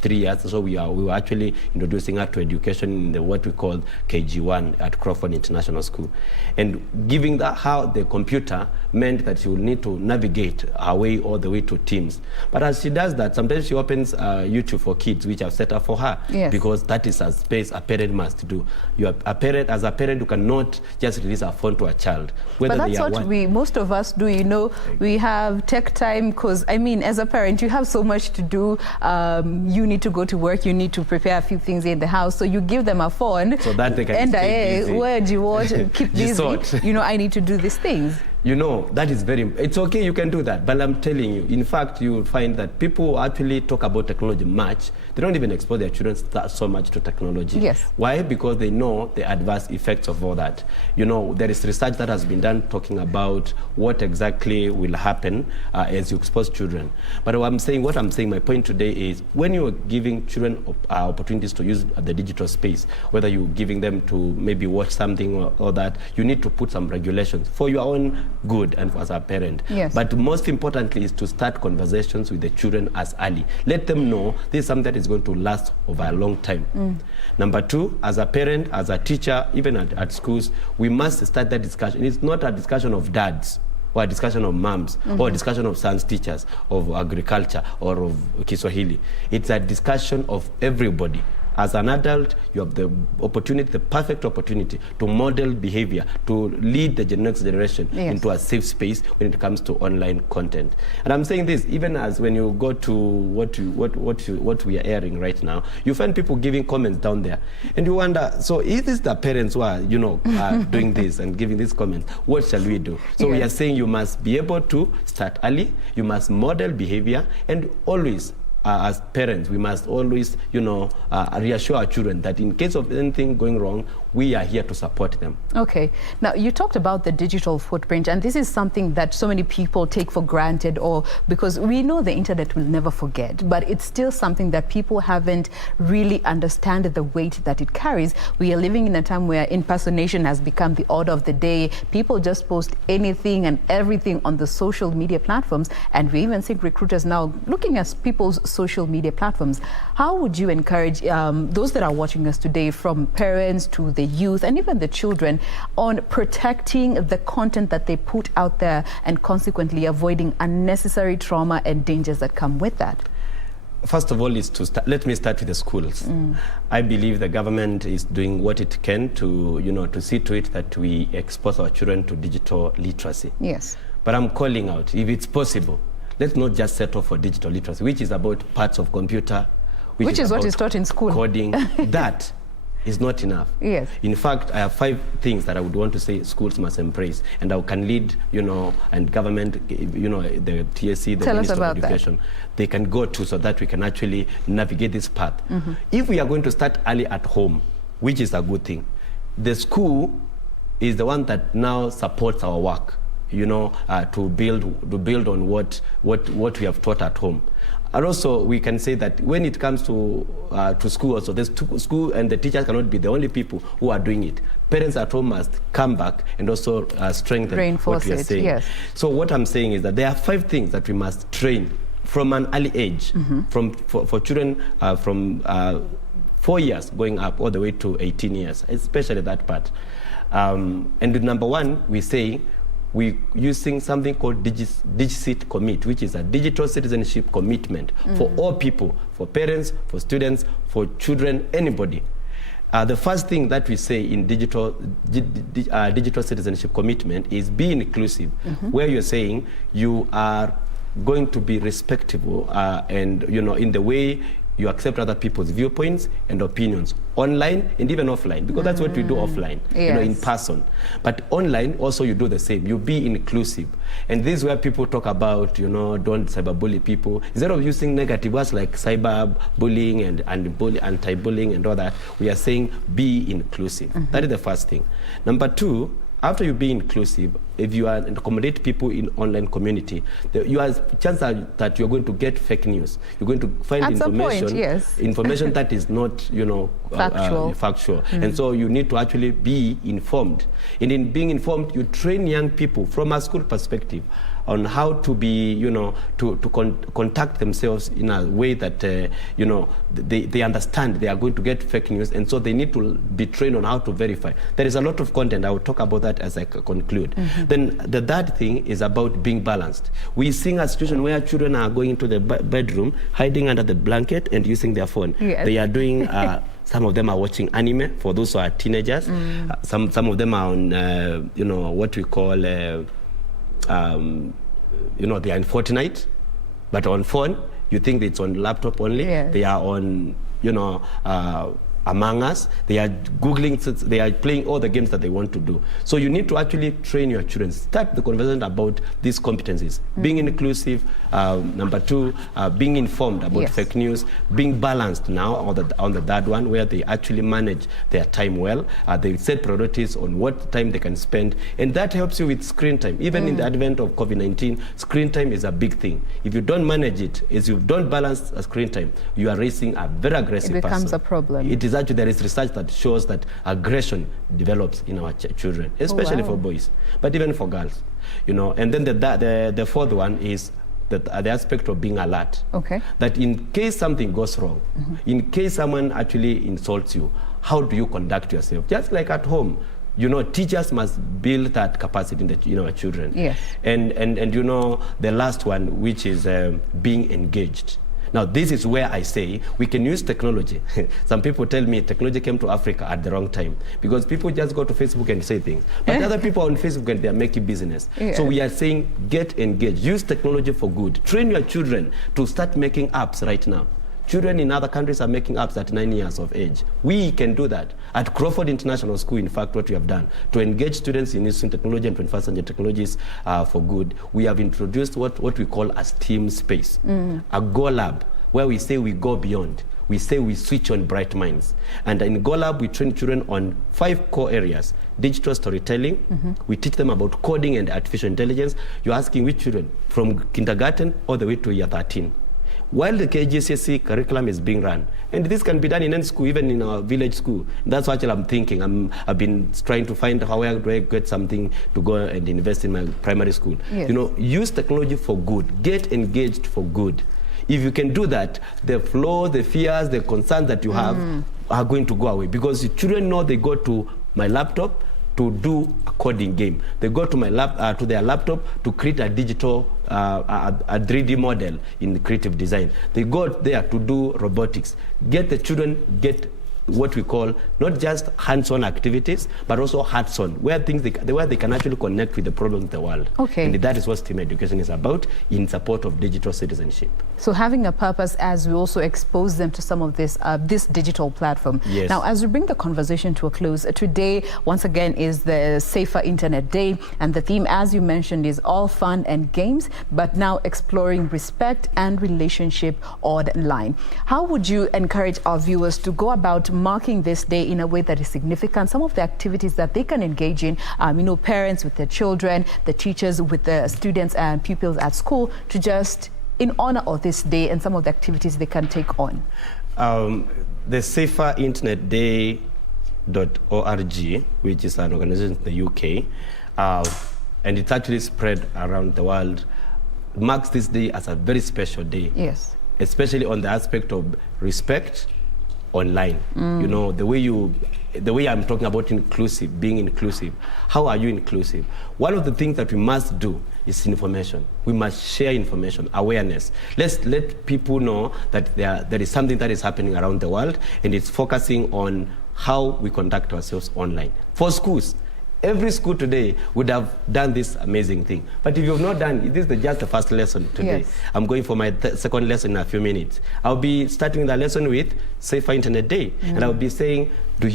3 years. So we were actually introducing her to education in what we call KG1 at Crawford International School, and giving her the computer meant that she will need to navigate her way all the way to Teams. But as she does that, sometimes she opens YouTube for Kids, which I've set up for her, because that is a space a parent must do. As a parent, you cannot just release a phone to a child. But that's what most of us do, we have tech time because, as a parent, you have so much to do. You need to go to work, you need to prepare a few things in the house, so you give them a phone. So that they can stay busy. Where do you want to keep busy? I need to do these things. That is it's okay, you can do that. But I'm telling you, in fact, you will find that people who actually talk about technology much, they don't even expose their children so much to technology. Yes. Why? Because they know the adverse effects of all that. There is research that has been done talking about what exactly will happen as you expose children. But what I'm saying, my point today is, when you're giving children opportunities to use the digital space, whether you're giving them to maybe watch something or that, you need to put some regulations for your own good and as a parent. Yes. But most importantly is to start conversations with the children as early. Let them know this is something that is going to last over a long time. Number 2, as a parent, as a teacher, even at schools, we must start that discussion. It's not a discussion of dads or a discussion of moms or a discussion of science teachers, of agriculture or of Kiswahili. It's a discussion of everybody. As an adult, you have the opportunity, the perfect opportunity to model behavior, to lead the next generation into a safe space when it comes to online content. And I'm saying this even as when you go to what we are airing right now, you find people giving comments down there, and you wonder, so is this the parents who are doing this and giving these comments? What shall we do? So we are saying you must be able to start early, you must model behavior, and always as parents, we must always, reassure our children that in case of anything going wrong, we are here to support them. Okay. Now, you talked about the digital footprint, and this is something that so many people take for granted, or because we know the internet will never forget, but it's still something that people haven't really understand the weight that it carries. We are living in a time where impersonation has become the order of the day. People just post anything and everything on the social media platforms, and we even see recruiters now looking at people's social media platforms. How would you encourage those that are watching us today, from parents to the youth and even the children, on protecting the content that they put out there and consequently avoiding unnecessary trauma and dangers that come with that? First of all, let me start with the schools. I believe the government is doing what it can to, to see to it that we expose our children to digital literacy. Yes. But I'm calling out, if it's possible, let's not just settle for digital literacy, which is about parts of computer, which is what is taught in school. Coding. That is not enough. Yes. In fact, I have 5 things that I would want to say schools must embrace, and I can lead, and government, the TSC, the Minister of Education, they can go to, so that we can actually navigate this path. If we are going to start early at home, which is a good thing, the school is the one that now supports our work, to build on what we have taught at home. And also, we can say that when it comes to school, also, school and the teachers cannot be the only people who are doing it. Parents at home must come back and also strengthen what we are saying. Yes. So what I'm saying is that there are 5 things that we must train from an early age, for children from 4 years going up all the way to 18 years, especially that part. And with number 1, we say, we're using something called Digicit Commit, which is a digital citizenship commitment for all people, for parents, for students, for children, anybody. The first thing that we say in digital citizenship commitment is be inclusive, where you're saying you are going to be respectable and, in the way you accept other people's viewpoints and opinions, online and even offline, because that's what we do offline, in person. But online, also you do the same. You be inclusive. And this is where people talk about, don't cyberbully people. Instead of using negative words like cyberbullying and anti-bullying and all that, we are saying be inclusive. That is the first thing. Number 2, after you be inclusive, if you are accommodate people in online community, you have a chance that you're going to get fake news. You're going to find information that is not, factual. And so you need to actually be informed. And in being informed, you train young people from a school perspective on how to be, contact themselves in a way that, they understand they are going to get fake news, and so they need to be trained on how to verify. There is a lot of content. I will talk about that as I conclude. Then the third thing is about being balanced. We see a situation where children are going into the bedroom, hiding under the blanket and using their phone. Yes. They are doing... some of them are watching anime, for those who are teenagers. Some of them are on, what we call... they are in Fortnite, but on phone, you think it's on laptop only. Yes. They are on, Among Us. They are Googling, they are playing all the games that they want to do. So you need to actually train your children. Start the conversation about these competencies. Being inclusive, number 2, being informed about fake news, being balanced now on the third one, where they actually manage their time well. They set priorities on what time they can spend, and that helps you with screen time. Even in the advent of COVID-19, screen time is a big thing. If you don't manage it, if you don't balance a screen time, you are raising a very aggressive person. It becomes a problem. It is actually, there is research that shows that aggression develops in our children, especially for boys, but even for girls. And then the fourth one is the aspect of being alert. Okay. That in case something goes wrong, in case someone actually insults you, how do you conduct yourself? Just like at home, teachers must build that capacity in our children. Yes. And the last one, which is being engaged. Now, this is where I say we can use technology. Some people tell me technology came to Africa at the wrong time, because people just go to Facebook and say things. But other people on Facebook, and they are making business. Yeah. So we are saying get engaged. Use technology for good. Train your children to start making apps right now. Children in other countries are making apps at 9 years of age. We can do that. At Crawford International School, in fact, what we have done to engage students in using technology and 21st century technologies for good, we have introduced what we call a STEAM space, a Go Lab, where we say we go beyond. We say we switch on bright minds. And in GoLab, we train children on 5 core areas. Digital storytelling. We teach them about coding and artificial intelligence. You're asking which children? From kindergarten all the way to year 13. While the KGCSE curriculum is being run. And this can be done in any school, even in our village school. That's what I'm thinking. I've been trying to find how do I get something to go and invest in my primary school. Yes. You know, use technology for good. Get engaged for good. If you can do that, the flaws, the fears, the concerns that you have are going to go away. Because the children know they go to my laptop to do a coding game. They go to to their laptop to create a digital, a 3D model in creative design. They go there to do robotics. Get the children, get what we call not just hands-on activities, but also hearts-on, where they can actually connect with the problems of the world. Okay. And that is what STEM education is about, in support of digital citizenship. So having a purpose as we also expose them to some of this digital platform. Yes. Now, as we bring the conversation to a close, today, once again, is the Safer Internet Day, and the theme, as you mentioned, is all fun and games, but now exploring respect and relationship online. How would you encourage our viewers to go about marking this day in a way that is significant? Some of the activities that they can engage in, parents with their children, the teachers with the students and pupils at school, to just in honor of this day and some of the activities they can take on. The Safer Internet Day.org, which is an organization in the UK, and it's actually spread around the world, marks this day as a very special day. Yes. Especially on the aspect of respect online. You know, the way I'm talking about being inclusive. How are you inclusive? One of the things that we must do is information. We must share information, awareness. Let's let people know that there is something that is happening around the world, and it's focusing on how we conduct ourselves online. For schools, every school today would have done this amazing thing. But if you have not done it, this is just the first lesson today. Yes. I'm going for my second lesson in a few minutes. I'll be starting the lesson with Safer Internet Day. And I'll be saying, are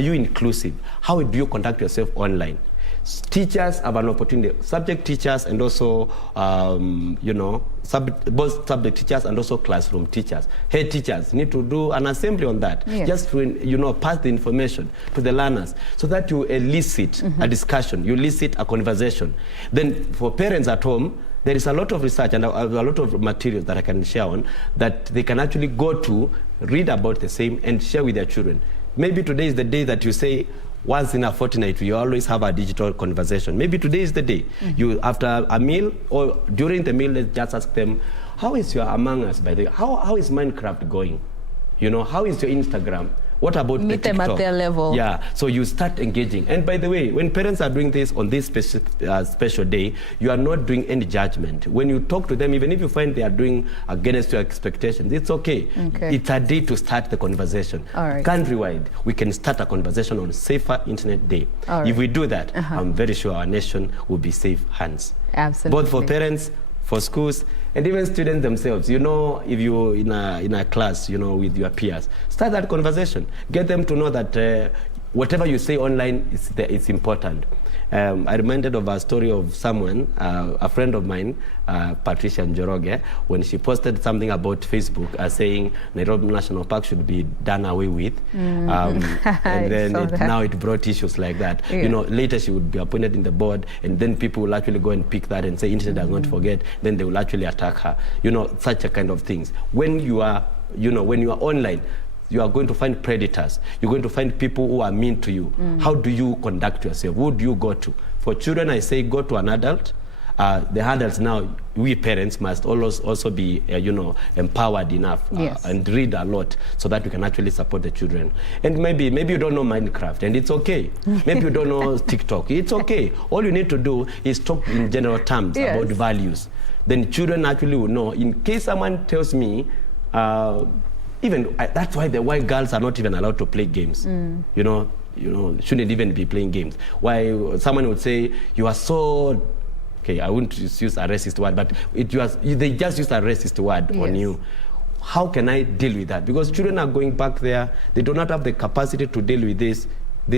you inclusive? How do you conduct yourself online? Teachers have an opportunity, subject teachers and also, both subject teachers and also classroom teachers. Head teachers need to do an assembly on that, just to, pass the information to the learners so that you elicit a discussion, you elicit a conversation. Then for parents at home, there is a lot of research and a lot of materials that I can share on that they can actually go to, read about the same and share with their children. Maybe today is the day that you say, once in a fortnight, we always have a digital conversation. Maybe today is the day. You, after a meal or during the meal, let's just ask them, how is your Among Us, by the way? How is Minecraft going? How is your Instagram? What about Meet them TikTok? at their level. Yeah, so you start engaging. And by the way, when parents are doing this on this special day, you are not doing any judgment. When you talk to them, even if you find they are doing against your expectations, it's okay. It's a day to start the conversation. All right. Countrywide, we can start a conversation on Safer Internet Day. All right. If we do that, I'm very sure our nation will be safe hands. Absolutely. Both for parents, for schools, and even students themselves. If you're in a class, with your peers, start that conversation. Get them to know that whatever you say online is important. I reminded of a story of someone, a friend of mine, Patricia Njoroge, when she posted something about Facebook saying Nairobi National Park should be done away with. And then now it brought issues like that. Yeah. Later she would be appointed in the board, and then people will actually go and pick that and say internet does not forget. Then they will actually attack her. Such a kind of things. When you are online, you are going to find predators. You're going to find people who are mean to you. How do you conduct yourself? Who do you go to? For children, I say go to an adult. The adults now, we parents must also be, empowered enough and read a lot so that we can actually support the children. And maybe you don't know Minecraft, and it's okay. Maybe you don't know TikTok. It's okay. All you need to do is talk in general terms about values. Then children actually will know. In case someone tells me, that's why the white girls are not even allowed to play games. Shouldn't even be playing games. Why someone would say, you are so, okay, I wouldn't use a racist word, but they just use a racist word on you. How can I deal with that? Because children are going back there, they do not have the capacity to deal with this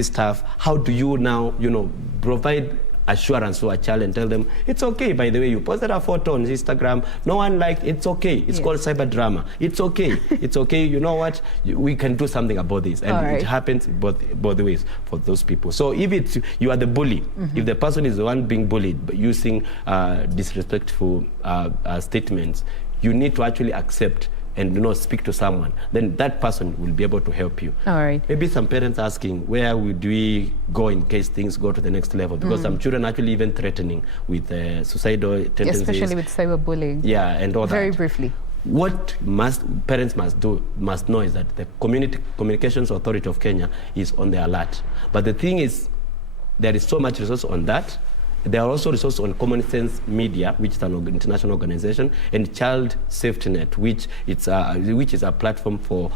stuff. How do you now, provide assurance to a child and tell them, it's okay, by the way, you posted a photo on Instagram, no one liked, it's okay. It's called cyber drama. It's okay. It's okay. You know what? We can do something about this. And it happens both ways for those people. So if you are the bully, if the person is the one being bullied using disrespectful statements, you need to actually accept and speak to someone. Then that person will be able to help you. All right. Maybe some parents asking, where would we go in case things go to the next level? Because some children actually even threatening with suicidal tendencies. Especially with cyberbullying. Yeah, and all that. Very briefly. What parents must know is that the Communications Authority of Kenya is on the alert. But the thing is, there is so much resource on that. There are also resources on Common Sense Media, which is an international organization, and Child Safety Net, which is a platform for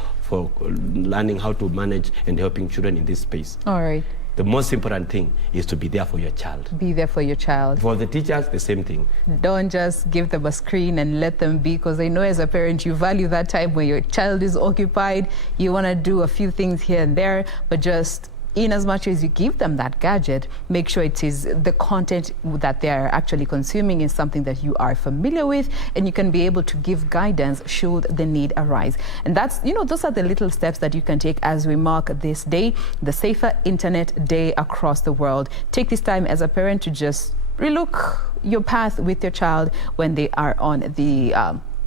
learning how to manage and helping children in this space. All right. The most important thing is to be there for your child. Be there for your child. For the teachers, the same thing. Don't just give them a screen and let them be, because I know as a parent you value that time when your child is occupied. You want to do a few things here and there, but just in as much as you give them that gadget, make sure it is the content that they are actually consuming is something that you are familiar with, and you can be able to give guidance should the need arise. And that's, those are the little steps that you can take as we mark this day, the Safer Internet Day across the world. Take this time as a parent to just relook your path with your child when they are on the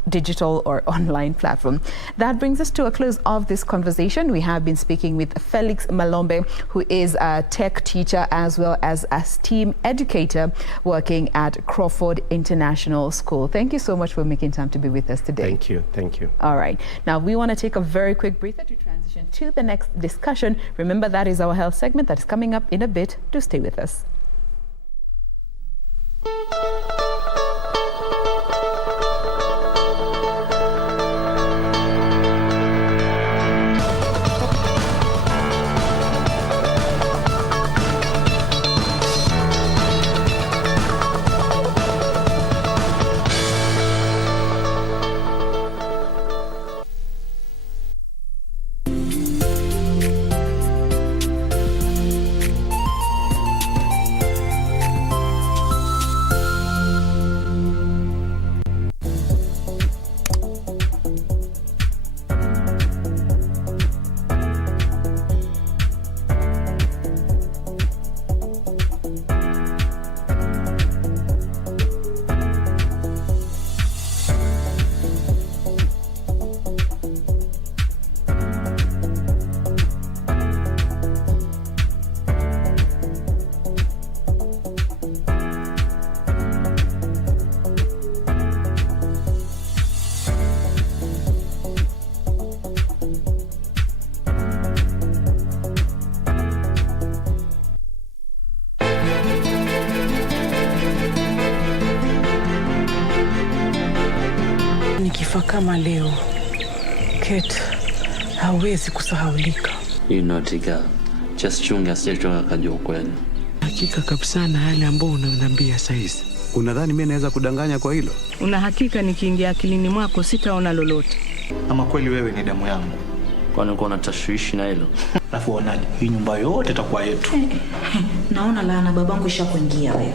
digital or online platform. That brings us to a close of this conversation. We have been speaking with Felix Malombe, who is a tech teacher as well as a STEAM educator working at Crawford International School. Thank you so much for making time to be with us today. Thank you. Thank you. All right. Now we want to take a very quick breather to transition to the next discussion. Remember, that is our health segment that is coming up in a bit. Do stay with us. Nikifa kama leo, Kate hawezi kusahaulika. You naughty girl. Just chunga asiyetoka akajua ukweli. Hakika kabisa na yale ambayo unaniambia saizi. Unadhani mimi naweza kudanganya kwa hilo? Una hakika nikiingia akilini mwako sitaona lolote? Ama kweli wewe ni damu yangu? Kwani uko na tashwishi na hilo? Alafu unaje? Hii nyumba yote itakuwa yetu. Naona laana babangu ishakuingia wewe.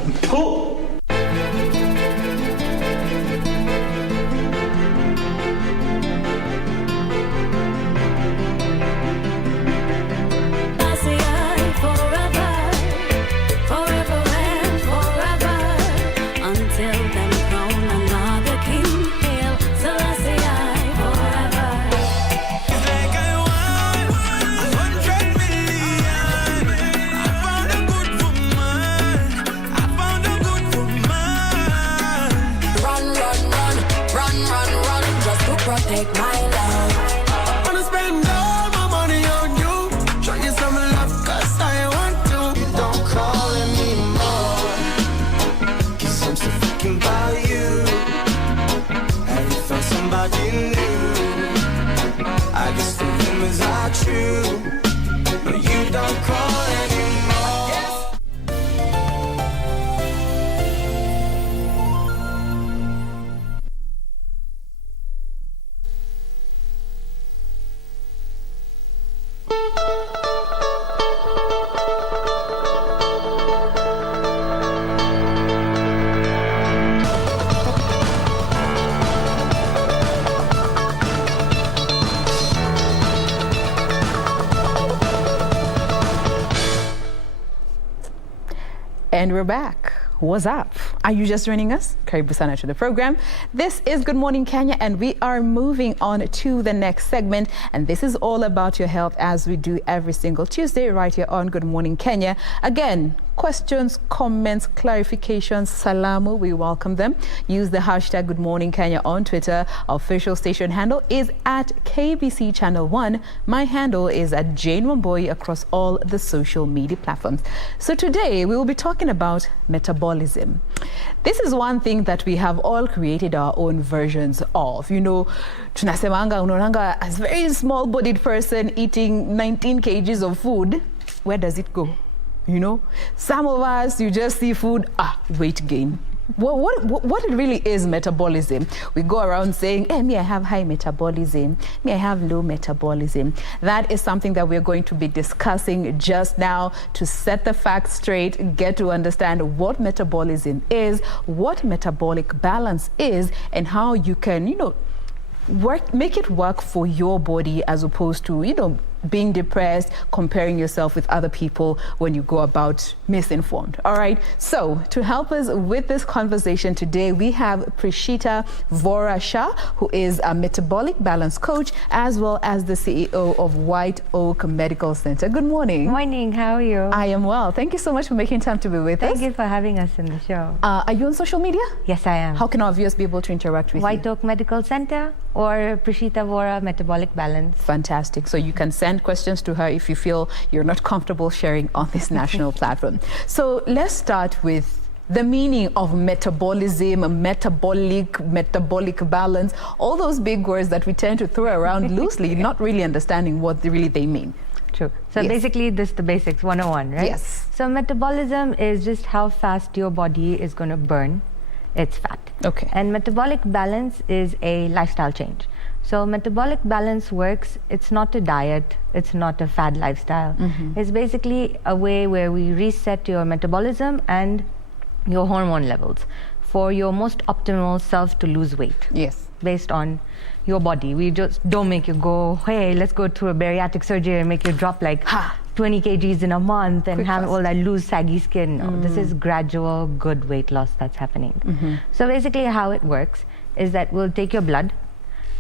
Protect my love. I wanna spend all my money on you. Show you some love, cause I want to. You don't call anymore, cause I'm still thinking about you. Have you found somebody new? I guess the rumors are true, but you don't call anymore. And we're back. What's up? Are you just joining us? Karibu sana to the program. This is Good Morning Kenya, and we are moving on to the next segment. And this is all about your health, as we do every single Tuesday right here on Good Morning Kenya. Again, questions, comments, clarifications, salamu, we welcome them. Use the hashtag Good Morning Kenya on Twitter. Our official station handle is at KBC Channel 1. My handle is at Jane Wamboi across all the social media platforms. So today we will be talking about metabolism. This is one thing that we have all created our own versions of. You know, tunasemanga unaonanga as a very small-bodied person eating 19 kgs of food. Where does it go? You know, some of us, you just see food, weight gain. What it really is metabolism. We go around saying, hey, me, I have high metabolism. Me, I have low metabolism. That is something that we're going to be discussing just now to set the facts straight, get to understand what metabolism is, what metabolic balance is, and how you can, you know, make it work for your body as opposed to, you know, being depressed, comparing yourself with other people when you go about misinformed. All right. So to help us with this conversation today, we have Prishita Vora Shah, who is a metabolic balance coach, as well as the CEO of White Oak Medical Center. Good morning. Morning. How are you? I am well. Thank you so much for making time to be with us. Thank you for having us in the show. Are you on social media? Yes, I am. How can our viewers be able to interact with White Oak Medical Center or Prishita Vora Metabolic Balance. Fantastic. So you can send questions to her if you feel you're not comfortable sharing on this national platform. So let's start with the meaning of metabolism, metabolic balance, all those big words that we tend to throw around loosely, not really understanding what really they mean. True. So basically this is the basics 101, right? Yes. So metabolism is just how fast your body is going to burn its fat. Okay. And metabolic balance is a lifestyle change. So metabolic balance works, it's not a diet, it's not a fad lifestyle. It's basically a way where we reset your metabolism and your hormone levels for your most optimal self to lose weight. Yes. Based on your body. We just don't make you go, hey, let's go through a bariatric surgery and make you drop like 20 kgs in a month and have all that loose, saggy skin. No, this is gradual, good weight loss that's happening. So basically how it works is that we'll take your blood,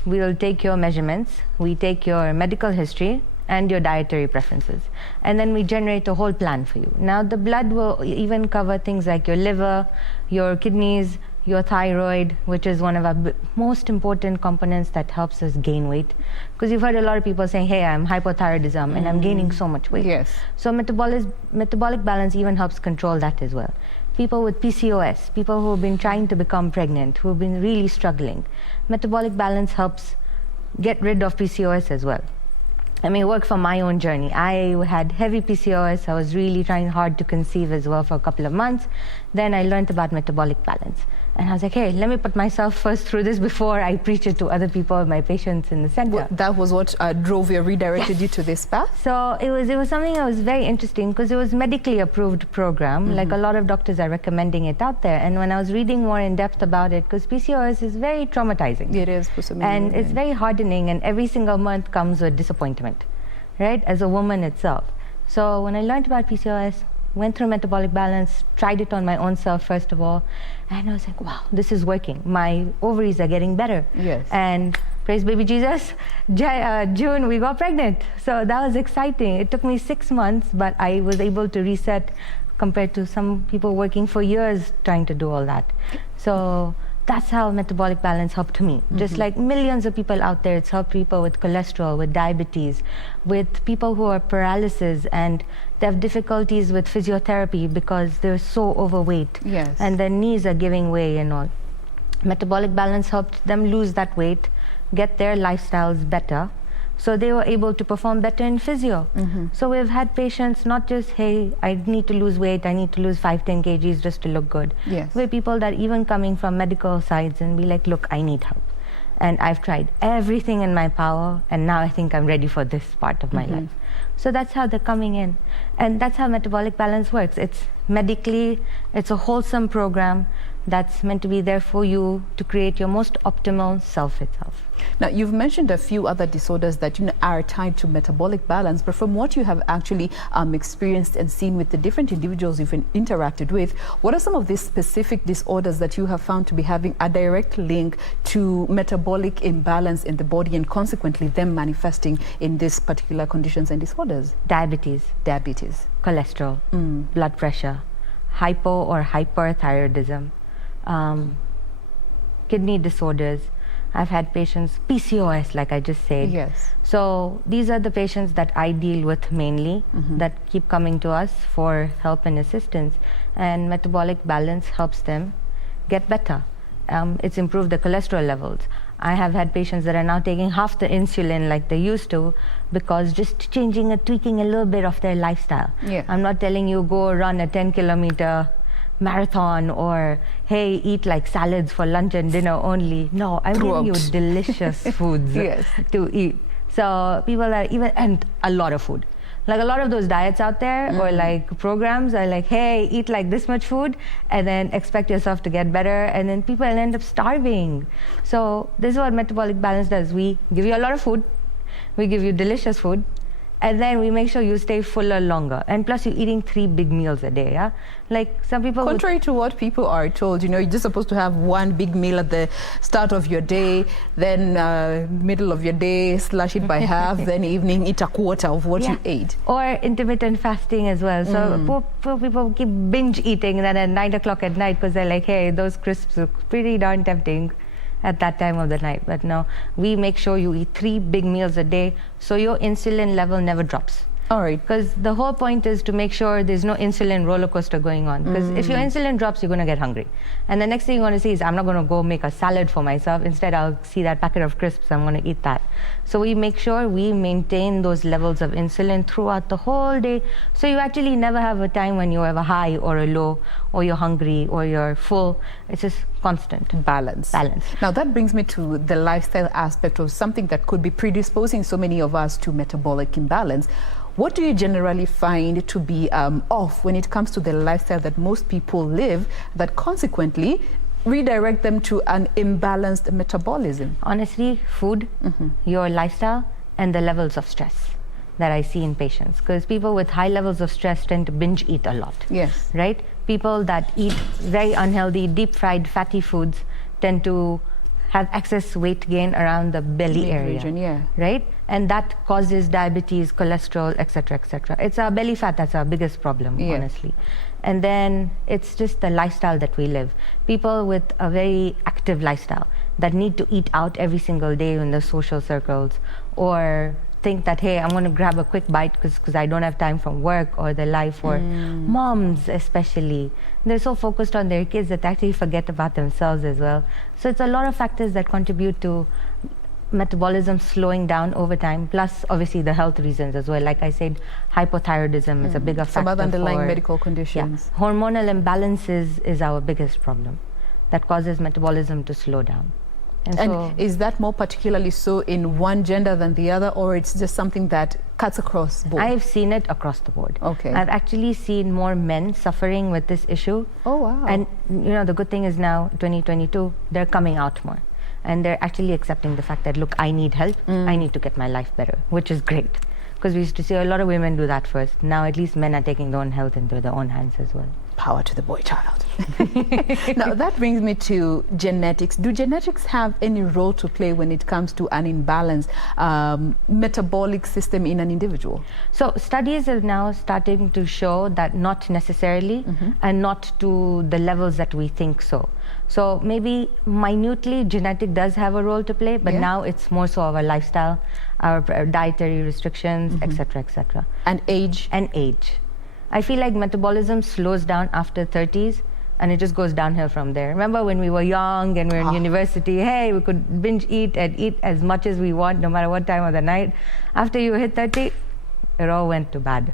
we'll take your measurements, we take your medical history and your dietary preferences, and then we generate a whole plan for you. Now the blood will even cover things like your liver, your kidneys, your thyroid, which is one of our most important components that helps us gain weight. Because you've heard a lot of people saying, hey, I'm hypothyroidism and I'm gaining so much weight. Yes. So metabolic balance even helps control that as well. People with PCOS, people who have been trying to become pregnant, who have been really struggling, metabolic balance helps get rid of PCOS as well. I mean, work from my own journey. I had heavy PCOS. I was really trying hard to conceive as well for a couple of months. Then I learned about metabolic balance. And I was like, hey, let me put myself first through this before I preach it to other people, my patients in the center. Well, that was what drove you, redirected you to this path? So it was something that was very interesting because it was medically approved program. Like a lot of doctors are recommending it out there. And when I was reading more in depth about it, because PCOS is very traumatizing. It is for so many and women. It's very hardening, and every single month comes with disappointment, right, as a woman itself. So when I learned about PCOS, went through metabolic balance, tried it on my own self first of all, and I was like, wow, this is working. My ovaries are getting better. Yes. And praise baby Jesus, June we got pregnant. So that was exciting. It took me 6 months, but I was able to reset compared to some people working for years trying to do all that. So that's how metabolic balance helped me. Just like millions of people out there, it's helped people with cholesterol, with diabetes, with people who are paralysis and they have difficulties with physiotherapy because they're so overweight. Yes. And their knees are giving way and all. Metabolic balance helped them lose that weight, get their lifestyles better, so they were able to perform better in physio. So we've had patients not just, hey, I need to lose weight, I need to lose 5-10 kgs just to look good. Yes. We have people that even coming from medical sides and be like, look, I need help. And I've tried everything in my power, and now I think I'm ready for this part of my life. So that's how they're coming in. And that's how metabolic balance works. It's medically, it's a wholesome program that's meant to be there for you to create your most optimal self itself. Now, you've mentioned a few other disorders that are tied to metabolic balance, but from what you have actually experienced and seen with the different individuals you've interacted with, what are some of these specific disorders that you have found to be having a direct link to metabolic imbalance in the body and consequently them manifesting in these particular conditions and disorders? Diabetes, cholesterol, blood pressure, hypo or hyperthyroidism, kidney disorders. I've had patients, PCOS, like I just said. Yes. So these are the patients that I deal with mainly, that keep coming to us for help and assistance. And metabolic balance helps them get better. It's improved the cholesterol levels. I have had patients that are now taking half the insulin like they used to because just changing and tweaking a little bit of their lifestyle. Yeah. I'm not telling you go run a 10-kilometer marathon or hey, eat like salads for lunch and dinner only. No, I'm giving you delicious foods to eat. So people are and a lot of food. Like a lot of those diets out there or like programs are like, hey, eat like this much food and then expect yourself to get better, and then people end up starving. So this is what metabolic balance does. We give you a lot of food, we give you delicious food, and then we make sure you stay fuller longer. And plus you're eating 3 big meals a day, yeah? Like some people... Contrary to what people are told, you're just supposed to have 1 big meal at the start of your day, then middle of your day, slash it by half, then evening, eat a quarter of what you ate. Or intermittent fasting as well. So poor people keep binge eating and then at 9 o'clock at night because they're like, hey, those crisps look pretty darn tempting at that time of the night. But no, we make sure you eat 3 big meals a day so your insulin level never drops. All right. Because the whole point is to make sure there's no insulin roller coaster going on. Because if your insulin drops, you're going to get hungry. And the next thing you're going to see is, I'm not going to go make a salad for myself. Instead, I'll see that packet of crisps, I'm going to eat that. So we make sure we maintain those levels of insulin throughout the whole day. So you actually never have a time when you have a high or a low, or you're hungry, or you're full. It's just constant. Balance. Now that brings me to the lifestyle aspect of something that could be predisposing so many of us to metabolic imbalance. What do you generally find to be off when it comes to the lifestyle that most people live that consequently redirect them to an imbalanced metabolism? Honestly, food, your lifestyle, and the levels of stress that I see in patients. Because people with high levels of stress tend to binge eat a lot. Yes. Right? People that eat very unhealthy, deep-fried, fatty foods tend to have excess weight gain around the belly area. Region, right? And that causes diabetes, cholesterol, etc., etc. It's our belly fat that's our biggest problem, honestly. And then it's just the lifestyle that we live. People with a very active lifestyle that need to eat out every single day in the social circles, or think that, hey, I'm going to grab a quick bite because I don't have time from work or their life, or moms especially. They're so focused on their kids that they actually forget about themselves as well. So it's a lot of factors that contribute to metabolism slowing down over time, plus obviously the health reasons as well. Like I said, hypothyroidism is a bigger factor. Some other underlying medical conditions. Hormonal imbalances is our biggest problem that causes metabolism to slow down. And so, is that more particularly so in one gender than the other, or it's just something that cuts across board? I've seen it across the board. Okay. I've actually seen more men suffering with this issue. Oh, wow. And the good thing is now, 2022, they're coming out more. And they're actually accepting the fact that, look, I need help. I need to get my life better, which is great. Because we used to see a lot of women do that first. Now at least men are taking their own health into their own hands as well. Power to the boy child. Now that brings me to genetics. Do genetics have any role to play when it comes to an imbalanced metabolic system in an individual? So studies are now starting to show that not necessarily, and not to the levels that we think so. So maybe minutely genetic does have a role to play, but now it's more so our lifestyle, our dietary restrictions, etc., etc. And age? And age. I feel like metabolism slows down after 30s and it just goes downhill from there. Remember when we were young and we were in university, hey, we could binge eat and eat as much as we want no matter what time of the night. After you hit 30, it all went to bad.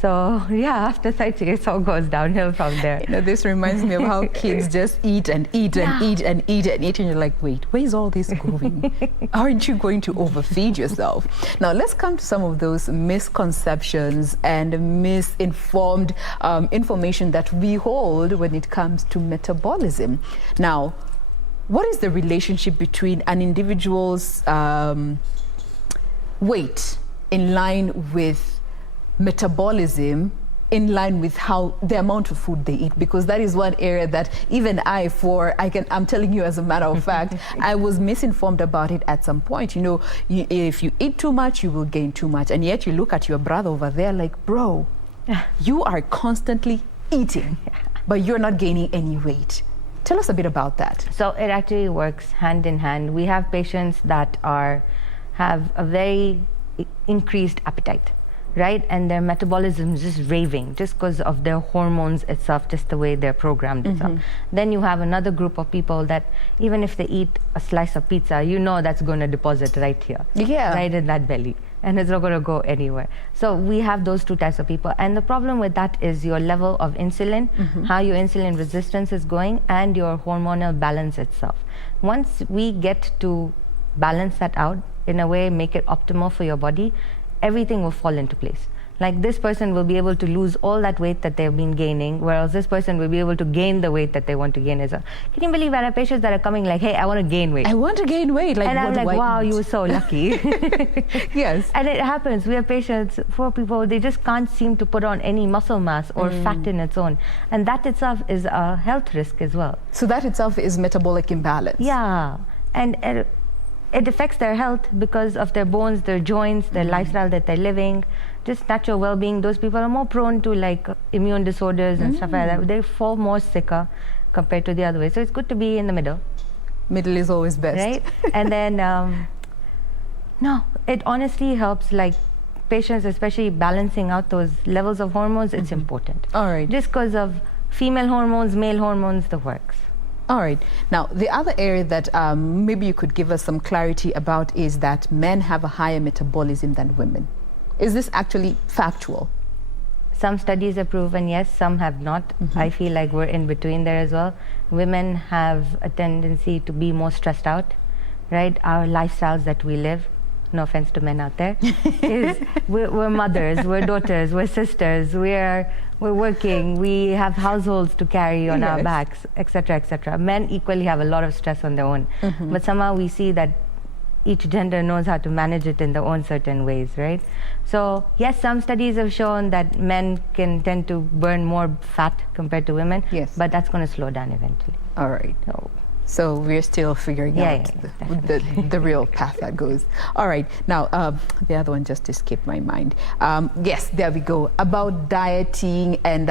So yeah, after 30, it all goes downhill from there. You know, this reminds me of how kids just eat and eat and eat and eat and eat, and you're like, wait, where's all this going? Aren't you going to overfeed yourself? Now, let's come to some of those misconceptions and misinformed information that we hold when it comes to metabolism. Now, what is the relationship between an individual's weight in line with metabolism, in line with how the amount of food they eat? Because that is one area that even I'm telling you as a matter of fact, I was misinformed about it at some point. You know, if you eat too much, you will gain too much. And yet you look at your brother over there like, bro, you are constantly eating, but you're not gaining any weight. Tell us a bit about that. So it actually works hand in hand. We have patients that have a very increased appetite, right? And their metabolism is just raving just because of their hormones itself, just the way they're programmed itself. Then you have another group of people that even if they eat a slice of pizza, you know that's going to deposit right here, right in that belly, and it's not going to go anywhere. So we have those two types of people. And the problem with that is your level of insulin, how your insulin resistance is going, and your hormonal balance itself. Once we get to balance that out in a way, make it optimal for your body, everything will fall into place. Like this person will be able to lose all that weight that they've been gaining, whereas this person will be able to gain the weight that they want to gain as well. Can you believe I have patients that are coming like, hey, I want to gain weight. I want to gain weight. Like, and I'm like, wow, you were so lucky. Yes. And it happens. We have patients, for people, they just can't seem to put on any muscle mass or fat in its own. And that itself is a health risk as well. So that itself is metabolic imbalance. Yeah. And it affects their health because of their bones, their joints, their lifestyle that they're living, just natural well-being. Those people are more prone to like immune disorders and stuff like that. They fall more sicker compared to the other way. So it's good to be in the middle. Middle is always best. Right? And then, no, it honestly helps like patients, especially balancing out those levels of hormones, it's important. All right. Just because of female hormones, male hormones, the works. All right. Now, the other area that maybe you could give us some clarity about is that men have a higher metabolism than women. Is this actually factual? Some studies have proven yes, some have not. I feel like we're in between there as well. Women have a tendency to be more stressed out, right? Our lifestyles that we live, no offense to men out there, is we're mothers, we're daughters, we're sisters, we're working, we have households to carry on our backs, etc., etc. Men equally have a lot of stress on their own, but somehow we see that each gender knows how to manage it in their own certain ways, right? So yes, some studies have shown that men can tend to burn more fat compared to women, but that's going to slow down eventually. All right. So we're still figuring out the real path that goes. All right. Now, the other one just escaped my mind. Yes, there we go. About dieting and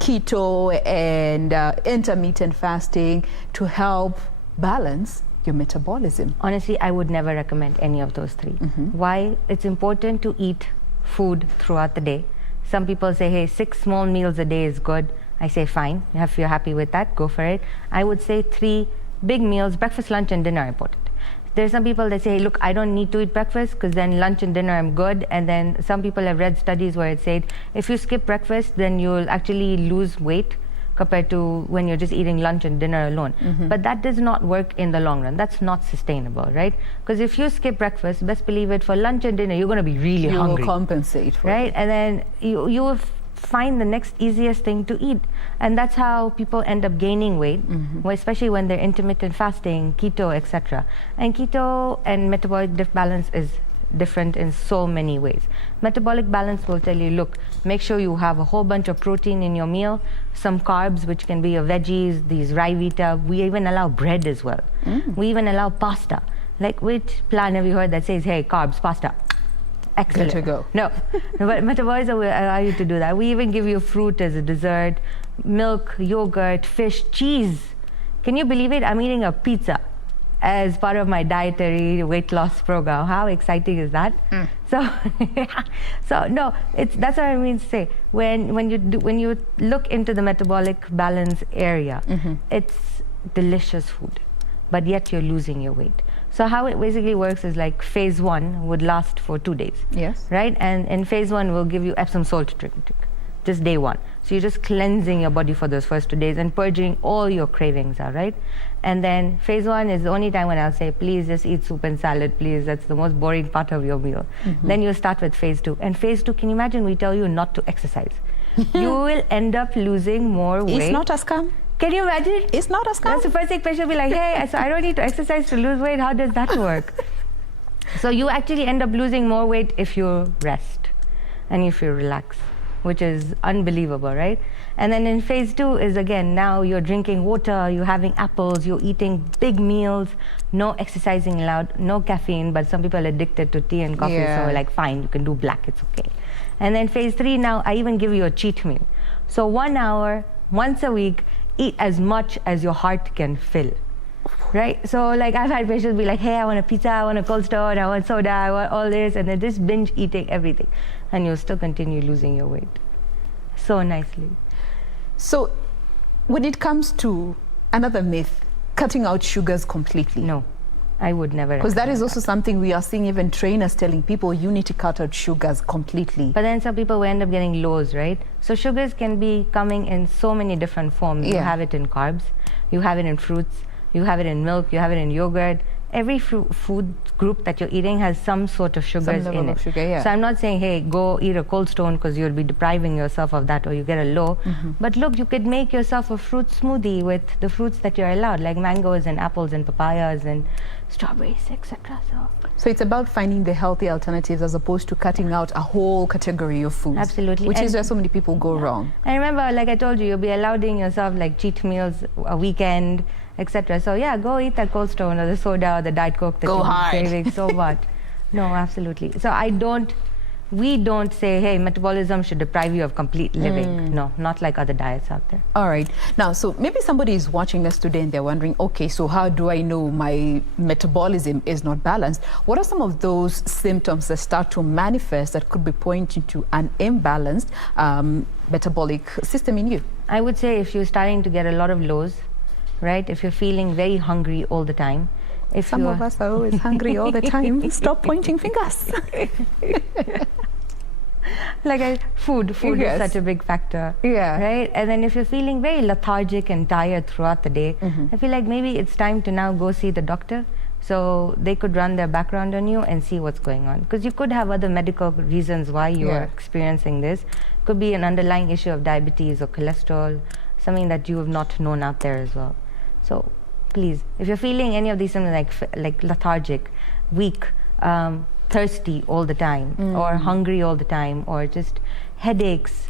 keto and intermittent fasting to help balance your metabolism. Honestly, I would never recommend any of those three. Why? It's important to eat food throughout the day. Some people say, hey, 6 small meals a day is good. I say, fine. If you're happy with that, go for it. I would say 3 big meals, breakfast, lunch, and dinner are important. There's some people that say, hey, look, I don't need to eat breakfast because then lunch and dinner I'm good. And then some people have read studies where it said, if you skip breakfast, then you'll actually lose weight compared to when you're just eating lunch and dinner alone. But that does not work in the long run. That's not sustainable, right? Because if you skip breakfast, best believe it, for lunch and dinner, you're going to be really hungry. You will compensate for it. it. And then you will find the next easiest thing to eat. And that's how people end up gaining weight, especially when they're intermittent fasting, keto, etc. And keto and metabolic balance is different in so many ways. Metabolic balance will tell you, look, make sure you have a whole bunch of protein in your meal, some carbs, which can be your veggies, these rye vita. We even allow bread as well. We even allow pasta. Like, which plan have you heard that says, hey, carbs, pasta? Excellent. Good to go. No, but metabolism will allow you to do that. We even give you fruit as a dessert, milk, yogurt, fish, cheese. Can you believe it? I'm eating a pizza as part of my dietary weight loss program. How exciting is that? So no, that's what I mean to say. When you look into the metabolic balance area, it's delicious food, but yet you're losing your weight. So how it basically works is like phase 1 would last for 2 days. Yes. Right? And in phase 1, we'll give you Epsom salt drink, just day 1. So you're just cleansing your body for those first 2 days and purging all your cravings out, right? And then phase 1 is the only time when I'll say, please just eat soup and salad, please. That's the most boring part of your meal. Then you'll start with phase 2. And phase 2, can you imagine we tell you not to exercise? You will end up losing more weight. It's not a scam. Can you imagine? It's not a scam. That's the first thing patient will be like, hey, so I don't need to exercise to lose weight. How does that work? So you actually end up losing more weight if you rest and if you relax, which is unbelievable, right? And then in phase 2 is, again, now you're drinking water, you're having apples, you're eating big meals, no exercising allowed, no caffeine, but some people are addicted to tea and coffee, so we're like, fine, you can do black, it's okay. And then phase 3, now I even give you a cheat meal. So 1 hour, once a week, eat as much as your heart can fill, right? So like I've had patients be like, hey, I want a pizza, I want a Cold Stone, I want soda, I want all this, and then just binge eating everything. And you'll still continue losing your weight so nicely. So when it comes to another myth, cutting out sugars completely. No, I would never. Because that is also something we are seeing even trainers telling people, you need to cut out sugars completely. But then some people will end up getting lows, right? So sugars can be coming in so many different forms. You have it in carbs, you have it in fruits, you have it in milk, you have it in yogurt. Every food group that you're eating has some sort of sugars in it. So I'm not saying, hey, go eat a Cold Stone because you'll be depriving yourself of that or you get a low. But look, you could make yourself a fruit smoothie with the fruits that you're allowed, like mangoes and apples and papayas and strawberries, etc. So it's about finding the healthy alternatives as opposed to cutting out a whole category of foods. Absolutely. Which is where so many people go wrong. And remember, like I told you, you'll be allowing yourself like cheat meals a weekend, etc. So yeah, go eat that Cold Stone or the soda or the Diet Coke that you're craving so much. No, absolutely. So we don't say, hey, metabolism should deprive you of complete living. No, not like other diets out there. All right. Now, so maybe somebody is watching us today and they're wondering, okay, so how do I know my metabolism is not balanced? What are some of those symptoms that start to manifest that could be pointing to an imbalanced metabolic system in you? I would say if you're starting to get a lot of lows, right? If you're feeling very hungry all the time. Some of us are always hungry all the time. Stop pointing fingers. Food is such a big factor, right? And then if you're feeling very lethargic and tired throughout the day, I feel like maybe it's time to now go see the doctor so they could run their background on you and see what's going on. Because you could have other medical reasons why you are experiencing this. Could be an underlying issue of diabetes or cholesterol, something that you have not known out there as well. So please, if you're feeling any of these symptoms like lethargic, weak, thirsty all the time, or hungry all the time, or just headaches,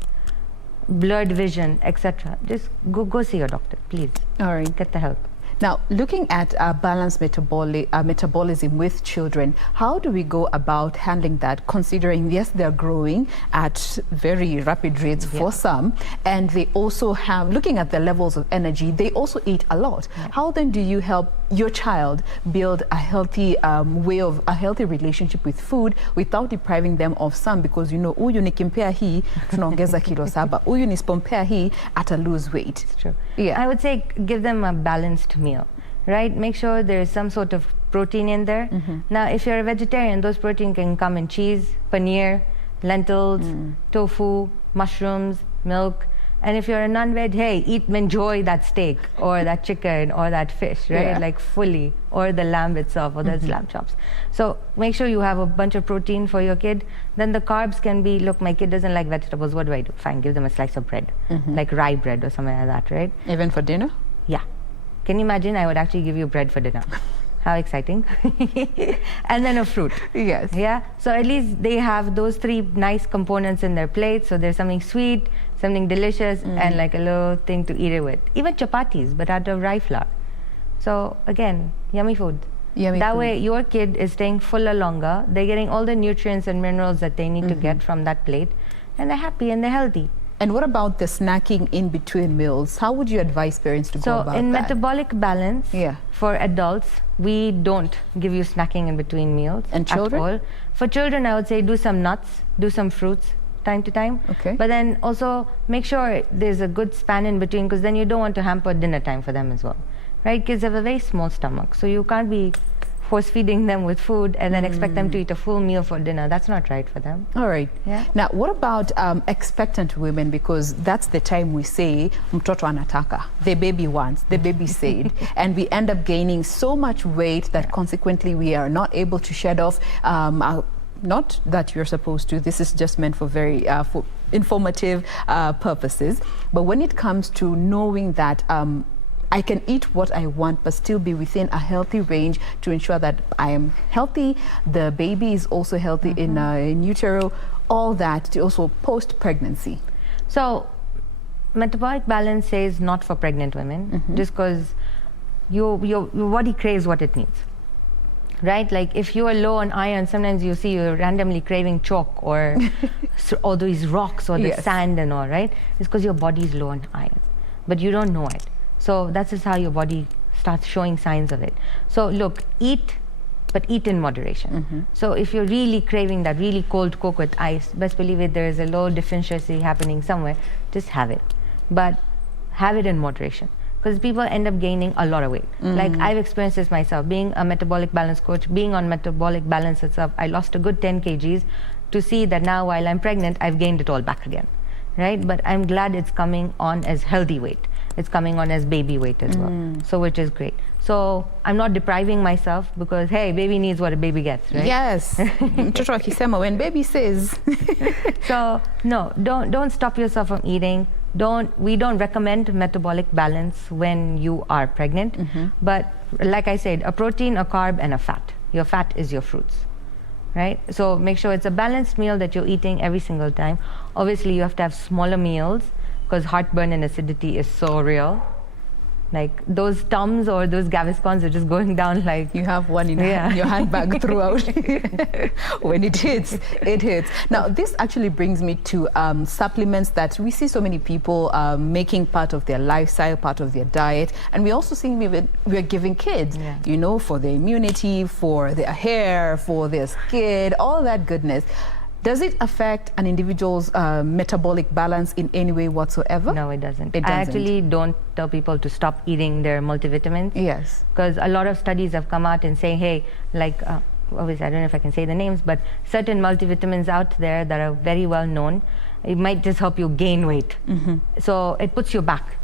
blurred vision, etc., just go see your doctor, please. All right. Get the help. Now, looking at balanced metabolism with children, how do we go about handling that, considering, yes, they're growing at very rapid rates for some, and they also have, looking at the levels of energy, they also eat a lot. How then do you help your child build a healthy a healthy relationship with food without depriving them of some? Because, you know, huyu nikimpea hii, tunaongeza kilo 7. Huyu nisipompea hii, ata lose weight. It's true. I would say give them a balanced meal, right? Make sure there's some sort of protein in there. Now, if you're a vegetarian, those protein can come in cheese, paneer, lentils, tofu, mushrooms, milk. And if you're a non-veg, hey, enjoy that steak or that chicken or that fish, right? Like fully, or the lamb itself or those lamb chops. So make sure you have a bunch of protein for your kid. Then the carbs can be, look, my kid doesn't like vegetables, what do I do? Fine, give them a slice of bread, like rye bread or something like that, right? Even for dinner? Yeah. Can you imagine I would actually give you bread for dinner? How exciting. And then a fruit. Yes. Yeah. So at least they have those 3 nice components in their plate. So there's something sweet, something delicious, and like a little thing to eat it with. Even chapatis, but out of rye flour. So again, yummy food. That way your kid is staying fuller longer. They're getting all the nutrients and minerals that they need to get from that plate. And they're happy and they're healthy. And what about the snacking in between meals? How would you advise parents to go about that? So in metabolic balance, for adults, we don't give you snacking in between meals. And children? At all. For children, I would say do some nuts, do some fruits time to time. Okay. But then also make sure there's a good span in between, because then you don't want to hamper dinner time for them as well. Right? Kids have a very small stomach, so you can't be force feeding them with food and then expect them to eat a full meal for dinner. That's not right for them. All right. Yeah. Now, what about expectant women? Because that's the time we say, mtoto anataka, the baby wants, the baby said, and we end up gaining so much weight that consequently we are not able to shed off. Not that you're supposed to. This is just meant for very for informative purposes. But when it comes to knowing that I can eat what I want, but still be within a healthy range to ensure that I am healthy, the baby is also healthy in utero, all that, to also post-pregnancy. So, metabolic balance says not for pregnant women, just because your body craves what it needs. Right? Like if you are low on iron, sometimes you see you're randomly craving chalk or all these rocks or the sand and all, right? It's because your body is low on iron, but you don't know it. So that's just how your body starts showing signs of it. So look, eat, but eat in moderation. So if you're really craving that really cold Coke with ice, best believe it, there is a low deficiency happening somewhere, just have it. But have it in moderation. Because people end up gaining a lot of weight. Like I've experienced this myself, being a metabolic balance coach, being on metabolic balance itself, I lost a good 10 kgs to see that now while I'm pregnant, I've gained it all back again, right? But I'm glad it's coming on as healthy weight. It's coming on as baby weight as well, so which is great. So I'm not depriving myself because, hey, baby needs what a baby gets, right? Yes. Mtoto akisema when baby says. So no, don't stop yourself from eating. We don't recommend metabolic balance when you are pregnant, but like I said, a protein, a carb, and a fat. Your fat is your fruits, right? So make sure it's a balanced meal that you're eating every single time. Obviously, you have to have smaller meals because heartburn and acidity is so real. Like those Tums or those Gaviscons are just going down like... You have one in your handbag throughout. When it hits, it hits. Now, this actually brings me to supplements that we see so many people making part of their lifestyle, part of their diet. And we also see we're giving kids, you know, for their immunity, for their hair, for their skin, all that goodness. Does it affect an individual's metabolic balance in any way whatsoever? No, it doesn't. It doesn't. I actually don't tell people to stop eating their multivitamins. Yes. Because a lot of studies have come out and saying, hey, like, obviously I don't know if I can say the names, but certain multivitamins out there that are very well known, it might just help you gain weight. So it puts you back.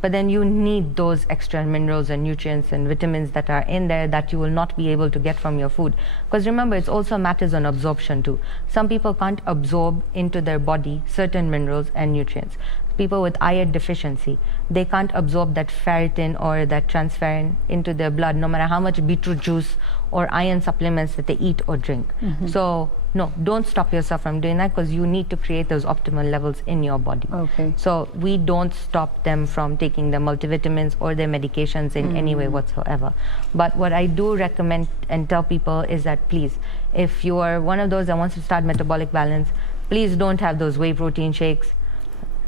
But then you need those extra minerals and nutrients and vitamins that are in there that you will not be able to get from your food. Because remember, it also matters on absorption too. Some people can't absorb into their body certain minerals and nutrients. People with iron deficiency, they can't absorb that ferritin or that transferrin into their blood, no matter how much beetroot juice or iron supplements that they eat or drink. So no, don't stop yourself from doing that because you need to create those optimal levels in your body. Okay. So we don't stop them from taking their multivitamins or their medications in any way whatsoever. But what I do recommend and tell people is that please, if you are one of those that wants to start metabolic balance, please don't have those whey protein shakes.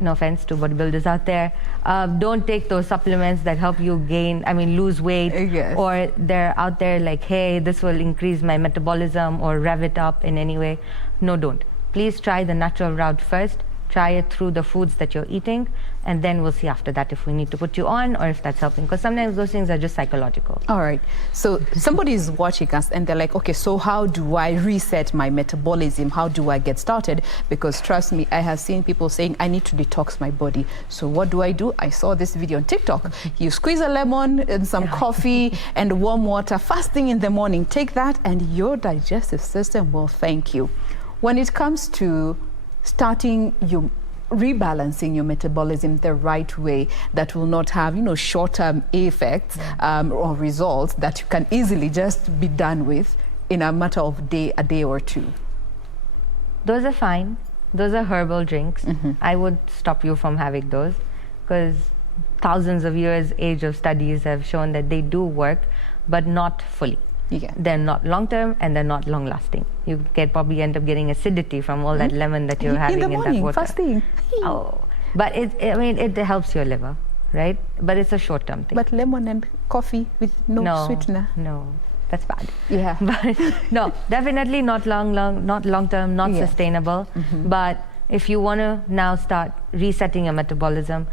No offense to bodybuilders out there. Don't take those supplements that help you lose weight. Or they're out there like, hey, this will increase my metabolism or rev it up in any way. No, don't. Please try the natural route first. Try it through the foods that you're eating, and then we'll see after that if we need to put you on or if that's helping, because sometimes those things are just psychological. All right. So somebody is watching us and they're like, okay, so how do I reset my metabolism? How do I get started? Because trust me, I have seen people saying, I need to detox my body. So what do? I saw this video on TikTok. You squeeze a lemon and some coffee and warm water, first thing in the morning. Take that and your digestive system will thank you. When it comes to starting rebalancing your metabolism the right way that will not have, short-term effects or results that you can easily just be done with in a matter of a day or two. Those are fine. Those are herbal drinks. I would stop you from having those because thousands of years age of studies have shown that they do work, but not fully. They're not long-term and they're not long-lasting. You probably end up getting acidity from all that lemon that you're having in that water. First thing. But it helps your liver, right? But it's a short-term thing. But lemon and coffee with no sweetener. No, that's bad. Yeah. But no, definitely not long-term, not sustainable. But if you want to now start resetting your metabolism,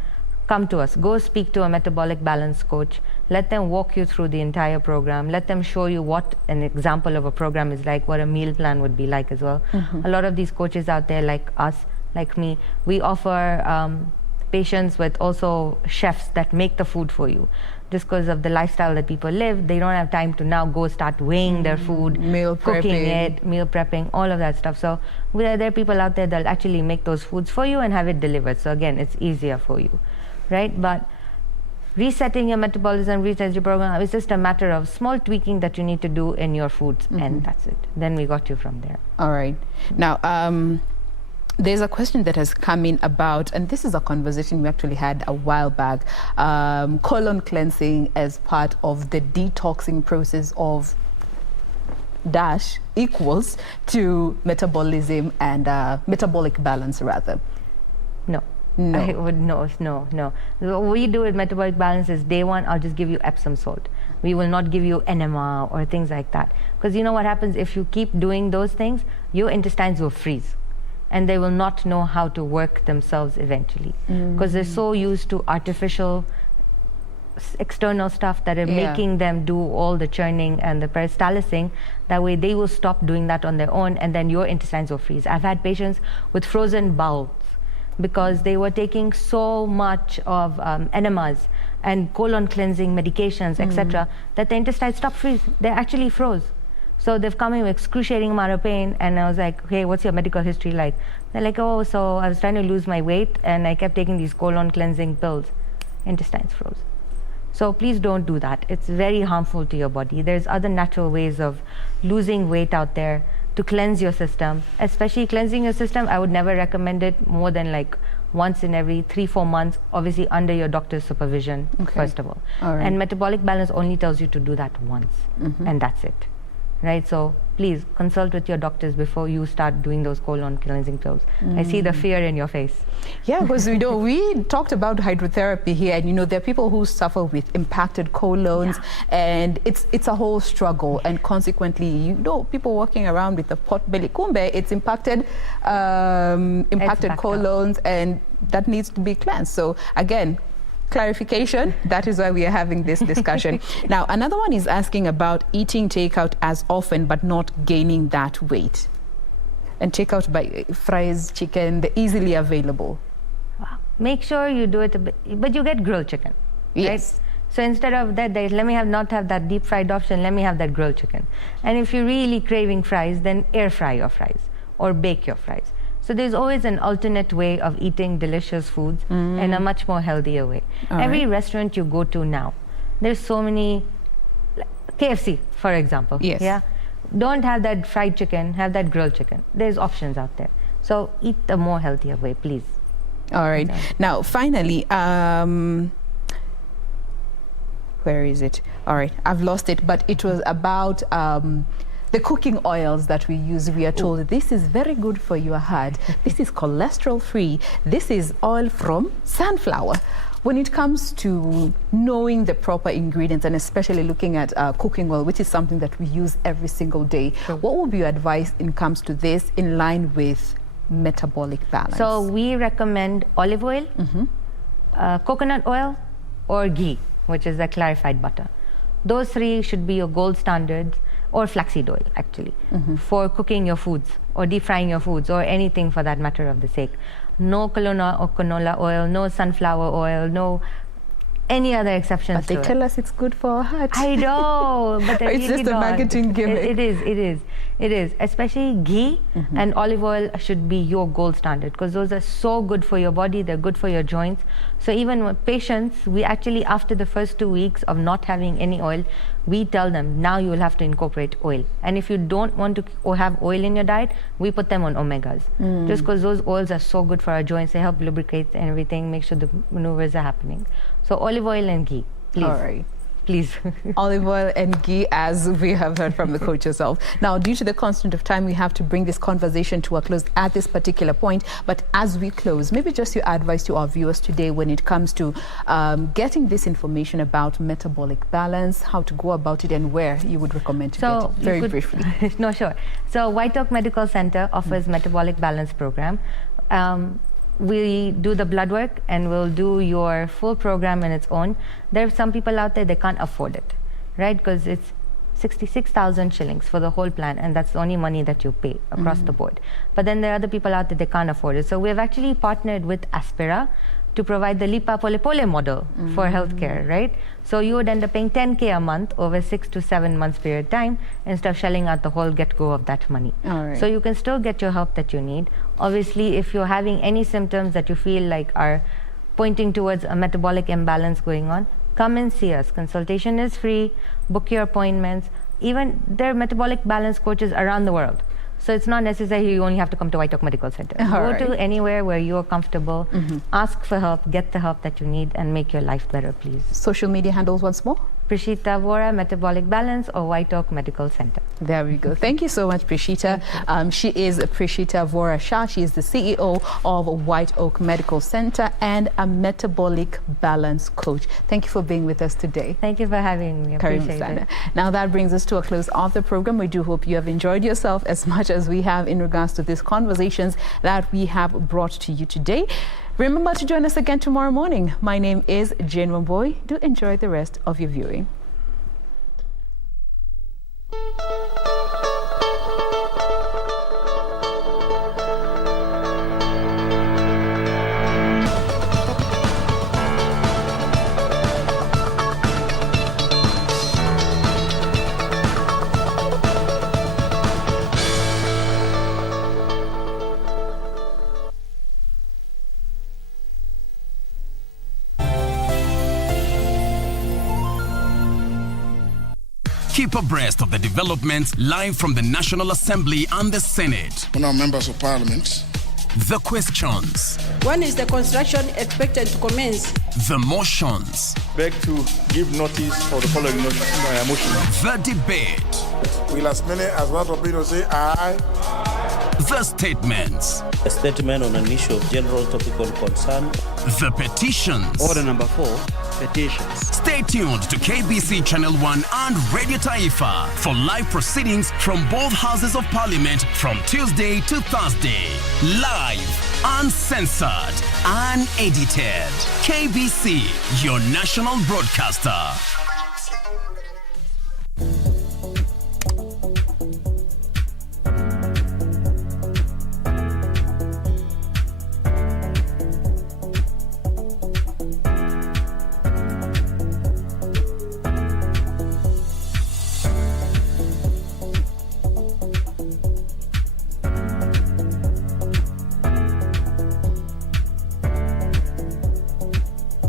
come to us. Go speak to a metabolic balance coach. Let them walk you through the entire program. Let them show you what an example of a program is like, what a meal plan would be like as well. A lot of these coaches out there, like us, like me, we offer patients with also chefs that make the food for you. Just because of the lifestyle that people live, they don't have time to now go start weighing their food, cooking it, meal prepping, all of that stuff. So there are people out there that actually make those foods for you and have it delivered. So again, it's easier for you, right? But resetting your metabolism, resetting your program, it's just a matter of small tweaking that you need to do in your foods, and that's it. Then we got you from there. All right. Now, there's a question that has come in about, and this is a conversation we actually had a while back, colon cleansing as part of the detoxing process of dash equals to metabolism and metabolic balance, rather. No. I would no. What we do with metabolic balance is day one, I'll just give you Epsom salt. We will not give you enema or things like that. Because you know what happens if you keep doing those things, your intestines will freeze. And they will not know how to work themselves eventually. Because they're so used to artificial external stuff that are making them do all the churning and the peristalsing. That way they will stop doing that on their own, and then your intestines will freeze. I've had patients with frozen bowels because they were taking so much of enemas and colon cleansing medications, etc., that the intestines stopped freezing. They actually froze. So they've come in with excruciating amount of pain, and I was like, hey, what's your medical history like? They're like, oh, so I was trying to lose my weight, and I kept taking these colon cleansing pills. Intestines froze. So please don't do that. It's very harmful to your body. There's other natural ways of losing weight out there to cleanse your system. Especially cleansing your system, I would never recommend it more than like once in every 3-4 months, obviously under your doctor's supervision, first of all. And metabolic balance only tells you to do that once, and that's it. Right, so please consult with your doctors before you start doing those colon cleansing pills. I see the fear in your face. Yeah, because we talked about hydrotherapy here, and there are people who suffer with impacted colons, and it's a whole struggle, and consequently, people walking around with a pot belly, kumbe, it's impacted colons, and that needs to be cleansed. So again, clarification, that is why we are having this discussion. Now, another one is asking about eating takeout as often but not gaining that weight. And takeout by fries, chicken, they're easily available. Wow. Make sure you do it a bit, but you get grilled chicken. Yes. Right? So instead of that, let me not have that deep fried option, let me have that grilled chicken. And if you're really craving fries, then air fry your fries or bake your fries. So there's always an alternate way of eating delicious foods in a much more healthier way. Every restaurant you go to now, there's so many, KFC, for example. Yes. Yeah. Don't have that fried chicken, have that grilled chicken. There's options out there. So eat the more healthier way, please. All right. Now, finally, where is it? All right, I've lost it, but it was about the cooking oils that we use. We are told this is very good for your heart. This is cholesterol free. This is oil from sunflower. When it comes to knowing the proper ingredients, and especially looking at cooking oil, which is something that we use every single day, what would be your advice in comes to this in line with metabolic balance? So we recommend olive oil, coconut oil, or ghee, which is the clarified butter. Those three should be your gold standards, or flaxseed oil, actually, for cooking your foods or deep frying your foods or anything for that matter of the sake. No canola oil, no sunflower oil, no any other exceptions. But they tell us it's good for our heart. I know, but it's just a marketing gimmick. It is. Especially ghee and olive oil should be your gold standard, because those are so good for your body. They're good for your joints. So even with patients, we actually, after the first 2 weeks of not having any oil, we tell them, now you will have to incorporate oil. And if you don't want to have oil in your diet, we put them on omegas. Just because those oils are so good for our joints. They help lubricate and everything, make sure the maneuvers are happening. So olive oil and ghee, please. All right. Please. Olive oil and ghee, as we have heard from the coach herself. Now, due to the constraint of time, we have to bring this conversation to a close at this particular point. But as we close, maybe just your advice to our viewers today when it comes to getting this information about metabolic balance, how to go about it, and where you would recommend to get it, very briefly. No, sure. So White Oak Medical Center offers Metabolic Balance Program. we do the blood work and we'll do your full program on its own. There are some people out there, they can't afford it, right? Because it's 66,000 shillings for the whole plan, and that's the only money that you pay across the board. But then there are other people out there, they can't afford it. So we have actually partnered with Aspera to provide the Lipa Polepole model for healthcare, right? So you would end up paying 10K a month over 6 to 7 months period of time instead of shelling out the whole get-go of that money. All right. So you can still get your help that you need. Obviously, if you're having any symptoms that you feel like are pointing towards a metabolic imbalance going on, come and see us. Consultation is free. Book your appointments. Even there are metabolic balance coaches around the world. So it's not necessary you only have to come to White Oak Medical Center. Go to anywhere where you're comfortable, ask for help, get the help that you need, and make your life better, please. Social media handles once more? Prishita Vora, Metabolic Balance, or White Oak Medical Center. There we go. Thank you so much, Prishita. She is Prishita Vora Shah. She is the CEO of White Oak Medical Center and a metabolic balance coach. Thank you for being with us today. Thank you for having me. Appreciate it. Now that brings us to a close of the program. We do hope you have enjoyed yourself as much as we have in regards to these conversations that we have brought to you today. Remember to join us again tomorrow morning. My name is Jane Wamboy. Do enjoy the rest of your viewing. Keep abreast of the developments live from the National Assembly and the Senate. Honourable members of Parliament. The questions. When is the construction expected to commence? The motions. Beg to give notice of the following motion. The debate. Will as many as want to say aye. The statements. A statement on an issue of general topical concern. The petitions. Order number 4, petitions. Stay tuned to KBC Channel 1 and Radio Taifa for live proceedings from both houses of Parliament from Tuesday to Thursday. Live, uncensored, unedited. KBC, your national broadcaster.